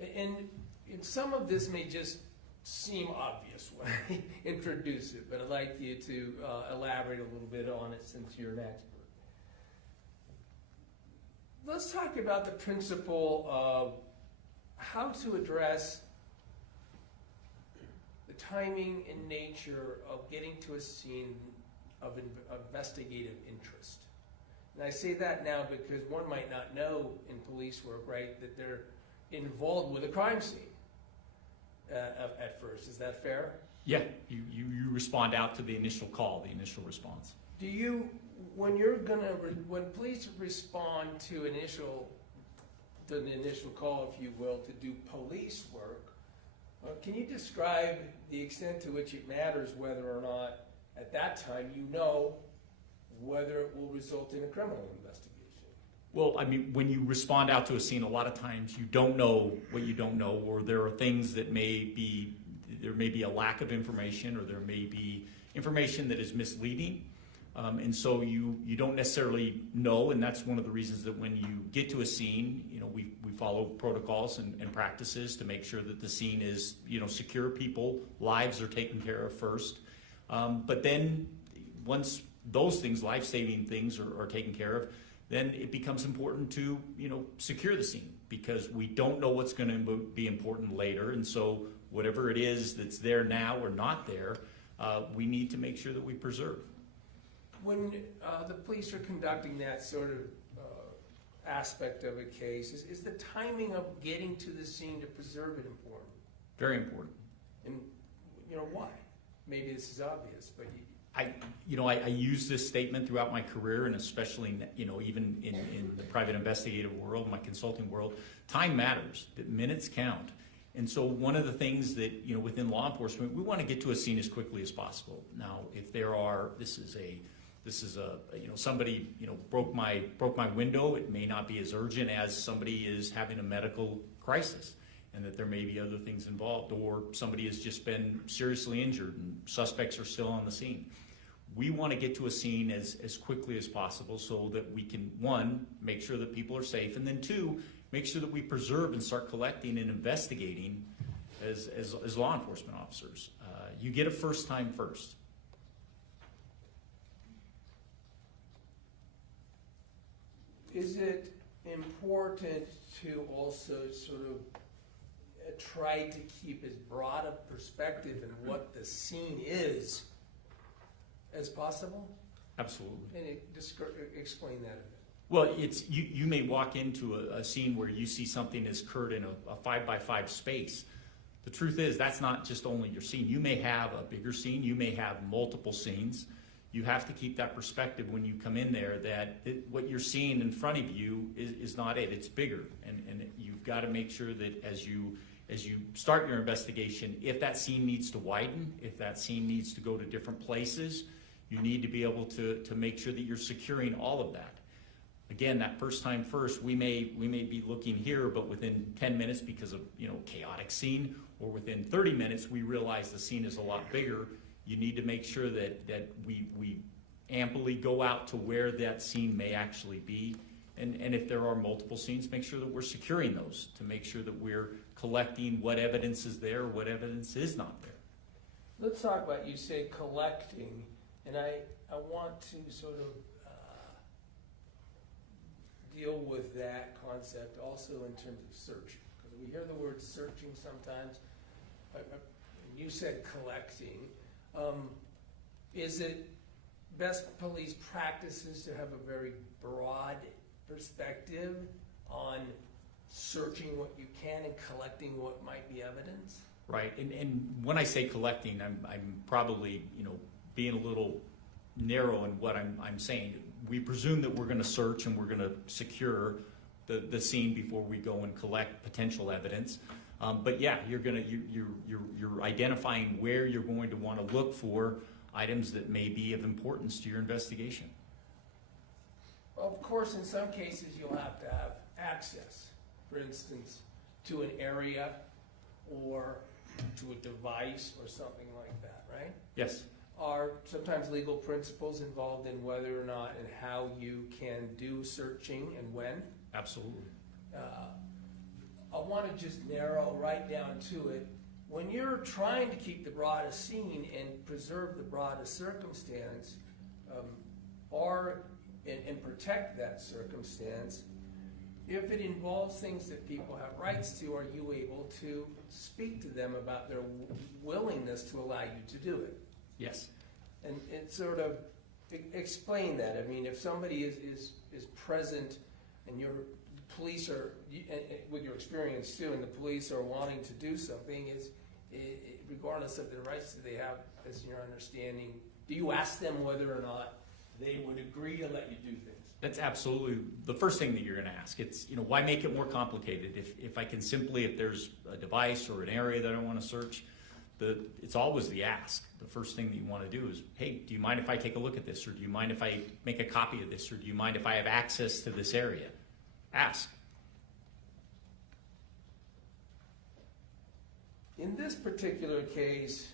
and some of this may just seem obvious when I introduce it, but I'd like you to elaborate a little bit on it since you're an expert. Let's talk about the principle of how to address the timing and nature of getting to a scene of investigative interest. And I say that now because one might not know in police work, right, that they're involved with a crime scene at first. Is that fair? Yeah. You respond out to the initial call, the initial response. Do you, when police respond to the initial call, if you will, to do police work, can you describe the extent to which it matters whether or not at that time you know whether it will result in a criminal investigation? Well, I mean, when you respond out to a scene, a lot of times you don't know what you don't know, or there are things that there may be a lack of information, or there may be information that is misleading. And so you don't necessarily know, and that's one of the reasons that when you get to a scene, we follow protocols and practices to make sure that the scene is, secure. People, lives are taken care of first. But then once those things, life-saving things are taken care of, then it becomes important to, secure the scene, because we don't know what's going to be important later. And so whatever it is that's there now or not there, we need to make sure that we preserve. When the police are conducting that sort of aspect of a case, is the timing of getting to the scene to preserve it important? Very important. And why? Maybe this is obvious, but I use this statement throughout my career, and especially, even in the private investigative world, my consulting world, time matters. Minutes count. And so one of the things that, within law enforcement, we want to get to a scene as quickly as possible. Now, if this is somebody, broke my window, it may not be as urgent as somebody is having a medical crisis, and that there may be other things involved, or somebody has just been seriously injured and suspects are still on the scene. We want to get to a scene as quickly as possible so that we can, one, make sure that people are safe, and then two, make sure that we preserve and start collecting and investigating as law enforcement officers. You get a first time first. Is it important to also sort of try to keep as broad a perspective in what the scene is as possible? Absolutely. And explain that a bit. Well, it's you may walk into a scene where you see something has occurred in a 5x5 space. The truth is that's not just only your scene. You may have a bigger scene. You may have multiple scenes. You have to keep that perspective when you come in there that what you're seeing in front of you is not it. It's bigger. And you've got to make sure that as you start your investigation, if that scene needs to widen, if that scene needs to go to different places, you need to be able to make sure that you're securing all of that. Again, that first time first, we may be looking here, but within 10 minutes because of chaotic scene, or within 30 minutes we realize the scene is a lot bigger. You need to make sure that we amply go out to where that scene may actually be, and if there are multiple scenes, make sure that we're securing those to make sure that we're collecting what evidence is there, what evidence is not there. Let's talk about, you say collecting, and I want to sort of deal with that concept also in terms of searching, because we hear the word searching sometimes. You said collecting. Is it best police practices to have a very broad perspective on searching what you can and collecting what might be evidence? Right, and when I say collecting, I'm probably being a little narrow in what I'm saying. We presume that we're going to search and we're going to secure the scene before we go and collect potential evidence. But yeah, you're identifying where you're going to want to look for items that may be of importance to your investigation. Of course, in some cases you'll have to have access, for instance, to an area or to a device or something like that, right? Yes. Are sometimes legal principles involved in whether or not and how you can do searching and when? Absolutely. I want to just narrow right down to it. When you're trying to keep the broadest scene and preserve the broadest circumstance, and protect that circumstance, if it involves things that people have rights to, are you able to speak to them about their willingness to allow you to do it? Yes. And sort of explain that. I mean, if somebody is present and your police are, with your experience too, and the police are wanting to do something, regardless of the rights that they have, as your understanding, do you ask them whether or not they would agree to let you do things? That's absolutely the first thing that you're going to ask. It's, why make it more complicated? If I can simply, if there's a device or an area that I want to search, it's always the ask. The first thing that you want to do is, hey, do you mind if I take a look at this? Or do you mind if I make a copy of this? Or do you mind if I have access to this area? Ask. In this particular case,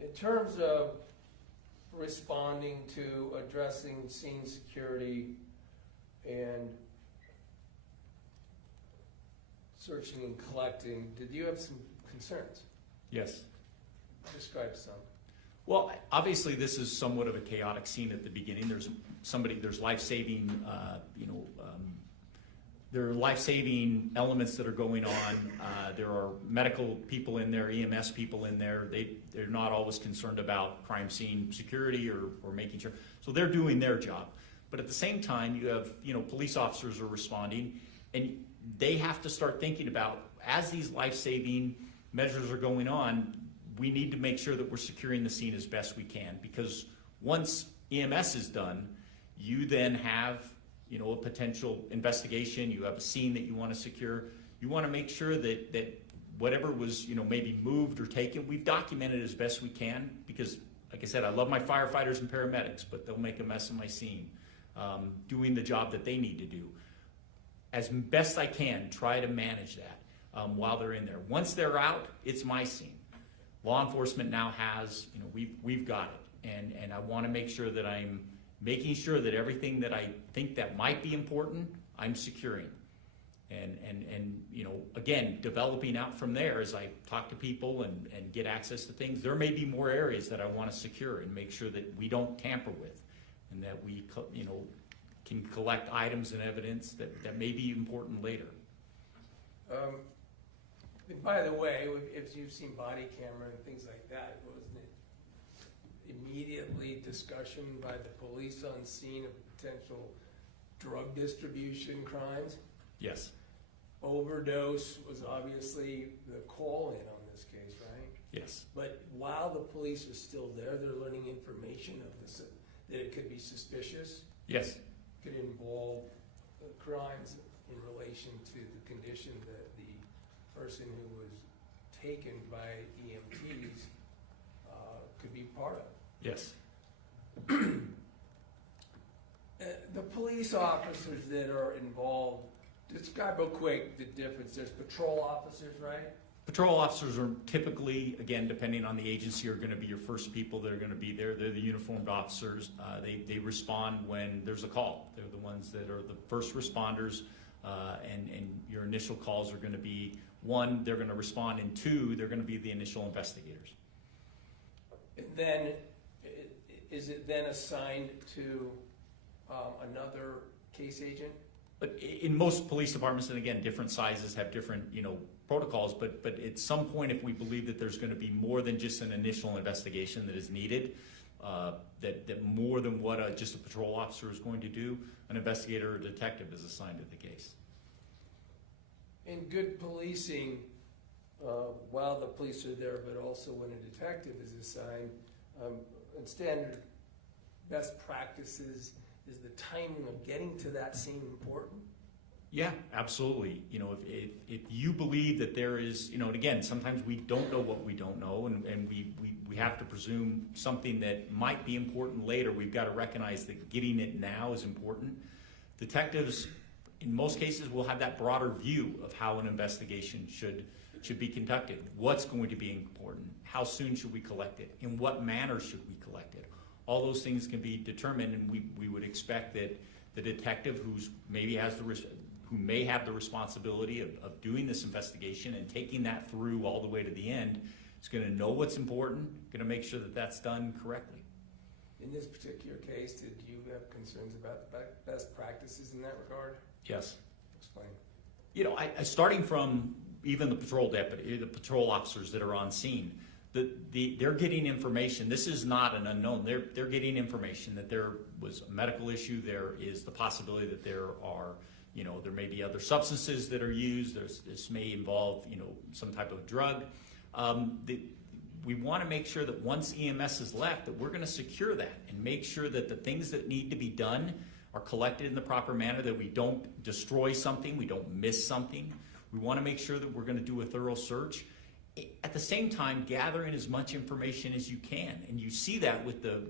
in terms of responding to addressing scene security and searching and collecting, did you have some concerns? Yes. Describe some. Well, obviously this is somewhat of a chaotic scene at the beginning. There's life-saving, there are life-saving elements that are going on. There are medical people in there, EMS people in there. They're not always concerned about crime scene security or making sure. So they're doing their job. But at the same time, you have, police officers are responding, and they have to start thinking about, as these life-saving measures are going on, we need to make sure that we're securing the scene as best we can, because once EMS is done, you then have a potential investigation, you have a scene that you want to secure. You want to make sure that whatever was, maybe moved or taken, we've documented as best we can, because, like I said, I love my firefighters and paramedics, but they'll make a mess of my scene, doing the job that they need to do. As best I can, try to manage that while they're in there. Once they're out, it's my scene. Law enforcement now has, we've got it, and I want to make sure that I'm making sure that everything that I think that might be important, I'm securing. And you know, again, developing out from there as I talk to people and get access to things, there may be more areas that I want to secure and make sure that we don't tamper with, and that we, you know, can collect items and evidence that may be important later. And by the way, if you've seen body camera and things like that, wasn't it immediately discussion by the police on scene of potential drug distribution crimes? Yes. Overdose was obviously the call-in on this case, right? Yes. But while the police are still there, they're learning information of this, that it could be suspicious, Yes. could involve crimes in relation to the condition that the person who was taken by EMTs could be part of. Yes. The police officers that are involved, describe real quick the difference. There's patrol officers, right? Patrol officers are typically, again, depending on the agency, are going to be your first people that are going to be there. They're the uniformed officers. They respond when there's a call. They're the ones that are the first responders, and your initial calls are going to be, one, they're going to respond, and two, they're going to be the initial investigators. And then, is it then assigned to another case agent? But in most police departments, and again, different sizes have different, you know, protocols, but at some point, if we believe that there's going to be more than just an initial investigation that is needed, that more than what just a patrol officer is going to do, an investigator or detective is assigned to the case. In good policing, while the police are there, but also when a detective is assigned, and standard best practices, is the timing of getting to that scene important? Yeah, absolutely. You know, if you believe that there is, you know, and again, sometimes we don't know what we don't know, and we have to presume something that might be important later. We've got to recognize that getting it now is important. Detectives, in most cases, will have that broader view of how an investigation should be conducted. What's going to be important? How soon should we collect it? In what manner should we collect it? All those things can be determined, and we would expect that the detective who may have the responsibility of doing this investigation and taking that through all the way to the end is going to know what's important, going to make sure that that's done correctly. In this particular case, did you have concerns about the best practices in that regard? Yes. Explain. You know, starting from even the patrol deputy, the patrol officers that are on scene, they're getting information. This is not an unknown. They're getting information that there was a medical issue. There is the possibility that there are, you know, there may be other substances that are used. This may involve, you know, some type of drug. We want to make sure that once EMS is left, that we're going to secure that and make sure that the things that need to be done are collected in the proper manner, that we don't destroy something, we don't miss something. We want to make sure that we're going to do a thorough search. At the same time, gathering as much information as you can, and you see that with the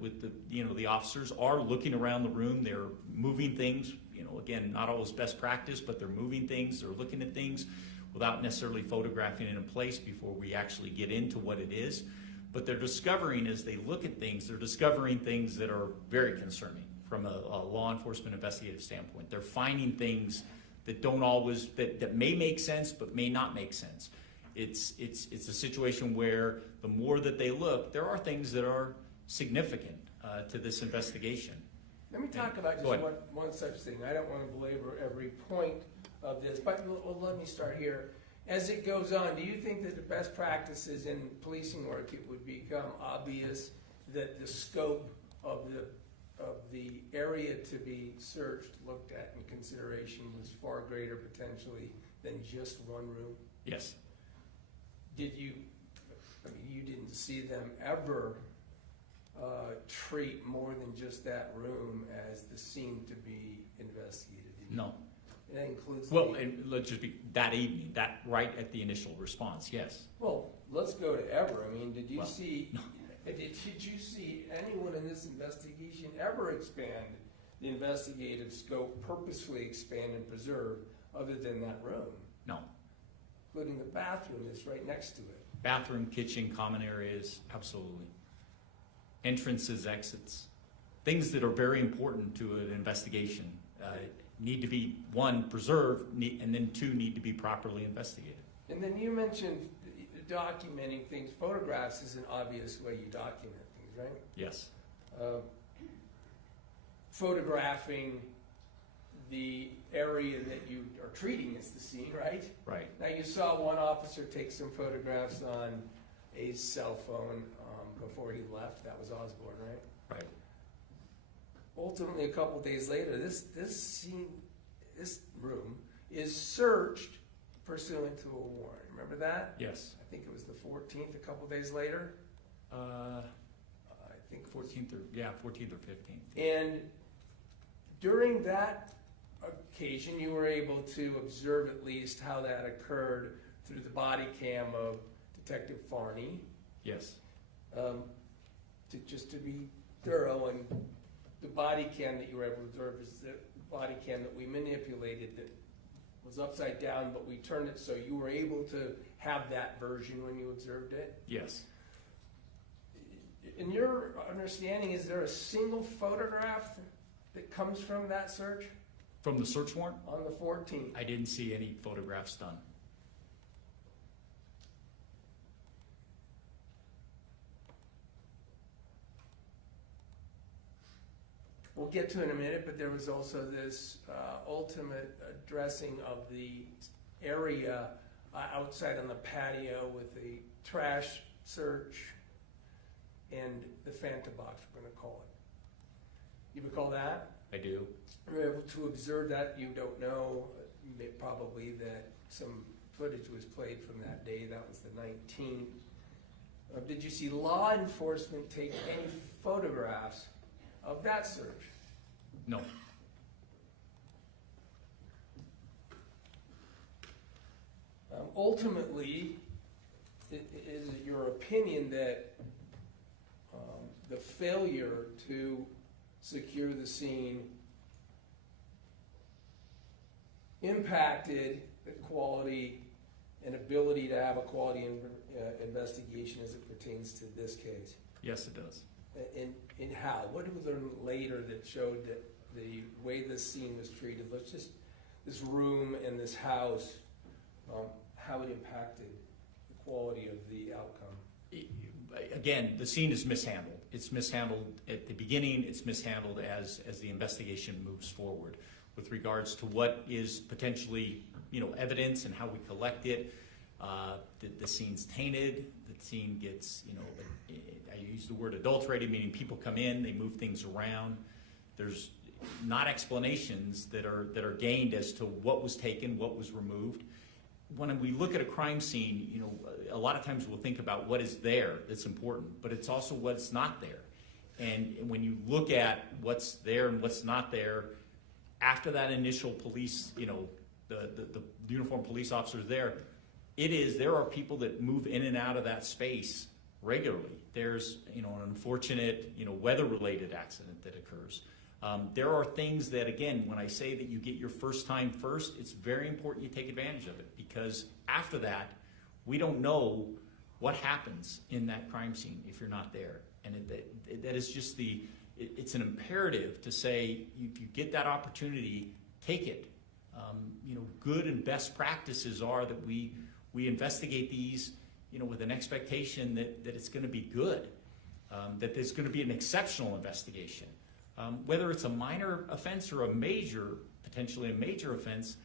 you know, the officers are looking around the room. They're moving things. You know, again, not always best practice, but they're moving things. They're looking at things without necessarily photographing it in place before we actually get into what it is. But they're discovering, as they look at things, they're discovering things that are very concerning from a law enforcement investigative standpoint. They're finding things that don't always that may make sense but may not make sense. It's a situation where the more that they look, there are things that are significant to this investigation. Let me talk about just one such thing. I don't want to belabor every point of this, but let me start here. As it goes on, do you think that the best practices in policing work, it would become obvious that the scope of the area to be searched, looked at, in consideration was far greater potentially than just one room? Yes. Did you, I mean, you didn't see them ever treat more than just that room as the scene to be investigated? Did you? No. That includes Well, and let's just be that evening, that right at the initial response, yes. Well, let's go to ever. I mean, did you Well, see no. did you see anyone in this investigation ever expand the investigative scope, purposefully expand and preserve, other than that room? No. Including the bathroom that's right next to it. Bathroom, kitchen, common areas, absolutely. Entrances, exits, things that are very important to an investigation. need to be, one, preserved, and then two, need to be properly investigated. And then you mentioned documenting things. Photographs is an obvious way you document things, right? Yes. Photographing the area that you are treating as the scene, right? Right. Now, you saw one officer take some photographs on a cell phone before he left. That was Osborne, right? Right. Ultimately, a couple days later, this scene, this room, is searched pursuant to a warrant. Remember that? Yes. I think it was the 14th, a couple days later. I think 14th or 15th. And during that occasion, you were able to observe at least how that occurred through the body cam of Detective Farney. Yes. Just to be thorough, and the body cam that you were able to observe is the body cam that we manipulated that was upside down, but we turned it so you were able to have that version when you observed it. Yes. In your understanding, is there a single photograph that comes from that search From the search warrant, on the 14th? I didn't see any photographs done. We'll get to it in a minute, but there was also this ultimate addressing of the area outside on the patio with the trash search and the Fanta box, we're going to call it. You recall that? I do. You were able to observe that. You don't know, probably, that some footage was played from that day. That was the 19th. Did you see law enforcement take any photographs of that search? No. Ultimately, is it your opinion that the failure to secure the scene impacted the quality and ability to have a quality investigation as it pertains to this case? Yes, it does. In how? What did we learn later that showed that the way this scene was treated, this room and this house, how it impacted the quality of the outcome? Again, the scene is mishandled. It's mishandled at the beginning. It's mishandled as the investigation moves forward with regards to what is potentially, evidence and how we collect it. The scene's tainted. The scene gets, I use the word adulterated, meaning people come in, they move things around. There's not explanations that are gained as to what was taken, what was removed. When we look at a crime scene, a lot of times we'll think about what is there that's important, but it's also what's not there. And when you look at what's there and what's not there, after that initial police, the uniformed police officers there are people that move in and out of that space regularly. There's, an unfortunate, weather-related accident that occurs. There are things that, again, when I say that you get your first time first, it's very important you take advantage of it, because after that, we don't know what happens in that crime scene if you're not there. And that is just it's an imperative to say, if you get that opportunity, take it. Good and best practices are that we investigate these, with an expectation that it's going to be good, that there's going to be an exceptional investigation. Whether it's a minor offense or potentially a major offense,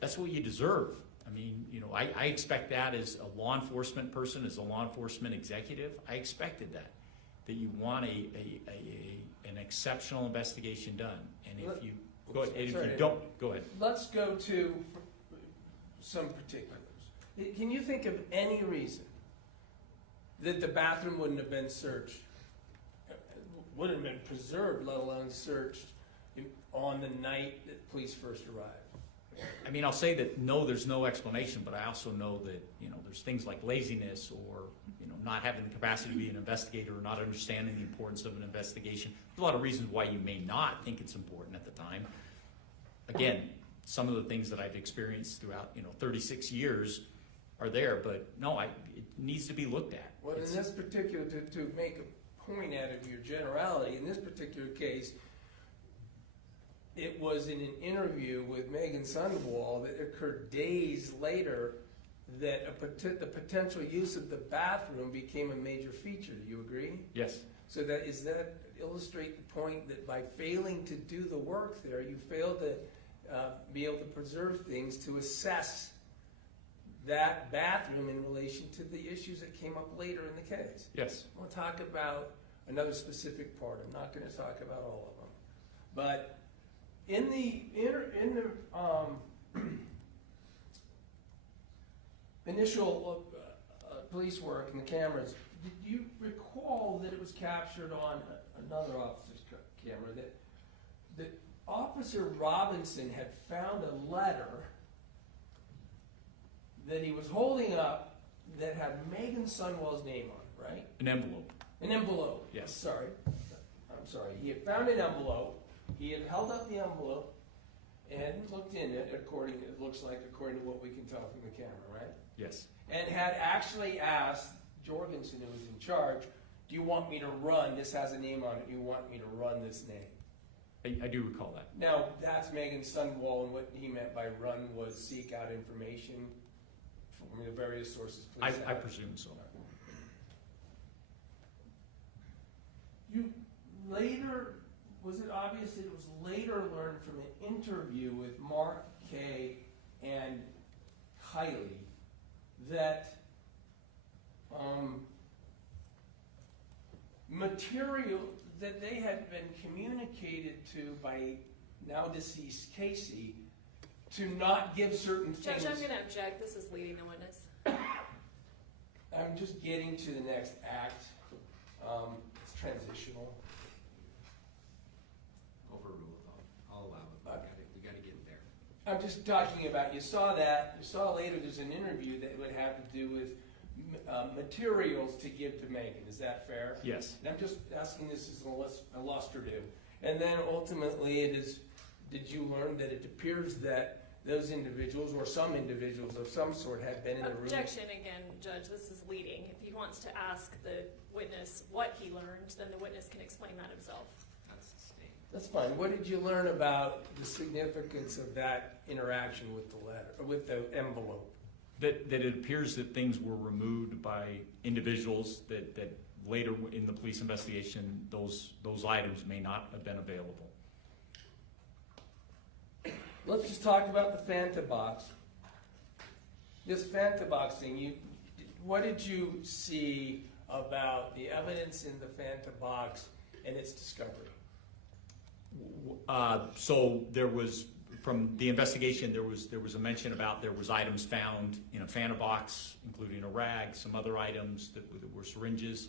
that's what you deserve. I mean, I expect that as a law enforcement person, as a law enforcement executive. I expected that you want an exceptional investigation done. And if you go ahead, if you don't, go ahead. Let's go to some particulars. Can you think of any reason that the bathroom wouldn't have been searched, wouldn't have been preserved, let alone searched on the night that police first arrived? I mean, I'll say that no, there's no explanation, but I also know that, there's things like laziness or, not having the capacity to be an investigator or not understanding the importance of an investigation. There's a lot of reasons why you may not think it's important at the time. Again, some of the things that I've experienced throughout, 36 years are there, but no, it needs to be looked at. Well, in this particular, to make a point out of your generality, in this particular case, it was in an interview with Meggan Sundwall that occurred days later that the potential use of the bathroom became a major feature. Do you agree? Yes. So that illustrate the point that by failing to do the work there, you failed to be able to preserve things to assess that bathroom in relation to the issues that came up later in the case. Yes. We'll talk about another specific part. I'm not going to talk about all of them. But in the initial police work and the cameras, did you recall that it was captured on another officer's camera that Officer Robinson had found a letter that he was holding up that had Meggan Sundwall's name on it, right? An envelope. An envelope. Yes. I'm sorry. He had found an envelope. He had held up the envelope and looked in it, according to what we can tell from the camera, right? Yes. And had actually asked Jorgensen, who was in charge, do you want me to run, this has a name on it, do you want me to run this name? I do recall that. Now, that's Meggan Sundwall, and what he meant by run was seek out information from the various sources. I presume so. You later, was it obvious that it was later learned from an interview with Mark Kay and Kylie that material that they had been communicated to by now deceased Kacee to not give certain things. Judge, I'm going to object. This is leading the witness. I'm just getting to the next act. It's transitional. Overruled. I'll allow it. We got to get there. I'm just talking about, you saw later there's an interview that would have to do with materials to give to Meggan. Is that fair? Yes. And I'm just asking this as illustrative. And then ultimately did you learn that it appears that those individuals or some individuals of some sort had been in the room? Objection again, Judge. This is leading. If he wants to ask the witness what he learned, then the witness can explain that himself. That's the state. That's fine. What did you learn about the significance of that interaction with the letter, or with the envelope? That it appears that things were removed by individuals that later in the police investigation, those items may not have been available. Let's just talk about the Fanta box. This Fanta box thing, what did you see about the evidence in the Fanta box and its discovery? So there was, from the investigation, there was a mention about there was items found in a Fanta box, including a rag, some other items that were syringes.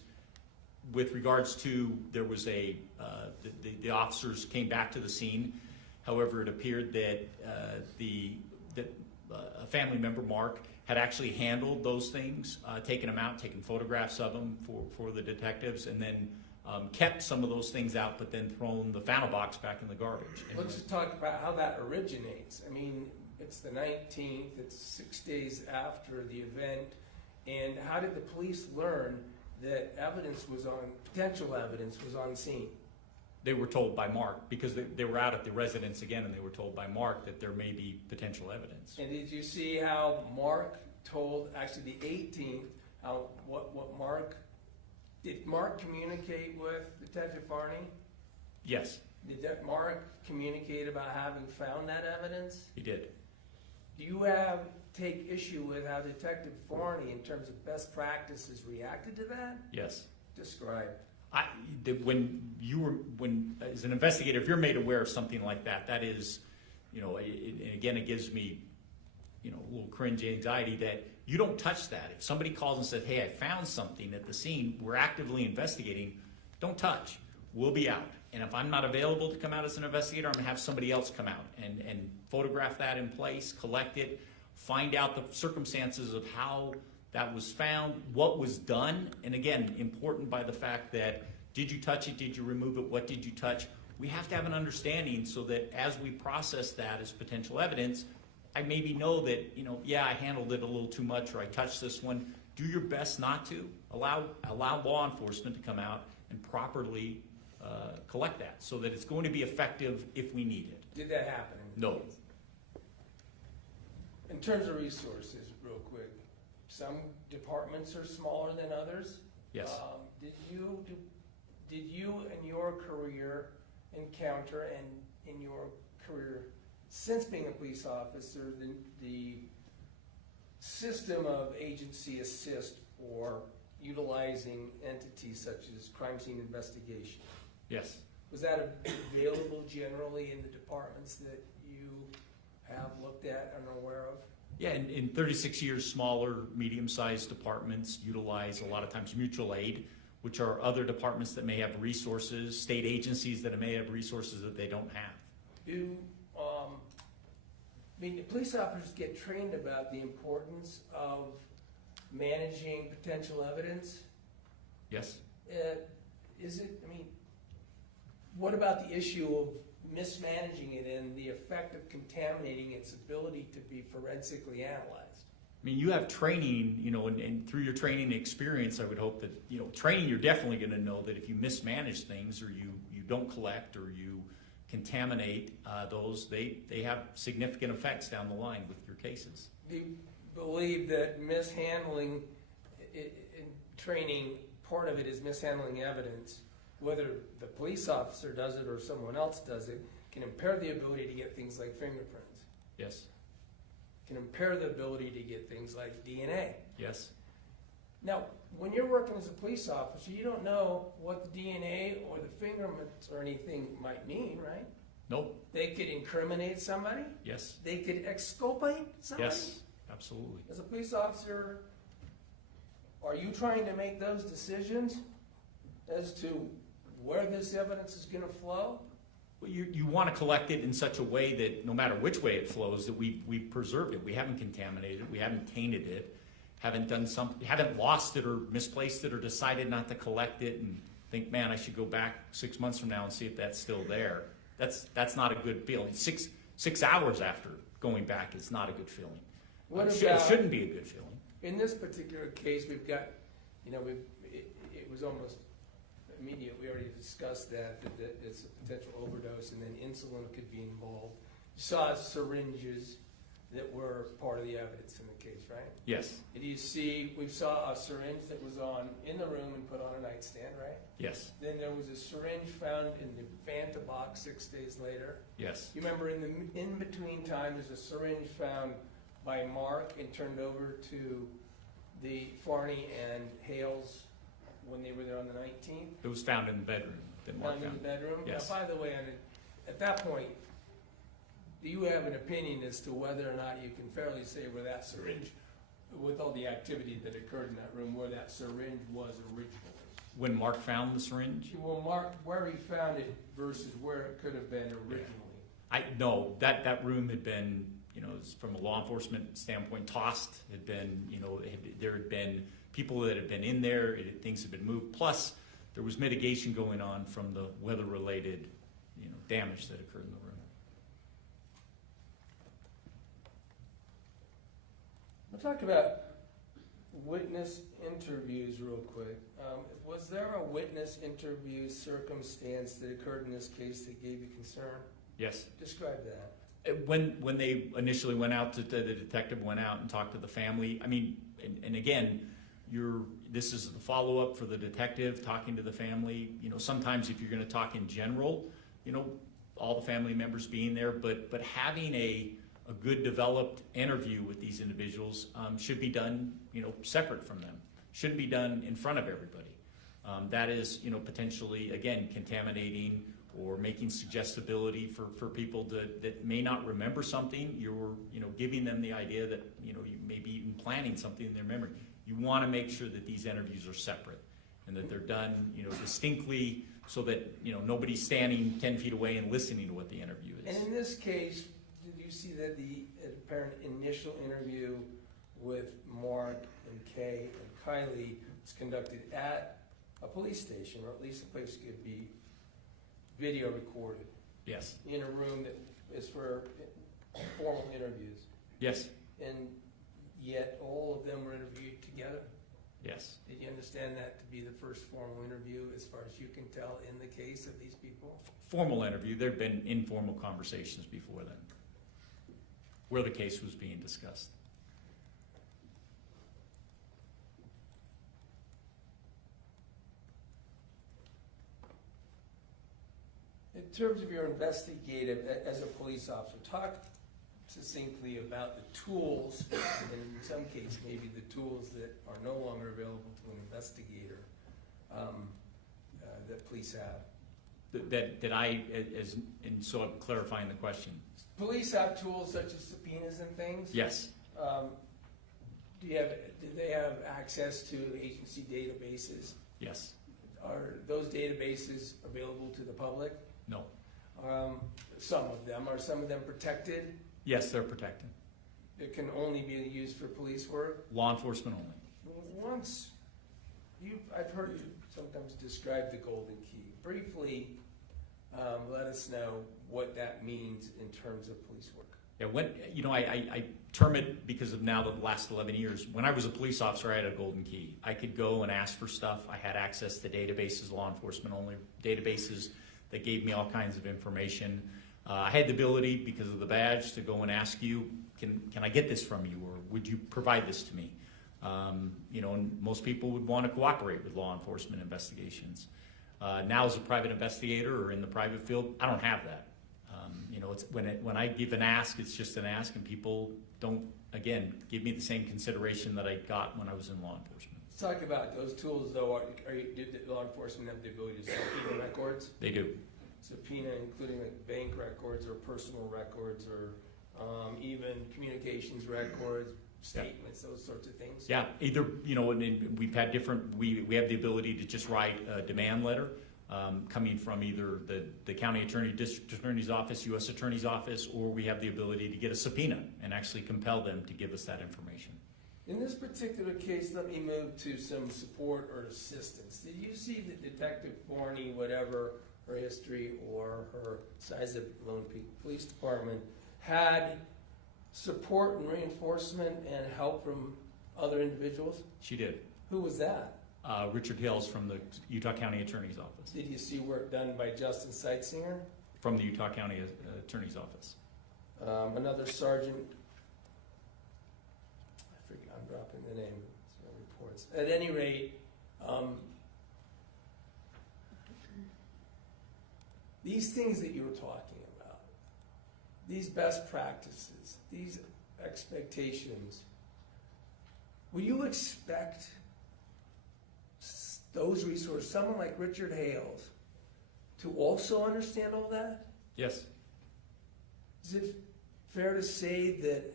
With regards to, there was the officers came back to the scene. However, it appeared that a family member, Mark, had actually handled those things, taken them out, taken photographs of them for the detectives, and then kept some of those things out, but then thrown the Fanta box back in the garbage. Let's just talk about how that originates. I mean, it's the 19th, it's 6 days after the event, and how did the police learn that potential evidence was on scene? They were told by Mark, because they were out at the residence again, and they were told by Mark that there may be potential evidence. And did you see how Mark told, actually the 18th, did Mark communicate with Detective Farney? Yes, Did Mark communicate about having found that evidence? he did. Do you take issue with how Detective Farney, in terms of best practices, reacted to that? Yes. Describe. When as an investigator, if you're made aware of something like that, that is, and again, it gives me, a little cringe anxiety that you don't touch that. If somebody calls and says, hey, I found something at the scene, we're actively investigating, don't touch. We'll be out. And if I'm not available to come out as an investigator, I'm going to have somebody else come out and photograph that in place, collect it, find out the circumstances of how that was found, what was done, and again, important by the fact that, did you touch it, did you remove it, what did you touch? We have to have an understanding so that as we process that as potential evidence, I maybe know that, I handled it a little too much, or I touched this one. Do your best not to. Allow law enforcement to come out and properly collect that, so that it's going to be effective if we need it. Did that happen? In the No. case? In terms of resources, real quick, some departments are smaller than others. Yes. Did you in your career encounter, and in your career since being a police officer, the system of agency assist or utilizing entities such as crime scene investigation? Yes. Was that available generally in the departments that you have looked at and are aware of? Yeah, in 36 years, smaller, medium-sized departments utilize a lot of times mutual aid, which are other departments that may have resources, state agencies that may have resources that they don't have. The police officers get trained about the importance of managing potential evidence. Yes? What about the issue of mismanaging it and the effect of contaminating its ability to be forensically analyzed? I mean, you have training, and through your training experience, I would hope that, training, you're definitely going to know that if you mismanage things or you don't collect or you contaminate those, they have significant effects down the line with your cases. Do you believe that mishandling in training, part of it is mishandling evidence, whether the police officer does it or someone else does it, can impair the ability to get things like fingerprints? Yes. Can impair the ability to get things like DNA. Yes. Now, when you're working as a police officer, you don't know what the DNA or the fingerprints or anything might mean, right? Nope. They could incriminate somebody. Yes. They could exculpate somebody. Yes. Absolutely. As a police officer, are you trying to make those decisions as to where this evidence is going to flow? Well, you want to collect it in such a way that no matter which way it flows, that we preserved it. We haven't contaminated it. We haven't tainted it. Haven't lost it or misplaced it or decided not to collect it and think, man, I should go back 6 months from now and see if that's still there. That's not a good feeling. Six hours after going back is not a good feeling. It shouldn't be a good feeling. In this particular case, we've got, it was almost immediate. We already discussed that it's a potential overdose, and then insulin could be involved. You saw syringes that were part of the evidence in the case, right? Yes. And we saw a syringe that was in the room and put on a nightstand, right? Yes. Then there was a syringe found in the Fanta box 6 days later. Yes. You remember in the in-between time, there's a syringe found by Mark and turned over to the Farney and Hales when they were there on the 19th. It was found in the bedroom that Mark Found in found. the bedroom? Yes. Now, by the way, at that point, do you have an opinion as to whether or not you can fairly say where that syringe, with all the activity that occurred in that room, where that syringe was originally? When Mark found the syringe? Well, Mark, where he found it versus where it could have been originally. No, that room had been, from a law enforcement standpoint, tossed. Had been, there had been people that had been in there. Things had been moved. Plus, there was mitigation going on from the weather-related, damage that occurred in the room. We'll talk about witness interviews real quick. Was there a witness interview circumstance that occurred in this case that gave you concern? Yes. Describe that. When they initially went out, the detective went out and talked to the family. I mean, and again, this is the follow-up for the detective talking to the family. Sometimes if you're going to talk in general, all the family members being there, but having a good developed interview with these individuals should be done, separate from them. Shouldn't be done in front of everybody. That is, potentially, again, contaminating or making suggestibility for people that may not remember something. You're, giving them the idea that, you may be even planning something in their memory. You want to make sure that these interviews are separate and that they're done, distinctly so that, nobody's standing 10 feet away and listening to what the interview is. And in this case, did you see that the apparent initial interview with Mark and Kay and Kylie was conducted at a police station, or at least a place that could be video recorded? Yes. In a room that is for formal interviews. Yes. And yet all of them were interviewed together? Yes. Did you understand that to be the first formal interview, as far as you can tell, in the case of these people? Formal interview. There've been informal conversations before then, where the case was being discussed. In terms of your investigative, as a police officer, talk succinctly about the tools, and in some cases, maybe the tools that are no longer available to an investigator that police have. That I, as and so I'm clarifying the question. Police have tools such as subpoenas and things. Yes. Do they have access to agency databases? Yes. Are those databases available to the public? No. Some of them. Are some of them protected? Yes, they're protected. It can only be used for police work? Law enforcement only. I've heard you sometimes describe the golden key. Briefly, let us know what that means in terms of police work. Yeah, I term it because of now the last 11 years. When I was a police officer, I had a golden key. I could go and ask for stuff. I had access to databases, law enforcement only databases that gave me all kinds of information. I had the ability, because of the badge, to go and ask you, can I get this from you, or would you provide this to me? And most people would want to cooperate with law enforcement investigations. Now, as a private investigator or in the private field, I don't have that. It's when I give an ask, it's just an ask, and people don't, again, give me the same consideration that I got when I was in law enforcement. Let's talk about those tools, though. Did law enforcement have the ability to subpoena records? They do. Subpoena, including like bank records or personal records or even communications records, statements, those sorts of things? Yeah, either, and we've had different, we have the ability to just write a demand letter coming from either the county attorney, district attorney's office, U.S. attorney's office, or we have the ability to get a subpoena and actually compel them to give us that information. In this particular case, let me move to some support or assistance. Did you see that Detective Forney, whatever her history or her size of Lone Peak Police Department, had support and reinforcement and help from other individuals? She did. Who was that? Richard Hills from the Utah County Attorney's Office. Did you see work done by Justin Seitsinger? From the Utah County Attorney's Office. Another sergeant, I forget, I'm dropping the name, it's no reports. At any rate, these things that you were talking about, these best practices, these expectations, will you expect those resources, someone like Richard Hales, to also understand all that? Yes. Is it fair to say that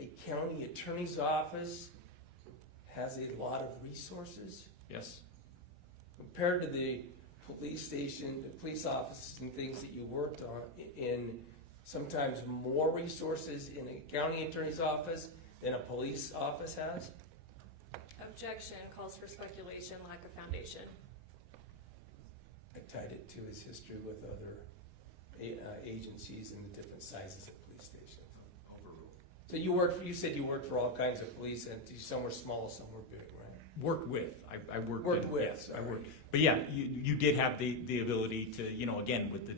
a county attorney's office has a lot of resources Yes. compared to the police station, the police offices and things that you worked on, in sometimes more resources in a county attorney's office than a police office has? Objection calls for speculation, lack of foundation. I tied it to his history with other agencies and the different sizes of police stations. Overruled. So you said you worked for all kinds of police entities. Some were small, some were big, right? Worked with. I worked Worked in, with, Yes, I sorry. worked. But yeah, you did have the ability to, again, with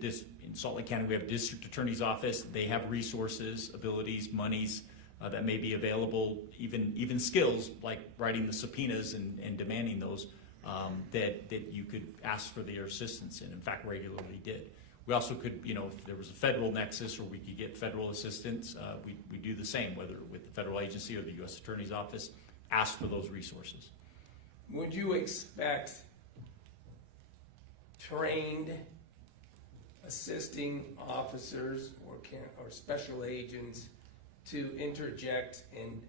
in Salt Lake County, we have a district attorney's office. They have resources, abilities, monies that may be available, even skills like writing the subpoenas and demanding those that you could ask for their assistance in fact, regularly did. We also could, if there was a federal nexus or we could get federal assistance, we do the same, whether with the federal agency or the U.S. Attorney's Office, ask for those resources. Would you expect trained assisting officers or special agents to interject and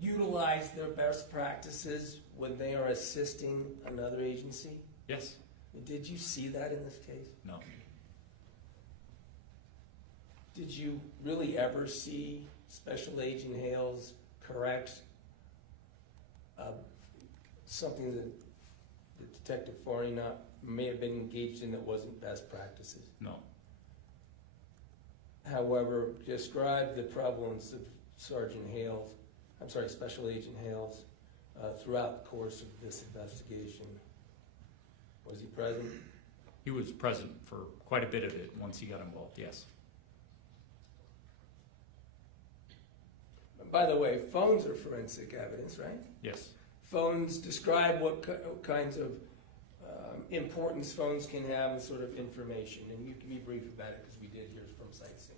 utilize their best practices when they are assisting another agency? Yes? Did you see that in this case? No? Did you really ever see Special Agent Hales correct something that Detective Forney may have been engaged in that wasn't best practices? No. However, describe the prevalence of Special Agent Hales, throughout the course of this investigation? Was he present? He was present for quite a bit of it once he got involved, yes. By the way, phones are forensic evidence, right? Yes. Phones describe what kinds of importance phones can have and sort of information. And you can be brief about it because we did hear from Sightseer.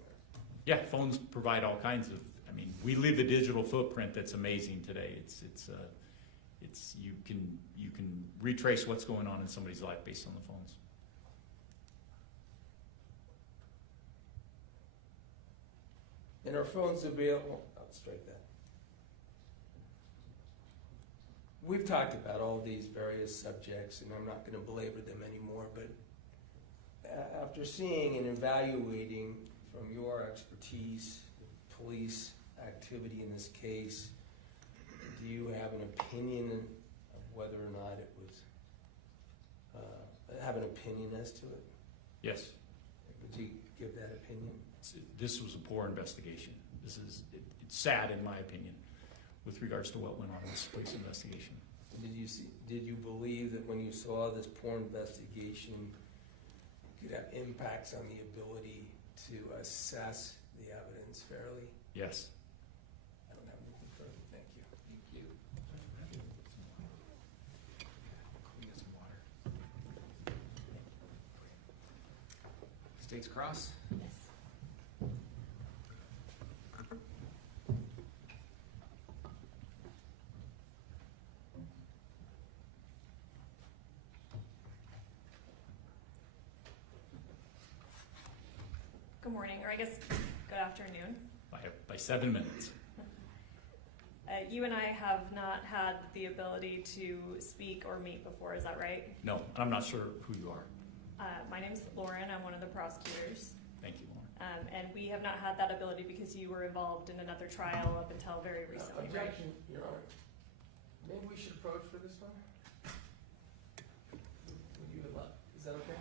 Yeah, phones provide all kinds of, I mean, we leave a digital footprint that's amazing today. It's you can retrace what's going on in somebody's life based on the phones. And are phones available? I'll strike that. We've talked about all these various subjects, and I'm not going to belabor them anymore, but after seeing and evaluating from your expertise, the police activity in this case, do you have an opinion of whether or not it was, have an opinion as to it? Yes. Would you give that opinion? This was a poor investigation. It's sad in my opinion with regards to what went on in this police investigation. Did you believe that when you saw this poor investigation, it could have impacts on the ability to assess the evidence fairly? Yes. I don't have anything further. Thank you. Thank you. Get some water. States Cross? Yes. Good morning, or I guess good afternoon. By 7 minutes. You and I have not had the ability to speak or meet before, is that right? No, I'm not sure who you are. My name's Lauren, I'm one of the prosecutors. Thank you, Lauren. And we have not had that ability because you were involved in another trial up until very recently, right? Objection, Your Honor. Maybe we should approach for this one? Would you allow, is that okay?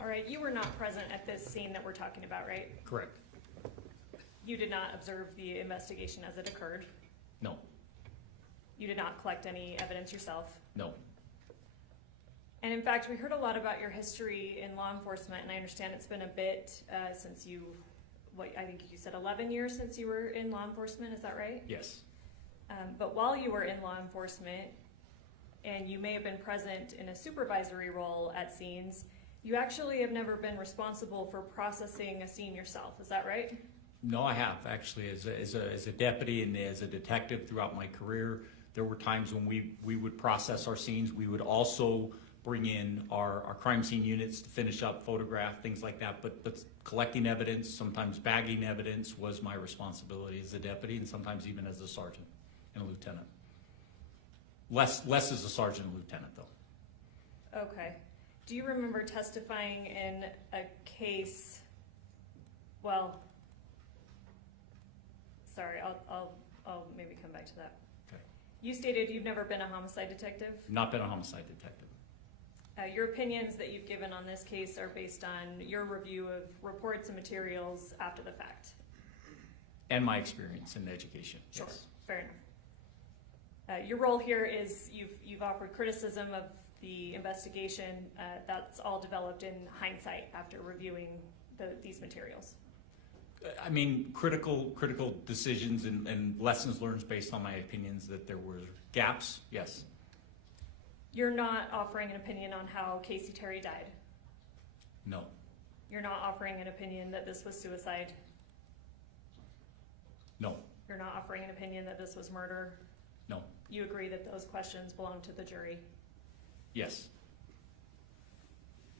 All right, you were not present at this scene that we're talking about, right? Correct. You did not observe the investigation as it occurred. No. You did not collect any evidence yourself. No. And in fact, we heard a lot about your history in law enforcement, and I understand it's been a bit since you, I think you said 11 years since you were in law enforcement, is that right? Yes. But while you were in law enforcement, and you may have been present in a supervisory role at scenes, you actually have never been responsible for processing a scene yourself, is that right? No, I have actually. As a deputy and as a detective throughout my career, there were times when we would process our scenes. We would also bring in our crime scene units to finish up, photograph, things like that. But collecting evidence, sometimes bagging evidence was my responsibility as a deputy, and sometimes even as a sergeant and a lieutenant. Less as a sergeant and lieutenant, though. Okay. Do you remember testifying in a case, well, sorry, I'll maybe come back to that. Okay. You stated you've never been a homicide detective. Not been a homicide detective. Your opinions that you've given on this case are based on your review of reports and materials after the fact. And my experience in education. Sure, Yes. fair enough. Your role here is you've offered criticism of the investigation. That's all developed in hindsight after reviewing these materials. I mean, critical decisions and lessons learned based on my opinions that there were gaps, yes. You're not offering an opinion on how Kacee Terry died. No. You're not offering an opinion that this was suicide. No. You're not offering an opinion that this was murder? No. You agree that those questions belong to the jury? Yes.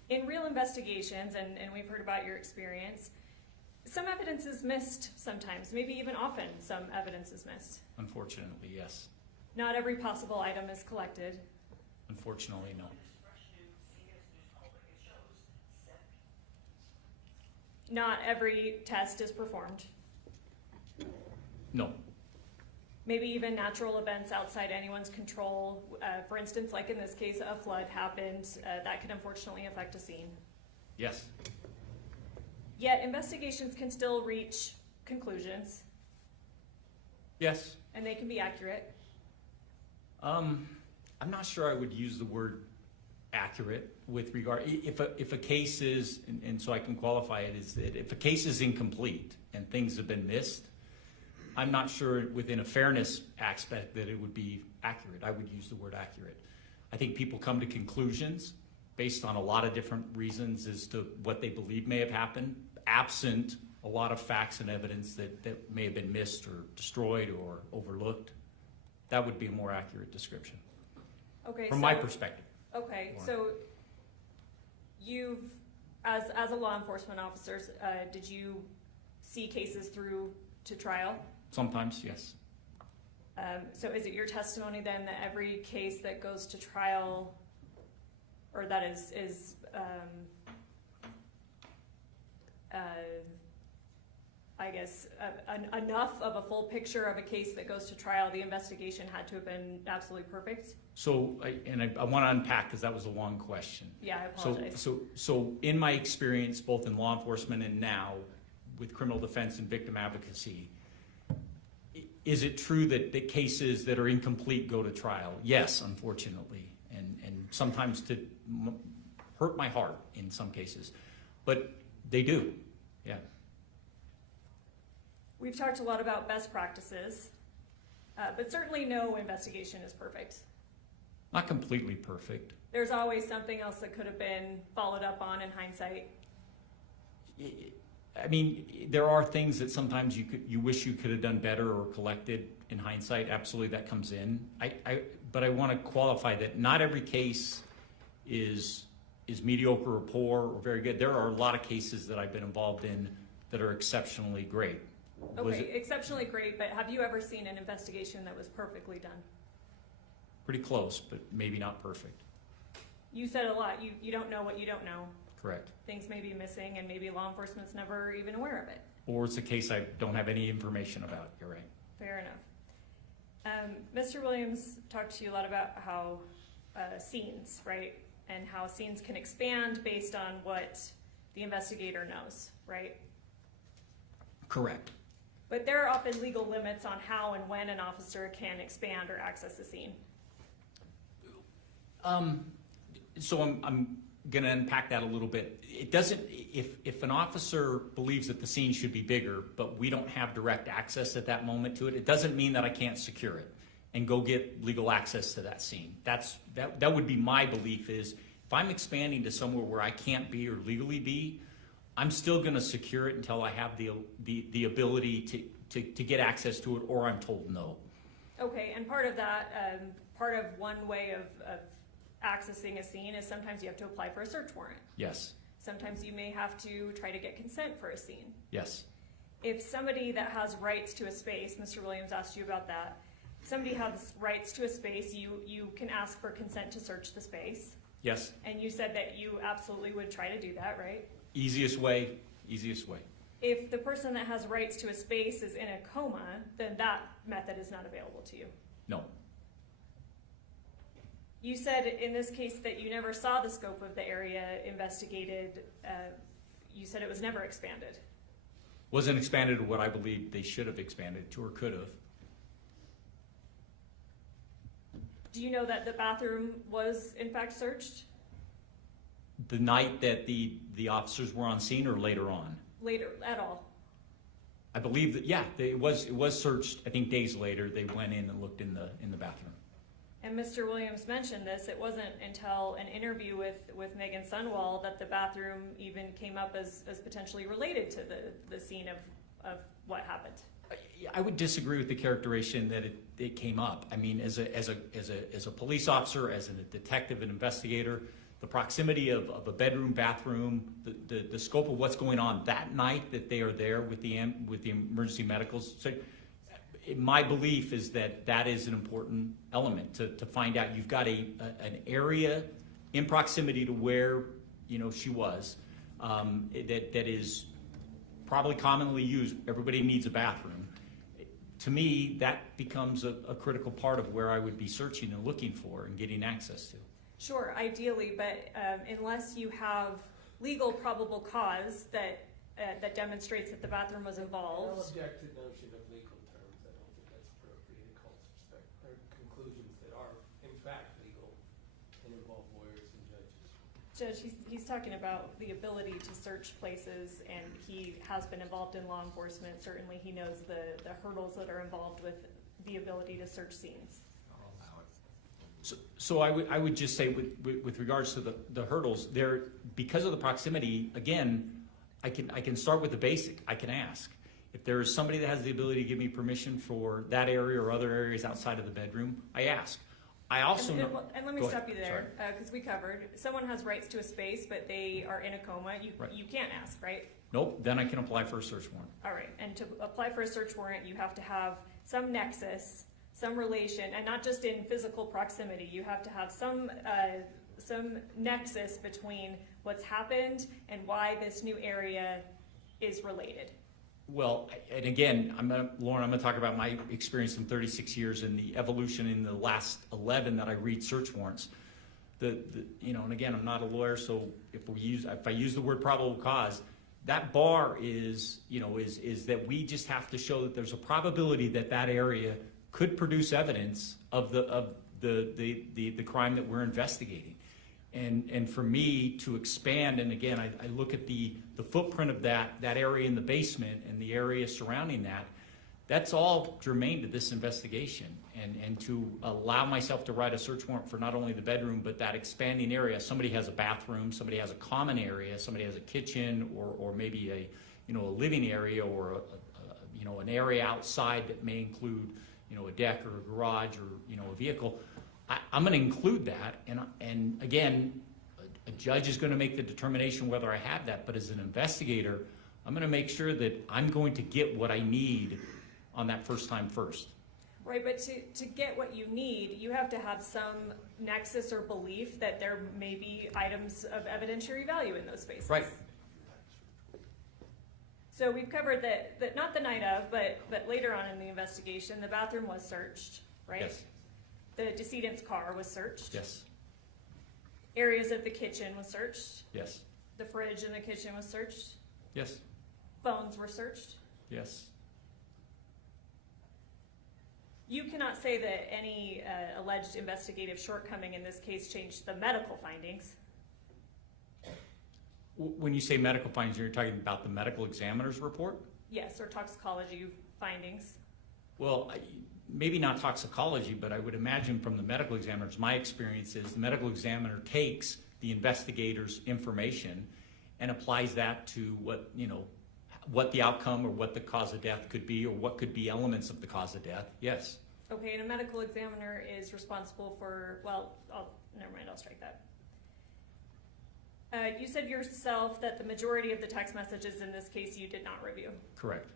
In real investigations, and we've heard about your experience, some evidence is missed sometimes, maybe even often some evidence is missed. Unfortunately, yes. Not every possible item is collected. Unfortunately, no. Not every test is performed. No. Maybe even natural events outside anyone's control. For instance, like in this case, a flood happened. That can unfortunately affect a scene. Yes. Yet investigations can still reach conclusions, Yes. and they can be accurate. I'm not sure I would use the word accurate with regard, if a case is, and so I can qualify it, is that if a case is incomplete and things have been missed, I'm not sure within a fairness aspect that it would be accurate. I would use the word accurate. I think people come to conclusions based on a lot of different reasons as to what they believe may have happened, absent a lot of facts and evidence that may have been missed or destroyed or overlooked. That would be a more accurate description, Okay. from my perspective. Okay, Or- so you've, as a law enforcement officer, did you see cases through to trial? Sometimes, yes. So is it your testimony then that every case that goes to trial, or that is I guess, enough of a full picture of a case that goes to trial, the investigation had to have been absolutely perfect? So, I want to unpack because that was a long question. Yeah, I apologize. So in my experience, both in law enforcement and now with criminal defense and victim advocacy, is it true that the cases that are incomplete go to trial? Yes, unfortunately, and sometimes to hurt my heart in some cases, but they do, yeah. We've talked a lot about best practices, but certainly no investigation is perfect. Not completely perfect. There's always something else that could have been followed up on in hindsight. I mean, there are things that sometimes you wish you could have done better or collected in hindsight. Absolutely, that comes in. But I want to qualify that not every case is mediocre or poor or very good. There are a lot of cases that I've been involved in that are exceptionally great. Okay, exceptionally great, but have you ever seen an investigation that was perfectly done? Pretty close, but maybe not perfect. You said a lot. You don't know what you don't know. Correct. Things may be missing, and maybe law enforcement's never even aware of it. Or it's a case I don't have any information about. You're right. Fair enough. Mr. Williams talked to you a lot about how scenes, right? And how scenes can expand based on what the investigator knows, right? Correct. But there are often legal limits on how and when an officer can expand or access a scene. So I'm going to unpack that a little bit. It doesn't, if an officer believes that the scene should be bigger, but we don't have direct access at that moment to it, it doesn't mean that I can't secure it and go get legal access to that scene. That would be my belief is if I'm expanding to somewhere where I can't be or legally be, I'm still going to secure it until I have the ability to get access to it or I'm told no. Okay, and part of that, part of one way of accessing a scene is sometimes you have to apply for a search warrant. Yes. Sometimes you may have to try to get consent for a scene. Yes. If somebody that has rights to a space, Mr. Williams asked you about that, if somebody has rights to a space, you can ask for consent to search the space. Yes. And you said that you absolutely would try to do that, right? Easiest way, easiest way. If the person that has rights to a space is in a coma, then that method is not available to you. No. You said in this case that you never saw the scope of the area investigated. You said it was never expanded. Wasn't expanded to what I believe they should have expanded to or could have. Do you know that the bathroom was in fact searched? The night that the officers were on scene or later on? Later, at all? I believe that, yeah, it was searched. I think days later they went in and looked in the bathroom. And Mr. Williams mentioned this. It wasn't until an interview with Meggan Sundwall that the bathroom even came up as potentially related to the scene of what happened. I would disagree with the characterization that it came up. I mean, as a police officer, as a detective and investigator, the proximity of a bedroom, bathroom, the scope of what's going on that night that they are there with the emergency medicals. So my belief is that is an important element to find out. You've got an area in proximity to where she was that is probably commonly used. Everybody needs a bathroom. To me, that becomes a critical part of where I would be searching and looking for and getting access to. Sure, ideally, but unless you have legal probable cause that demonstrates that the bathroom was I'll involved. object to the notion of legal terms. I don't think that's appropriate in Cole's perspective, or conclusions that are in fact legal and involve lawyers and judges. Judge, he's talking about the ability to search places, and he has been involved in law enforcement. Certainly he knows the hurdles that are involved with the ability to search scenes. So I would just say with regards to the hurdles there, because of the proximity, again, I can start with the basic. I can ask if there is somebody that has the ability to give me permission for that area or other areas outside of the bedroom. I ask. I also know. And let me Go stop ahead. you there, because we covered, someone has rights to a space, but they are in a coma. You can't ask, right? Nope. Then I can apply for a search warrant. All right, and to apply for a search warrant, you have to have some nexus, some relation, and not just in physical proximity. You have to have some nexus between what's happened and why this new area is related. Well, and again, Lauren, I'm going to talk about my experience in 36 years and the evolution in the last 11 that I read search warrants. And again, I'm not a lawyer, so if I use the word probable cause, that bar is that we just have to show that there's a probability that area could produce evidence of the crime that we're investigating. And for me to expand, and again, I look at the footprint of that area in the basement and the area surrounding that's all germane to this investigation. And to allow myself to write a search warrant for not only the bedroom, but that expanding area. Somebody has a bathroom, somebody has a common area, somebody has a kitchen, or maybe a living area, or an area outside that may include a deck or a garage or a vehicle. I'm going to include that, and again, a judge is going to make the determination whether I have that. But as an investigator, I'm going to make sure that I'm going to get what I need on that first time first. Right, but to get what you need, you have to have some nexus or belief that there may be items of evidentiary value in those spaces. Right. So we've covered that not the night of, but later on in the investigation, the bathroom was searched, right? Yes. The decedent's car was searched. Yes. Areas of the kitchen was searched. Yes. The fridge in the kitchen was searched. Yes. Phones were searched. Yes. You cannot say that any alleged investigative shortcoming in this case changed the medical findings. When you say medical findings, you're talking about the medical examiner's report? Yes, or toxicology findings. Well, maybe not toxicology, but I would imagine from the medical examiners, my experience is the medical examiner takes the investigator's information and applies that to what the outcome or what the cause of death could be, or what could be elements of the cause of death. Yes. Okay, and a medical examiner is responsible for, never mind, I'll strike that. You said yourself that the majority of the text messages in this case you did not review. Correct.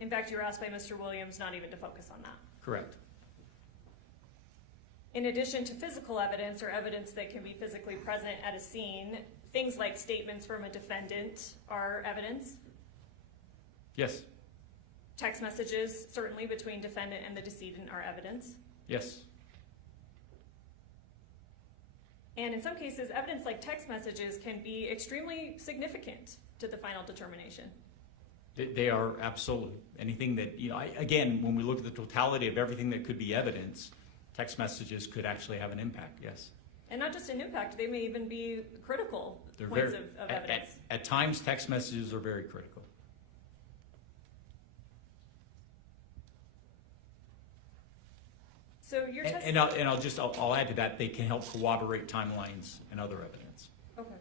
In fact, you were asked by Mr. Williams not even to focus on that. Correct. In addition to physical evidence or evidence that can be physically present at a scene, things like statements from a defendant are evidence. Yes. Text messages, certainly between defendant and the decedent, are evidence. Yes. And in some cases, evidence like text messages can be extremely significant to the final determination. They are absolutely. Anything that, again, when we look at the totality of everything that could be evidence, text messages could actually have an impact, yes. And not just an impact, they may even be critical They're points very, of evidence. At times, text messages are very critical. So your I'll add to that, they can help corroborate timelines and other evidence. Okay.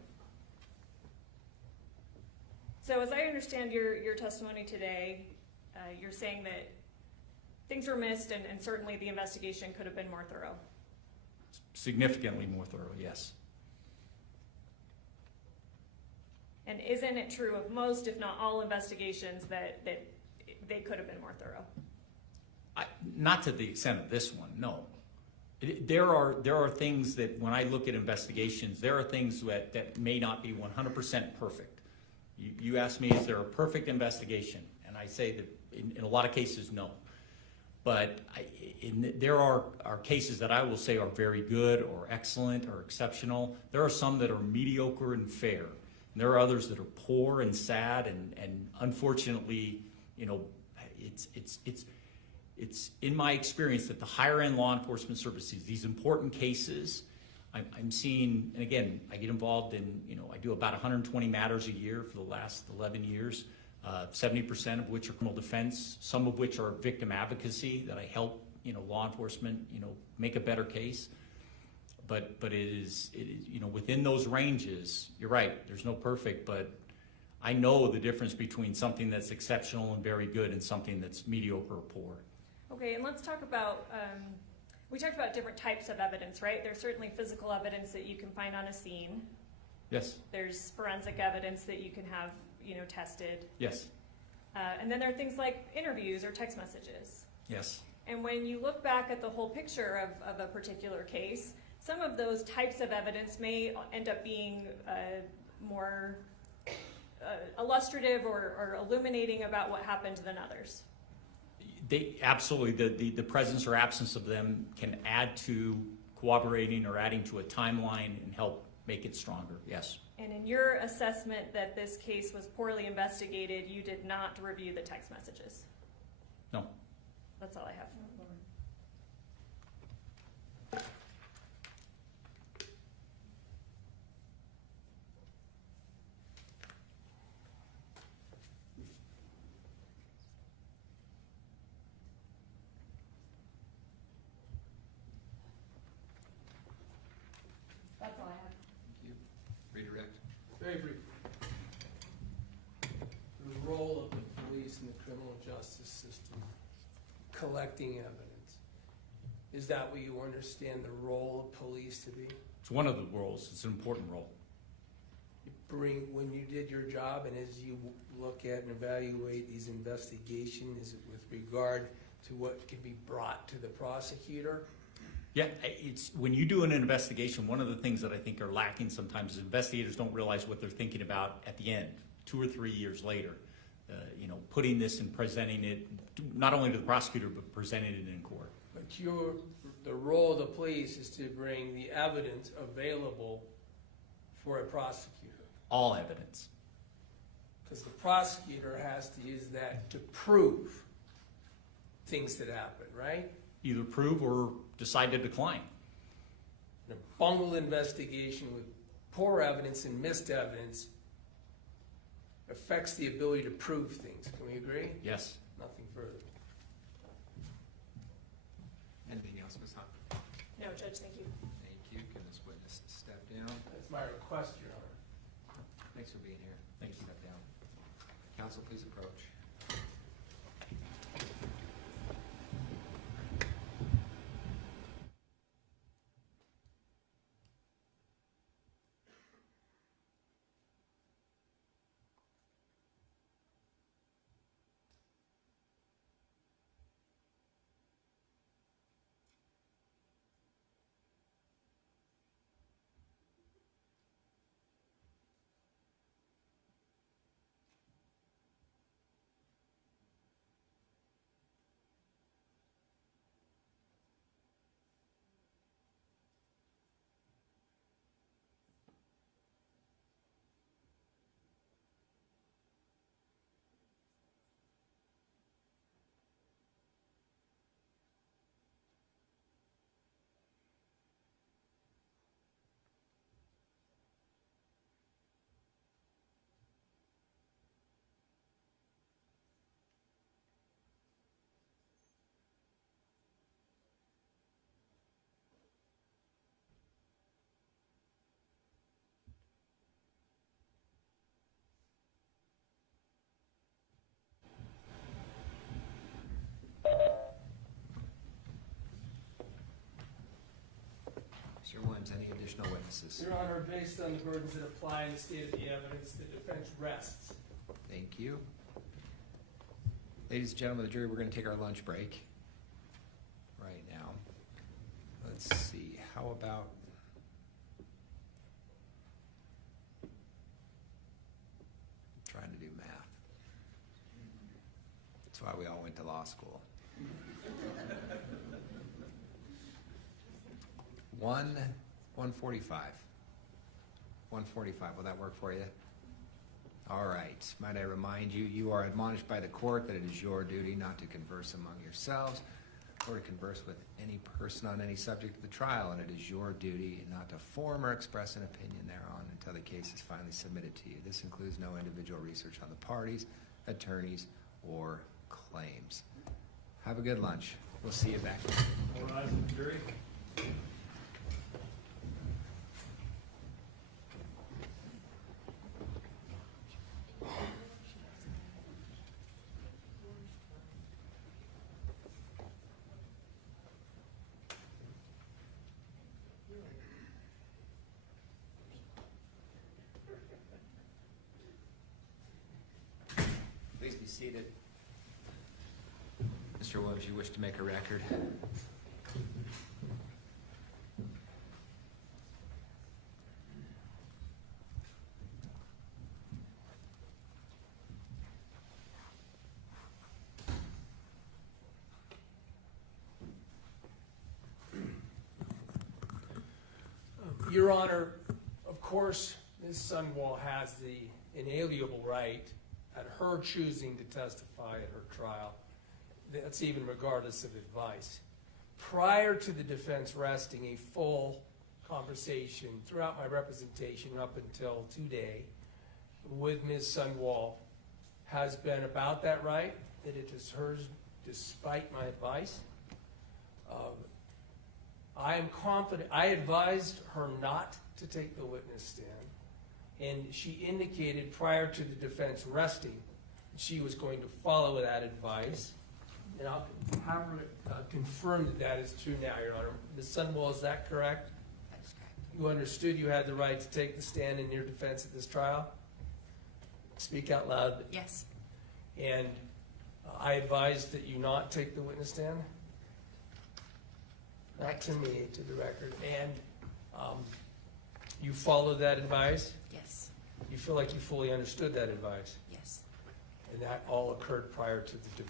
So as I understand your testimony today, you're saying that things were missed, and certainly the investigation could have been more thorough. Significantly more thorough, yes. And isn't it true of most, if not all, investigations that they could have been more thorough? Not to the extent of this one, no. There are things that, when I look at investigations, there are things that may not be 100% perfect. You ask me, is there a perfect investigation? And I say that in a lot of cases, no. But there are cases that I will say are very good or excellent or exceptional. There are some that are mediocre and fair. And there are others that are poor and sad, and unfortunately, you know, it's in my experience that the higher end law enforcement services, these important cases, I'm seeing, and again, I get involved in, you know, I do about 120 matters a year for the last 11 years, 70% of which are criminal defense, some of which are victim advocacy, that I help, you know, law enforcement, you know, make a better case. But it is, you know, within those ranges, you're right, there's no perfect, but I know the difference between something that's exceptional and very good and something that's mediocre or poor. Okay, and let's talk about, we talked about different types of evidence, right? There's certainly physical evidence that you can find on a scene. Yes. There's forensic evidence that you can have, you know, tested. Yes. And then there are things like interviews or text messages. Yes. And when you look back at the whole picture of a particular case, some of those types of evidence may end up being more illustrative or illuminating about what happened than others. They absolutely, the presence or absence of them can add to corroborating or adding to a timeline and help make it stronger, yes. And in your assessment that this case was poorly investigated, you did not review the text messages? No. That's all I have. That's all I have. Thank you. Redirect. Very brief. The role of the police in the criminal justice system, collecting evidence. Is that what you understand the role of police to be? It's one of the roles, it's an important role. When you did your job, and as you look at and evaluate these investigations, is it with regard to what can be brought to the prosecutor? Yeah, it's when you do an investigation, one of the things that I think are lacking sometimes is investigators don't realize what they're thinking about at the end, 2 or 3 years later. You know, putting this and presenting it, not only to the prosecutor, but presenting it in court. But the role of the police is to bring the evidence available for a prosecutor. All evidence. Because the prosecutor has to use that to prove things that happen, right? Either prove or decide to decline. And a bungled investigation with poor evidence and missed evidence affects the ability to prove things. Can we agree? Yes. Nothing further. Anything else, Ms. Hunt? No, Judge, thank you. Thank you. Can this witness step down? That's my request, Your Honor. Thanks for being here. Thank you. Step down. Counsel, please approach. Mr. Williams, any additional witnesses? Your Honor, based on the burdens that apply in the state of the evidence, the defense rests. Thank you. Ladies and gentlemen of the jury, we're going to take our lunch break right now. Let's see, how about trying to do math? That's why we all went to law school. 1:45. 1:45, will that work for you? All right. Might I remind you, you are admonished by the court that it is your duty not to converse among yourselves or to converse with any person on any subject of the trial, and it is your duty not to form or express an opinion thereon until the case is finally submitted to you. This includes no individual research on the parties, attorneys, or claims. Have a good lunch. We'll see you back. All rise, jury. Please be seated. Mr. Williams, you wish to make a record? Your Honor, of course, Ms. Sundwall has the inalienable right at her choosing to testify at her trial. That's even regardless of advice. Prior to the defense resting, a full conversation throughout my representation up until today with Ms. Sundwall has been about that right, that it is hers despite my advice. I am confident. I advised her not to take the witness stand, and she indicated prior to the defense resting that she was going to follow that advice. And I'll have her confirm that that is true now, Your Honor. Ms. Sundwall, is that correct? That's correct. You understood you had the right to take the stand in your defense at this trial? Speak out loud. Yes. And I advised that you not take the witness stand? Not to me, to the record. And you followed that advice? Yes. You feel like you fully understood that advice? Yes. And that all occurred prior to the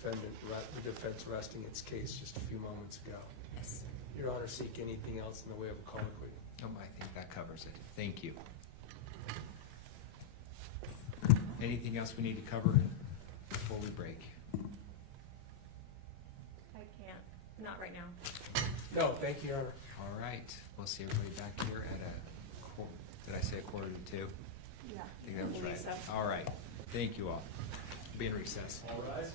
defense resting its case just a few moments ago. Yes. Your Honor, seek anything else in the way of a colloquy? I think that covers it. Thank you. Anything else we need to cover before we break? I can't, not right now. No, thank you, Your Honor. All right. We'll see everybody back here at did I say 1:45? Yeah. I think that was believe right. so. All right. Thank you all. Be in recess. All rise.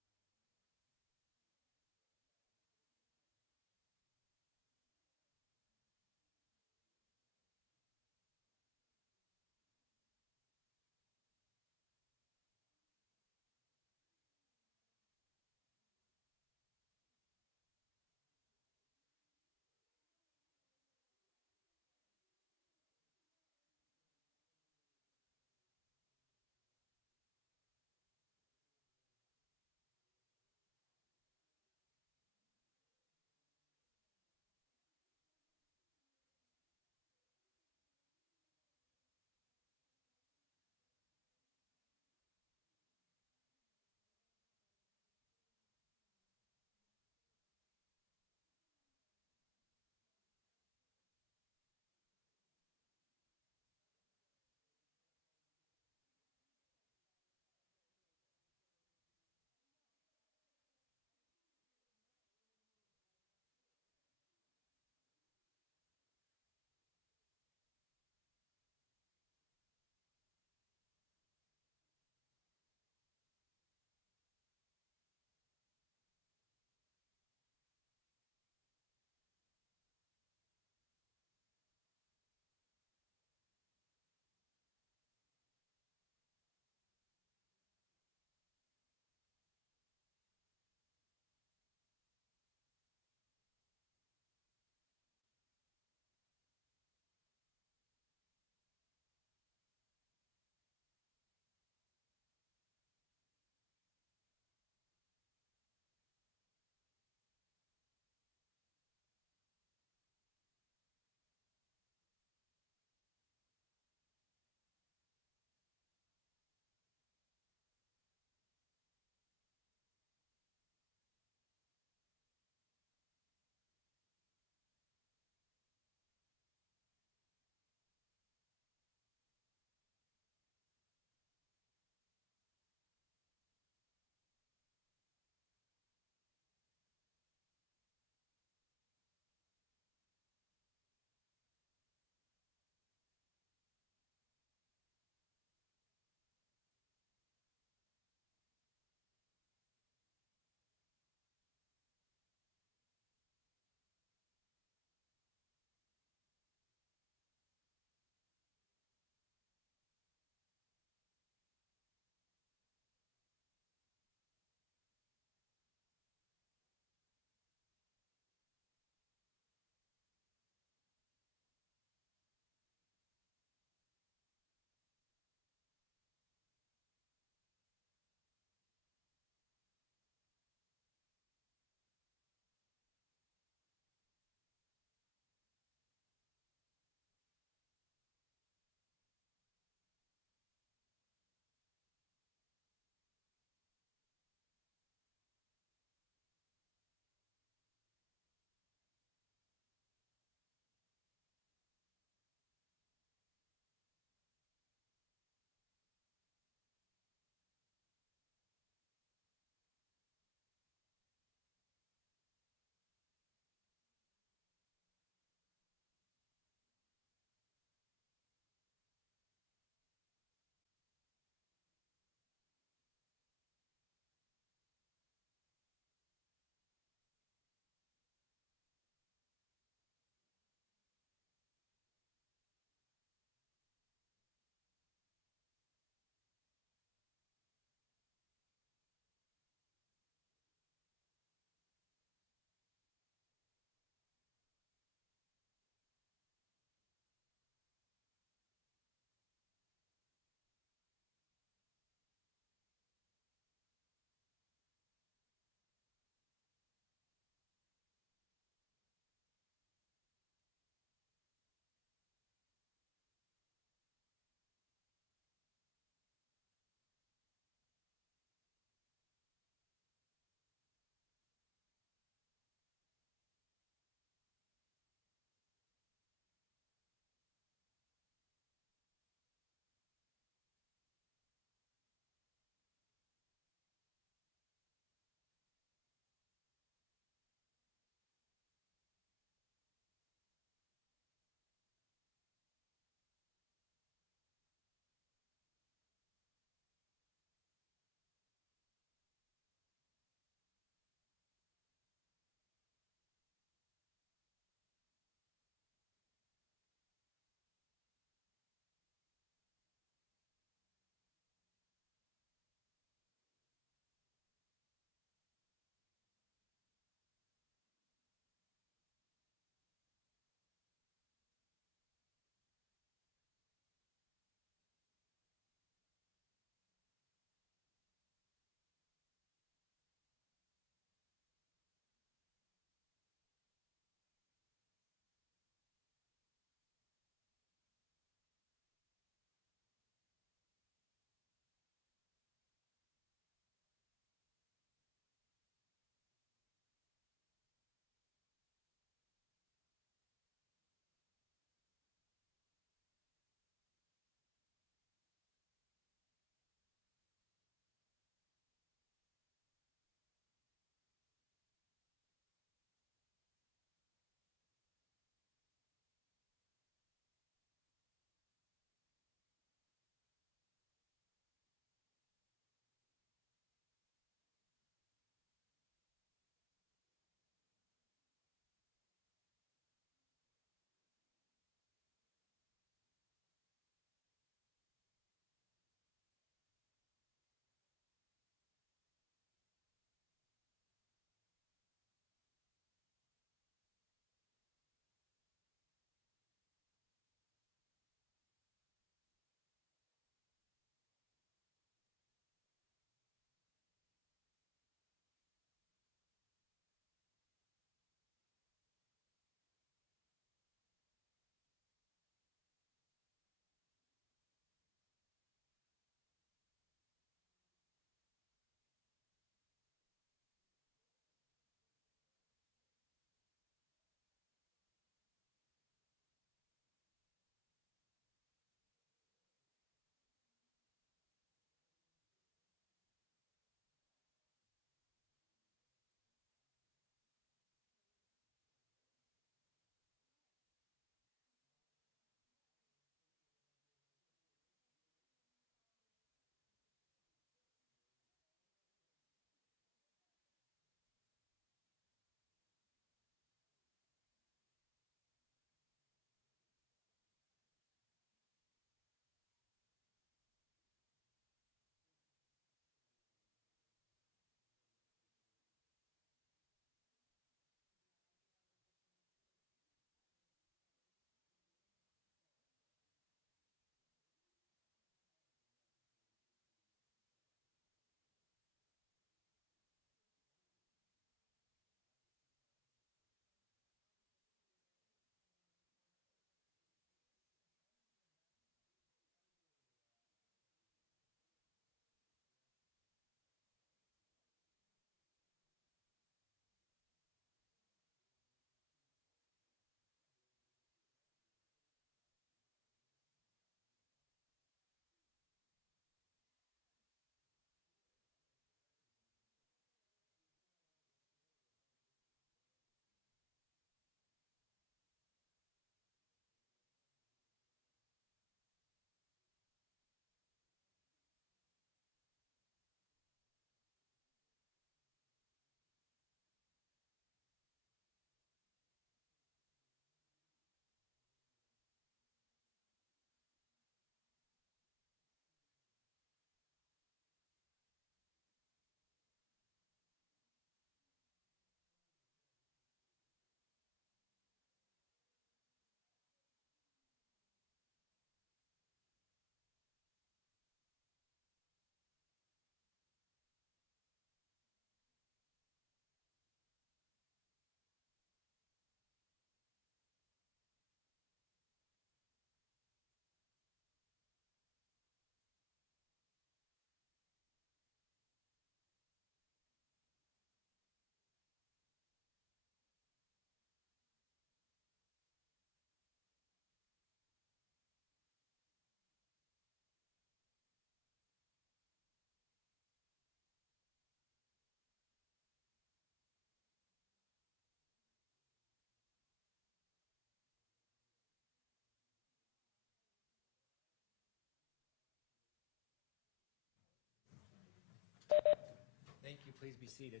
you. Please be seated.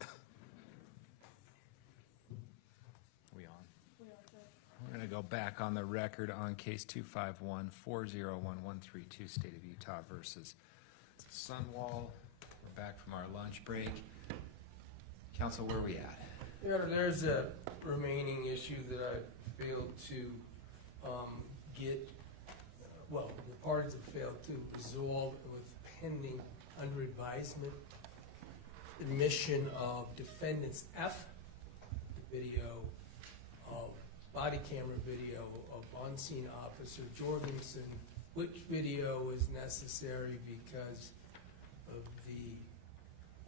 Are we on? We're going to go back on the record on case 251-401-132, State of Utah versus Sundwall. We're back from our lunch break. Counsel, where are we at? Your Honor, there's a remaining issue that I failed to get, well, the parties have failed to resolve with pending under advisement admission of defendant's F, the video of body camera video of on-scene officer Jorgensen, which video is necessary because of the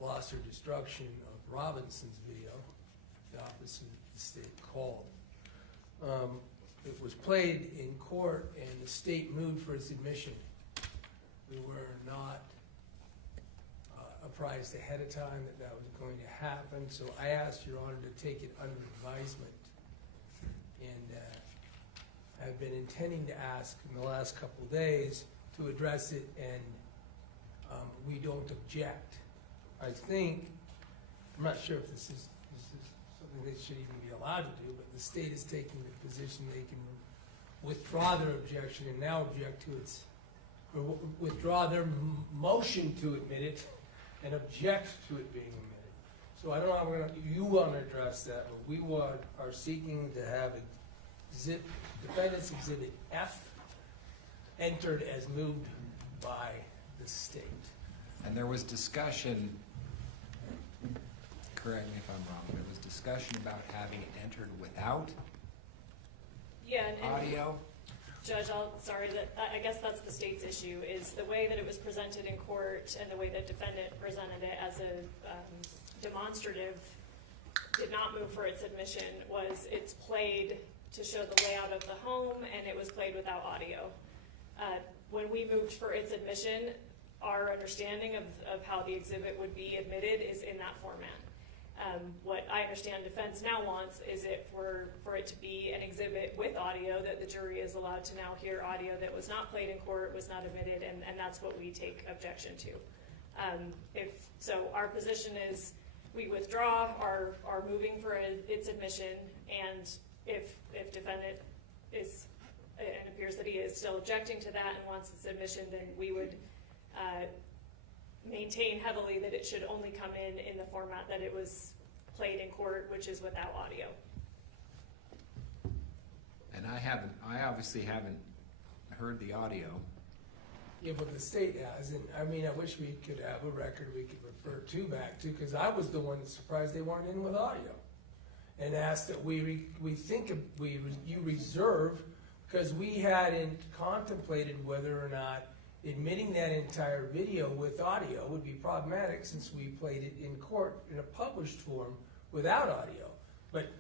loss or destruction of Robinson's video, the officer the state called. It was played in court and the state moved for its admission. We were not apprised ahead of time that that was going to happen, so I asked Your Honor to take it under advisement. And I've been intending to ask in the last couple of days to address it, and we don't object. I think, I'm not sure if this is something they should even be allowed to do, but the state is taking the position they can withdraw their objection and now object to its, or withdraw their motion to admit it and object to it being admitted. So I don't know how you want to address that, but we are seeking to have defendant's exhibit F entered as moved by the state. And there was discussion, correct me if I'm wrong, there was discussion about having it entered without Yeah, and audio? Judge, I guess that's the state's issue, is the way that it was presented in court and the way that defendant presented it as a demonstrative did not move for its admission, was it's played to show the layout of the home and it was played without audio. When we moved for its admission, our understanding of how the exhibit would be admitted is in that format. What I understand defense now wants is for it to be an exhibit with audio, that the jury is allowed to now hear audio that was not played in court, was not admitted, and that's what we take objection to. So our position is we withdraw our moving for its admission, and if defendant is, and appears that he is still objecting to that and wants its admission, then we would maintain heavily that it should only come in the format that it was played in court, which is without audio. And I obviously haven't heard the audio. Yeah, but the state has, and I mean, I wish we could have a record we could refer back to, because I was the one that's surprised they weren't in with audio, and asked that you reserve, because we hadn't contemplated whether or not admitting that entire video with audio would be problematic, since we played it in court in a published form without audio. But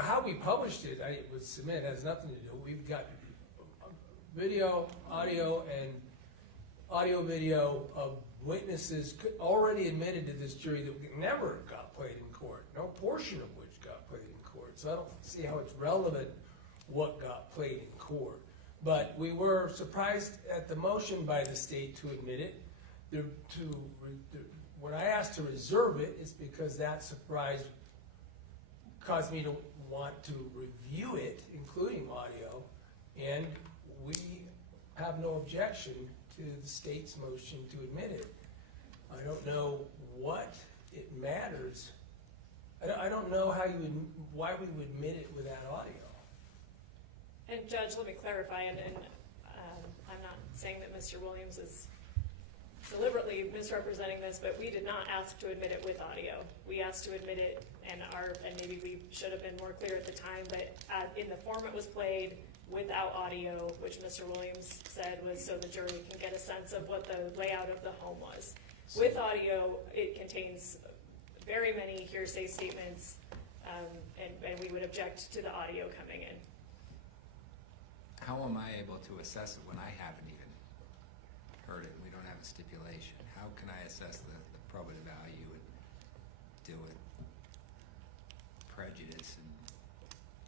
how we published it, I would submit, has nothing to do. We've got video, audio, and audio-video of witnesses already admitted to this jury that never got played in court, no portion of which got played in court. So I don't see how it's relevant what got played in court. But we were surprised at the motion by the state to admit it. When I asked to reserve it, it's because that surprise caused me to want to review it, including audio, and we have no objection to the state's motion to admit it. I don't know what it matters. I don't know why we would admit it without audio. And Judge, let me clarify, and I'm not saying that Mr. Williams is deliberately misrepresenting this, but we did not ask to admit it with audio. We asked to admit it, and maybe we should have been more clear at the time, but in the form it was played without audio, which Mr. Williams said was so the jury can get a sense of what the layout of the home was. With audio, it contains very many hearsay statements, and we would object to the audio coming in. How am I able to assess it when I haven't even heard it? We don't have a stipulation. How can I assess the probative value and deal with prejudice and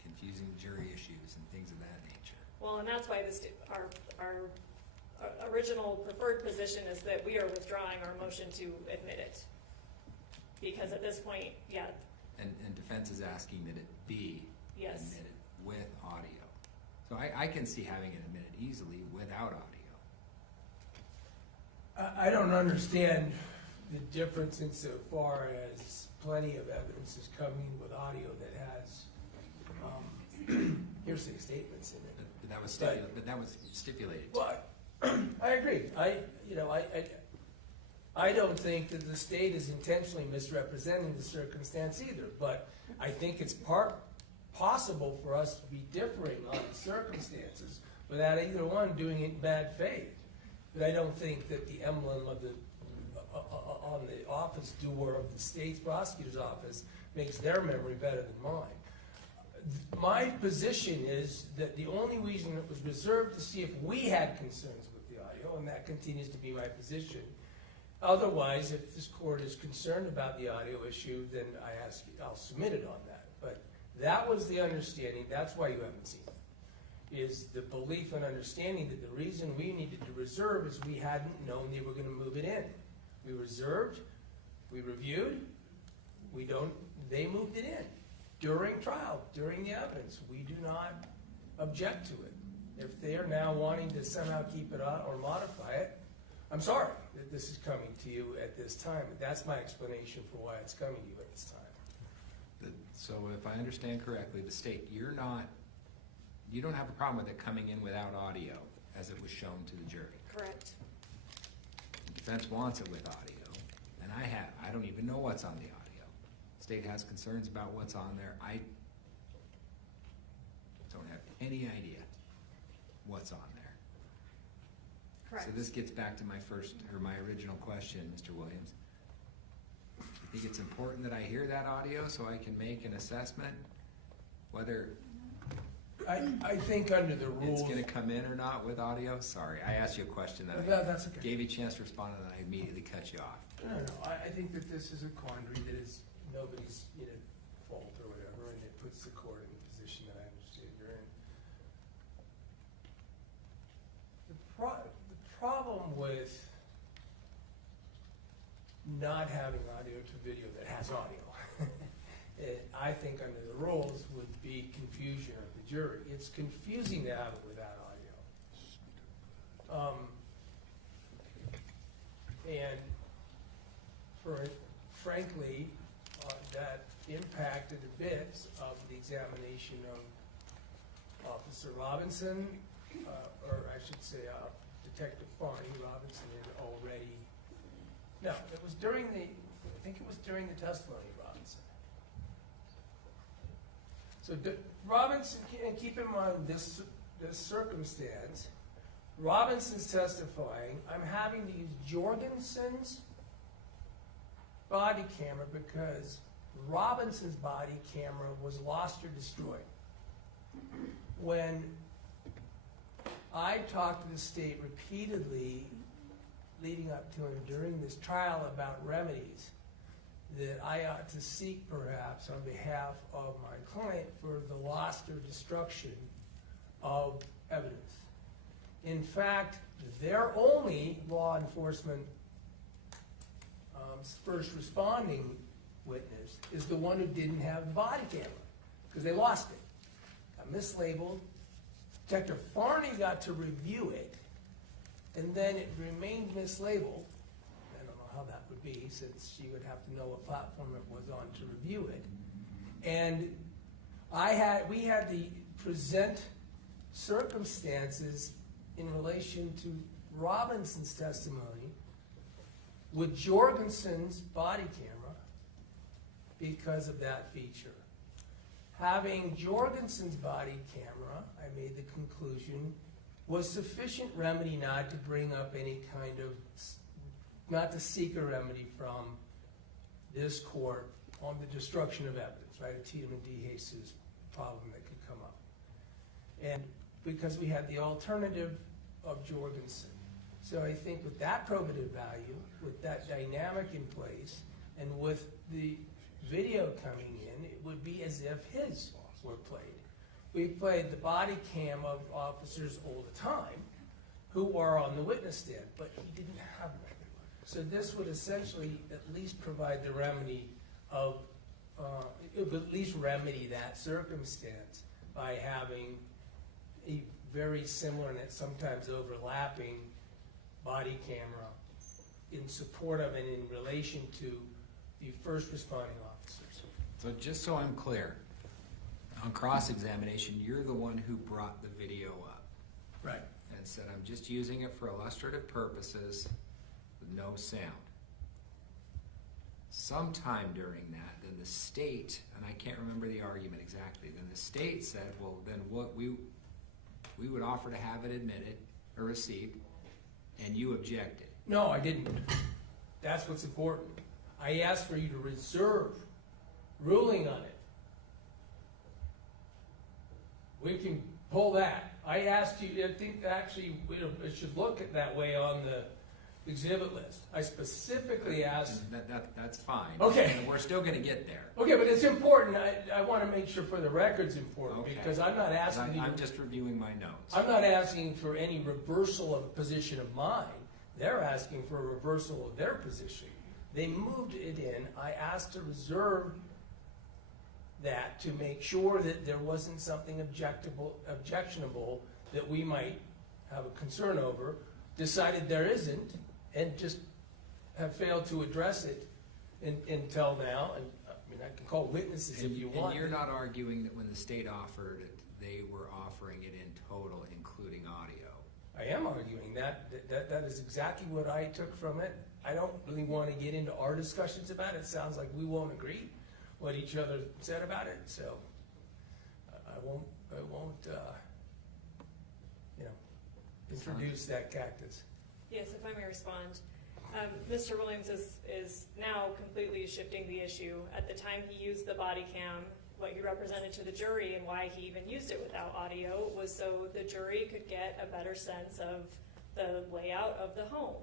confusing jury issues and things of that nature? Well, and that's why our original preferred position is that we are withdrawing our motion to admit it. Because at this point, yeah, And defense is asking that it be yes. admitted with audio. So I can see having it admitted easily without audio. I don't understand the difference insofar as plenty of evidence is coming with audio that has hearsay statements in it. But that was stipulated. But I agree. I don't think that the state is intentionally misrepresenting the circumstance either. But I think it's possible for us to be differing on the circumstances without either one doing it in bad faith. But I don't think that the emblem of on the office door of the state's prosecutor's office makes their memory better than mine. My position is that the only reason it was reserved to see if we had concerns with the audio, and that continues to be my position. Otherwise, if this court is concerned about the audio issue, then I'll submit it on that. But that was the understanding. That's why you haven't seen it. Is the belief and understanding that the reason we needed to reserve is we hadn't known they were going to move it in. We reserved, we reviewed, they moved it in during trial, during the evidence. We do not object to it. If they are now wanting to somehow keep it on or modify it, I'm sorry that this is coming to you at this time. That's my explanation for why it's coming to you at this time. So if I understand correctly, the state, you don't have a problem with it coming in without audio as it was shown to the jury. Correct. The defense wants it with audio, and I don't even know what's on the audio. The state has concerns about what's on there. I don't have any idea what's on there. Correct. So this gets back to my original question, Mr. Williams. I think it's important that I hear that audio so I can make an assessment whether I think under the rules. it's going to come in or not with audio. Sorry, I asked you a question that That's okay. gave you a chance to respond, and then I immediately cut you off. No. I think that this is a quandary that is nobody's fault or whatever, and it puts the court in the position that I understand you're in. The problem with not having audio to video that has audio, I think under the rules would be confusion of the jury. It's confusing to have it without audio. And frankly, that impacted a bit of the examination of Officer Robinson, or I should say Detective Farney. Robinson had already, no, it was during the, I think it was during the testimony of Robinson. So Robinson, and keep in mind this circumstance, Robinson's testifying, I'm having to use Jorgensen's body camera because Robinson's body camera was lost or destroyed. When I talked to the state repeatedly leading up to and during this trial about remedies that I ought to seek perhaps on behalf of my client for the loss or destruction of evidence. In fact, their only law enforcement first responding witness is the one who didn't have the body camera because they lost it. Got mislabeled. Detective Farney got to review it, and then it remained mislabeled. I don't know how that would be since she would have to know what platform it was on to review it. And we had to present circumstances in relation to Robinson's testimony with Jorgensen's body camera because of that feature. Having Jorgensen's body camera, I made the conclusion, was sufficient remedy not to bring up any kind of, not to seek a remedy from this court on the destruction of evidence, right? A Tiedemann D. Jesus problem that could come up. And because we had the alternative of Jorgensen. So I think with that probative value, with that dynamic in place, and with the video coming in, it would be as if his were played. We played the body cam of officers all the time, who are on the witness stand, but he didn't have that. So this would essentially at least provide the remedy of, it would at least remedy that circumstance by having a very similar and sometimes overlapping body camera in support of and in relation to the first responding officers. So just so I'm clear, on cross-examination, you're the one who brought the video up Right. and said, I'm just using it for illustrative purposes with no sound. Sometime during that, then the state, and I can't remember the argument exactly, then the state said, well, then what we would offer to have it admitted or received, and you objected. No, I didn't. That's what's important. I asked for you to reserve ruling on it. We can pull that. I asked you, I think actually it should look at that way on the exhibit list. I specifically asked. That's fine. Okay. And we're still gonna get there. Okay, but it's important. I want to make sure for the record's important Okay. because I'm not asking you. I'm just reviewing my notes. I'm not asking for any reversal of a position of mine. They're asking for a reversal of their position. They moved it in. I asked to reserve that to make sure that there wasn't something objectionable that we might have a concern over, decided there isn't, and just have failed to address it until now. And I mean, I can call witnesses if you want. And you're not arguing that when the state offered it, they were offering it in total, including audio? I am arguing that is exactly what I took from it. I don't really want to get into our discussions about it. It sounds like we won't agree what each other said about it, so I won't introduce that cactus. Yes, if I may respond. Mr. Williams is now completely shifting the issue. At the time he used the body cam, what he represented to the jury and why he even used it without audio was so the jury could get a better sense of the layout of the home.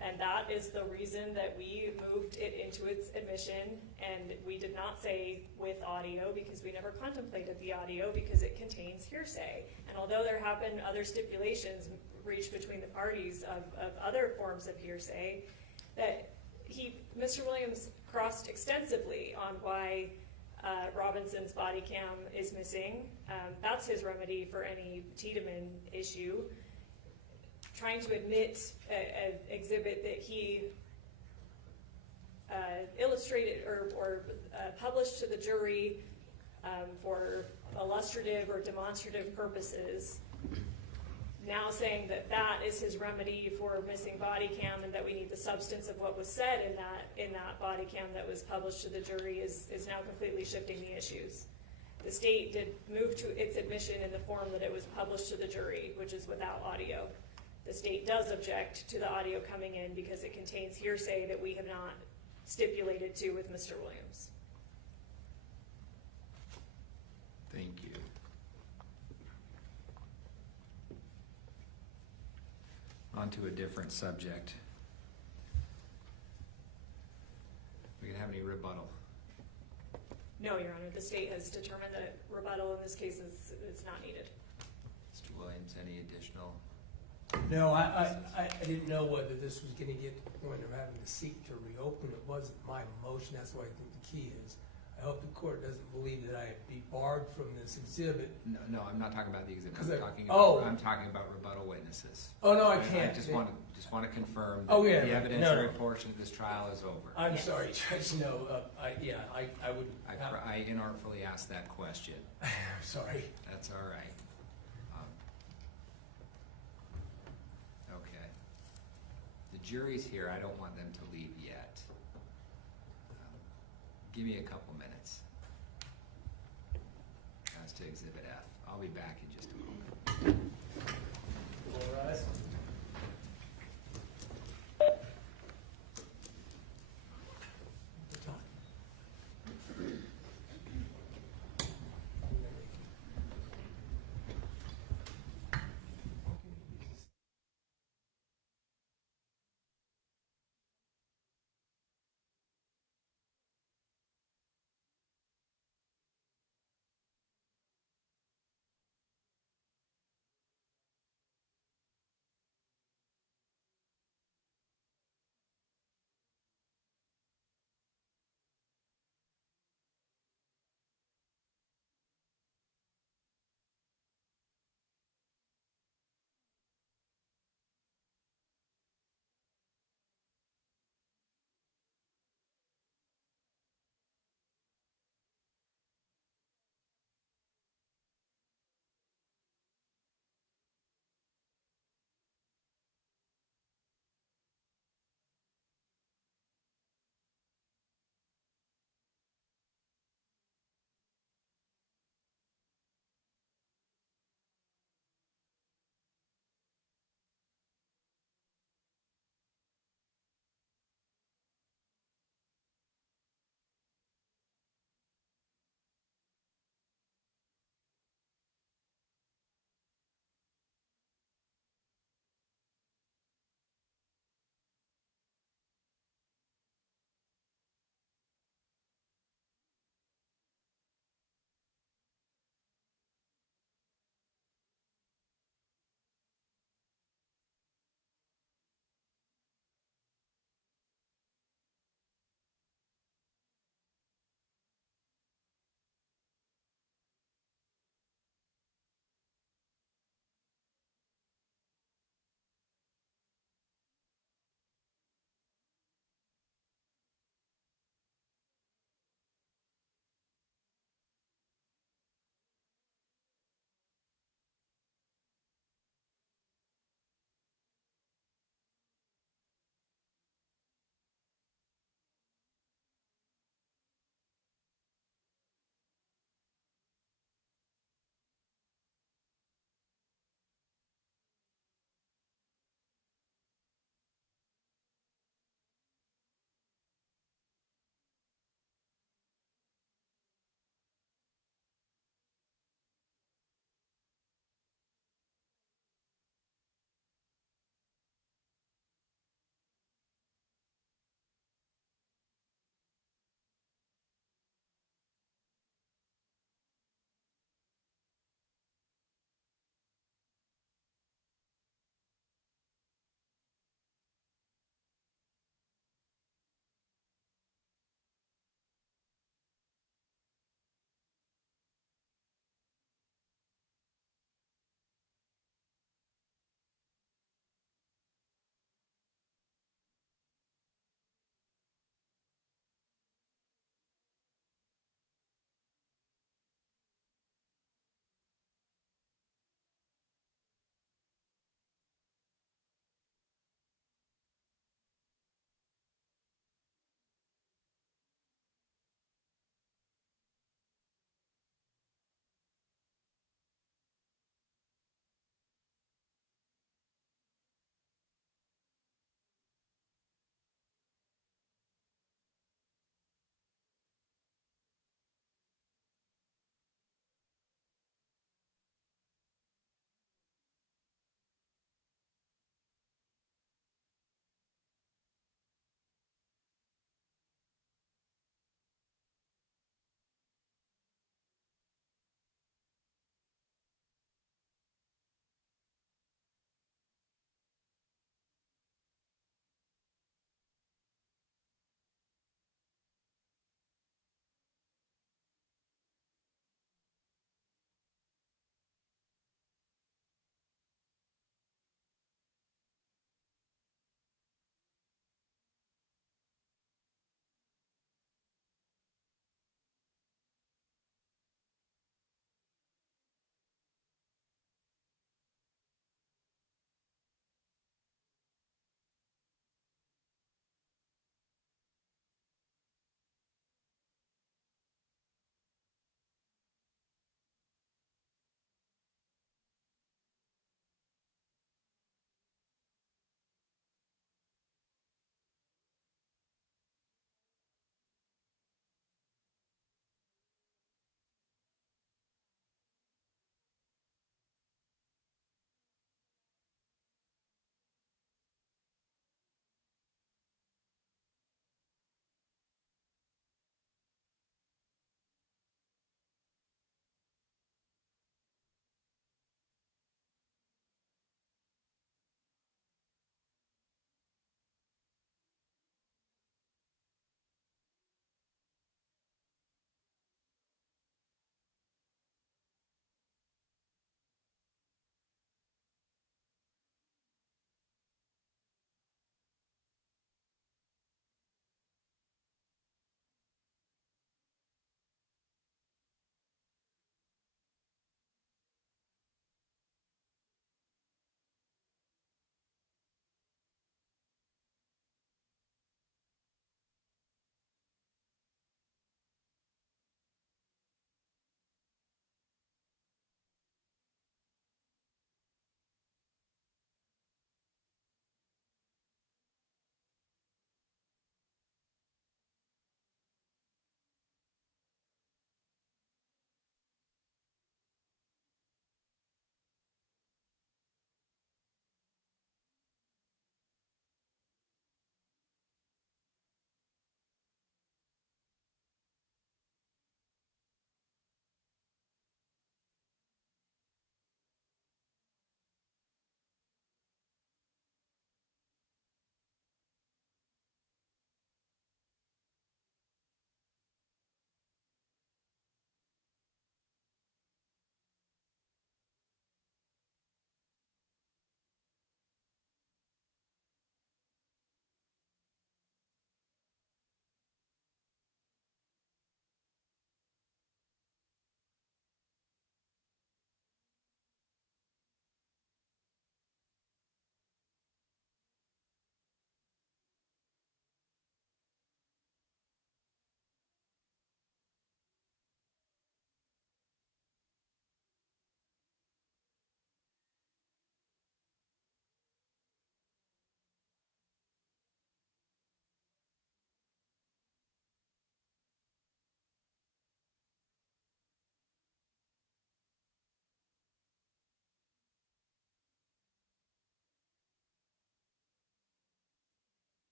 And that is the reason that we moved it into its admission, and we did not say with audio because we never contemplated the audio because it contains hearsay. And although there have been other stipulations reached between the parties of other forms of hearsay, that Mr. Williams crossed extensively on why Robinson's body cam is missing. That's his remedy for any Tiedemann issue. Trying to admit an exhibit that he illustrated or published to the jury for illustrative or demonstrative purposes, now saying that that is his remedy for missing body cam and that we need the substance of what was said in that body cam that was published to the jury is now completely shifting the issues. The state did move to its admission in the form that it was published to the jury, which is without audio. The state does object to the audio coming in because it contains hearsay that we have not stipulated to with Mr. Williams. Thank you. On to a different subject. We can have any rebuttal? No, Your Honor, the state has determined that rebuttal in this case is not needed. Mr. Williams, any additional? No, I didn't know whether this was going to get to the point of having to seek to reopen. It wasn't my motion. That's what I think the key is. I hope the court doesn't believe that I'd be barred from this exhibit. No, I'm not talking about the exhibit. I'm talking about rebuttal witnesses. Oh, no, I can't. I just want to confirm that Oh, yeah, the no, evidentiary no. portion of this trial is over. I'm Yes. sorry, Judge, no, I would. I inartfully asked that question. I'm sorry. That's all right. Okay. The jury's here. I don't want them to leave yet. Give me a couple minutes. As to Exhibit F. I'll be back in just a moment. All rise.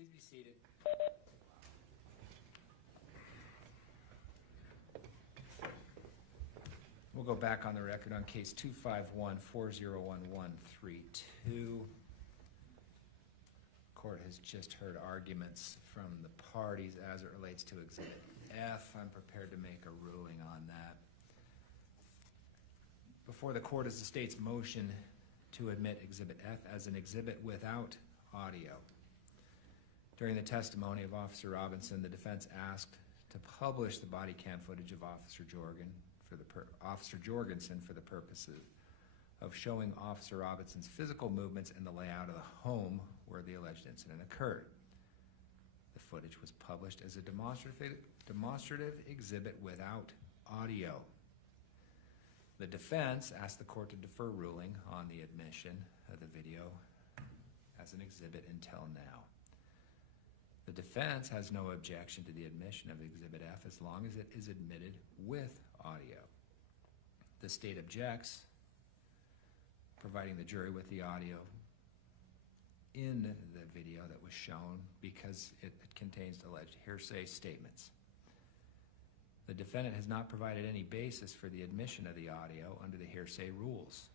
Please be seated. We'll go back on the record on case 251-401132. Court has just heard arguments from the parties as it relates to Exhibit F. I'm prepared to make a ruling on that. Before the court is the state's motion to admit Exhibit F as an exhibit without audio. During the testimony of Officer Robinson, the defense asked to publish the body cam footage of Officer Jorgensen for the purposes of showing Officer Robinson's physical movements and the layout of the home where the alleged incident occurred. The footage was published as a demonstrative exhibit without audio. The defense asked the court to defer ruling on the admission of the video as an exhibit until now. The defense has no objection to the admission of Exhibit F as long as it is admitted with audio. The state objects providing the jury with the audio in the video that was shown because it contains alleged hearsay statements. The defendant has not provided any basis for the admission of the audio under the hearsay rules.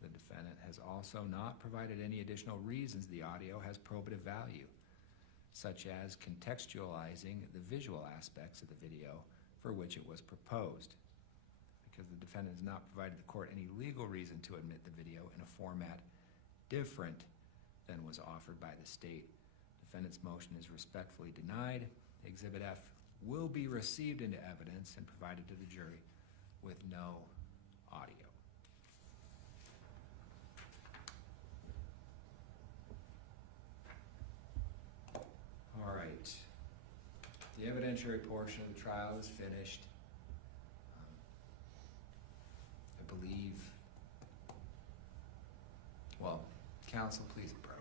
The defendant has also not provided any additional reasons the audio has probative value, such as contextualizing the visual aspects of the video for which it was proposed. Because the defendant has not provided the court any legal reason to admit the video in a format different than was offered by the state. Defendant's motion is respectfully denied. Exhibit F will be received into evidence and provided to the jury with no audio. All right. The evidentiary portion of the trial is finished. I believe, well, counsel, please approach.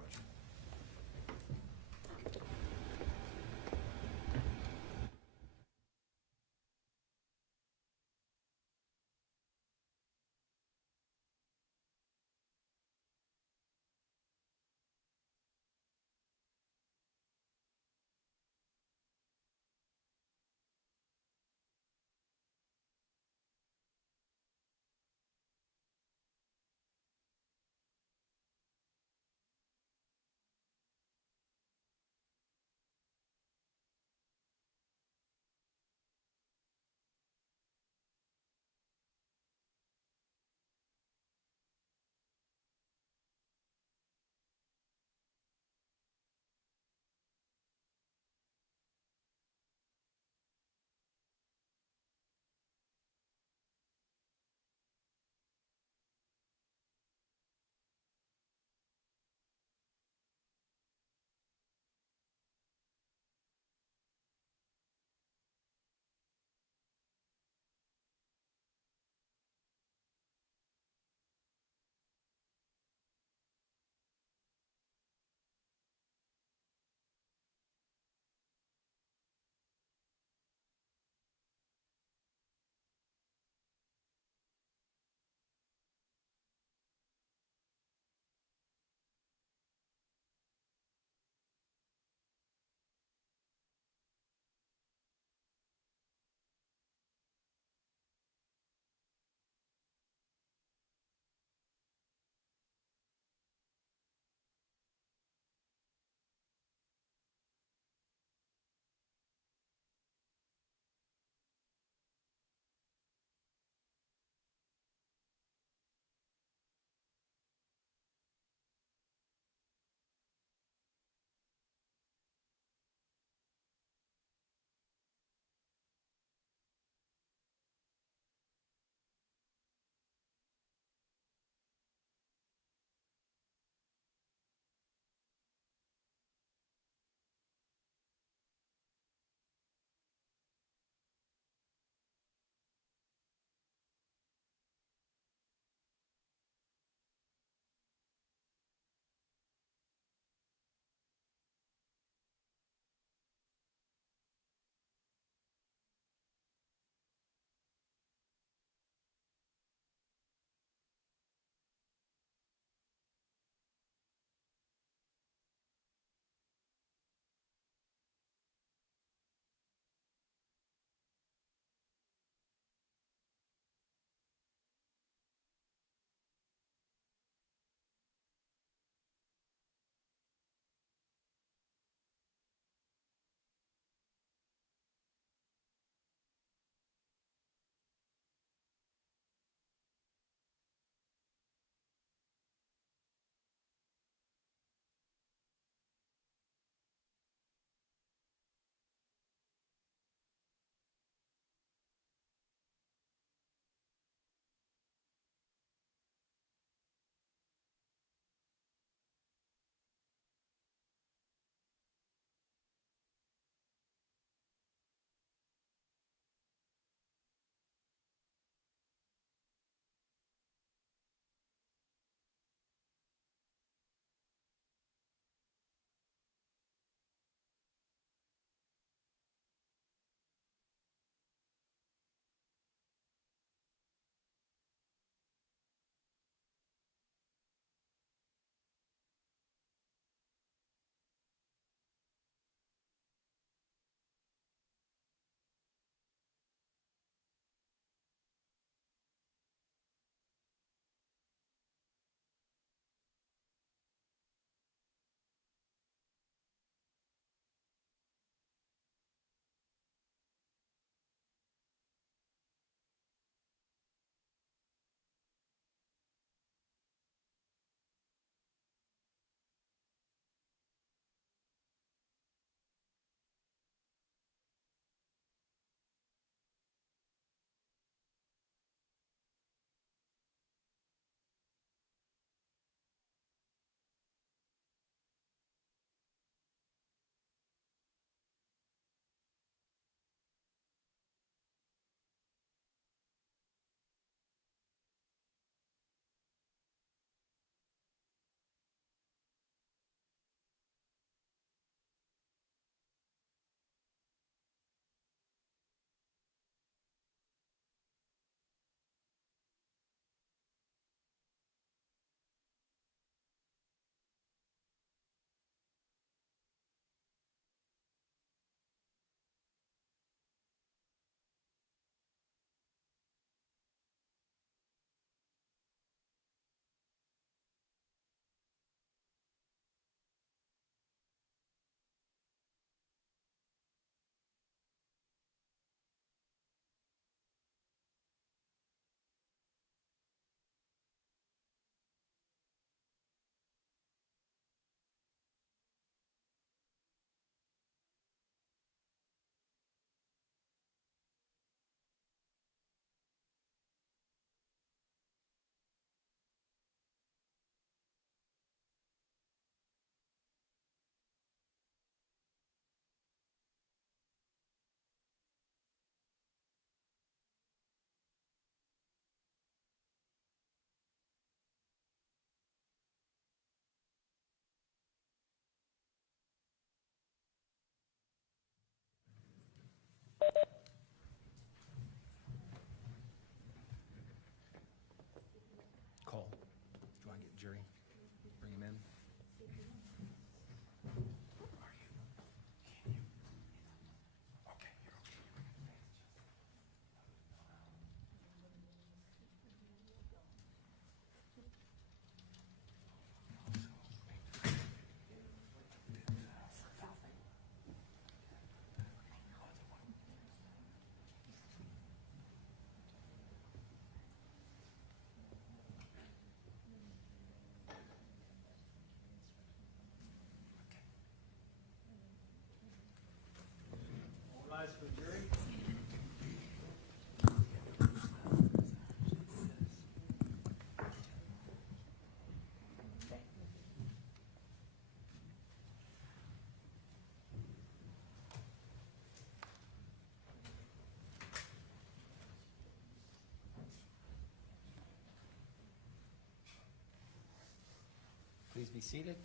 be seated.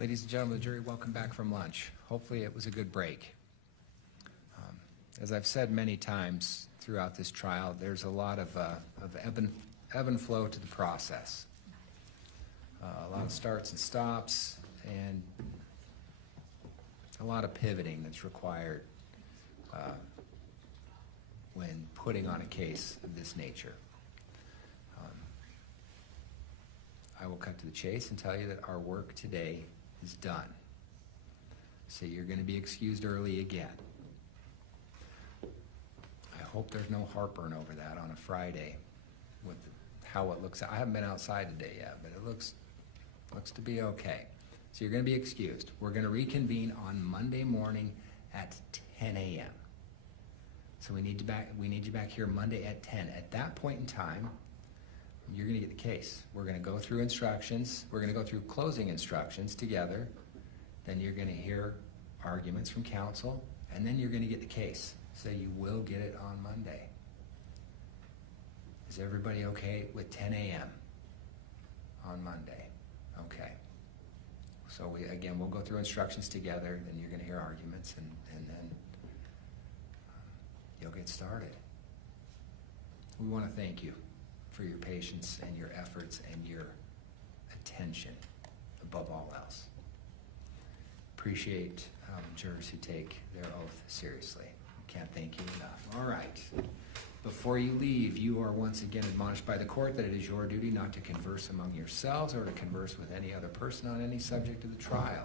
Ladies and gentlemen of the jury, welcome back from lunch. Hopefully it was a good break. As I've said many times throughout this trial, there's a lot of ebb and flow to the process. A lot of starts and stops, and a lot of pivoting that's required when putting on a case of this nature. I will cut to the chase and tell you that our work today is done. So you're going to be excused early again. I hope there's no heartburn over that on a Friday with how it looks. I haven't been outside today yet, but it looks to be okay. So you're going to be excused. We're going to reconvene on Monday morning at 10 a.m. So we need you back here Monday at 10. At that point in time, you're going to get the case. We're going to go through instructions. We're going to go through closing instructions together. Then you're going to hear arguments from counsel, and then you're going to get the case. So you will get it on Monday. Is everybody okay with 10 a.m. on Monday? Okay. So we'll go through instructions together, then you're going to hear arguments, and then you'll get started. We want to thank you for your patience and your efforts and your attention above all else. Appreciate jurors who take their oath seriously. Can't thank you enough. All right. Before you leave, you are once again admonished by the court that it is your duty not to converse among yourselves or to converse with any other person on any subject of the trial.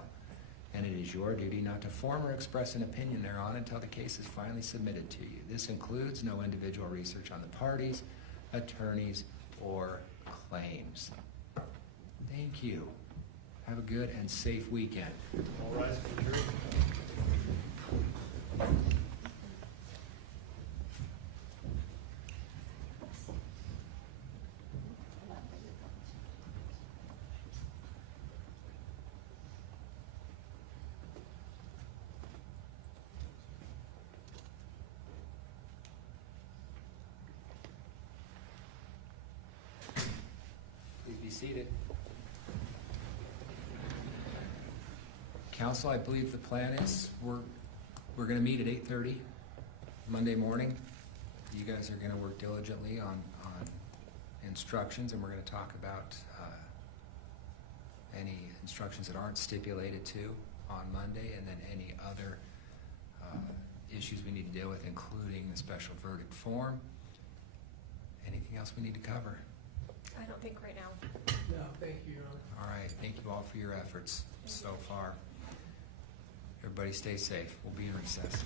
And it is your duty not to form or express an opinion thereon until the case is finally submitted to you. This includes no individual research on the parties, attorneys, or claims. Thank you. Have a good and safe weekend. All rise for the jury. Please be seated. Counsel, I believe the plan is we're going to meet at 8:30 Monday morning. You guys are going to work diligently on instructions, and we're going to talk about any instructions that aren't stipulated to on Monday, and then any other issues we need to deal with, including the special verdict form. Anything else we need to cover? I don't think right now. No, thank you, Your Honor. All right, thank you all for your efforts so far. Everybody stay safe. We'll be in recess.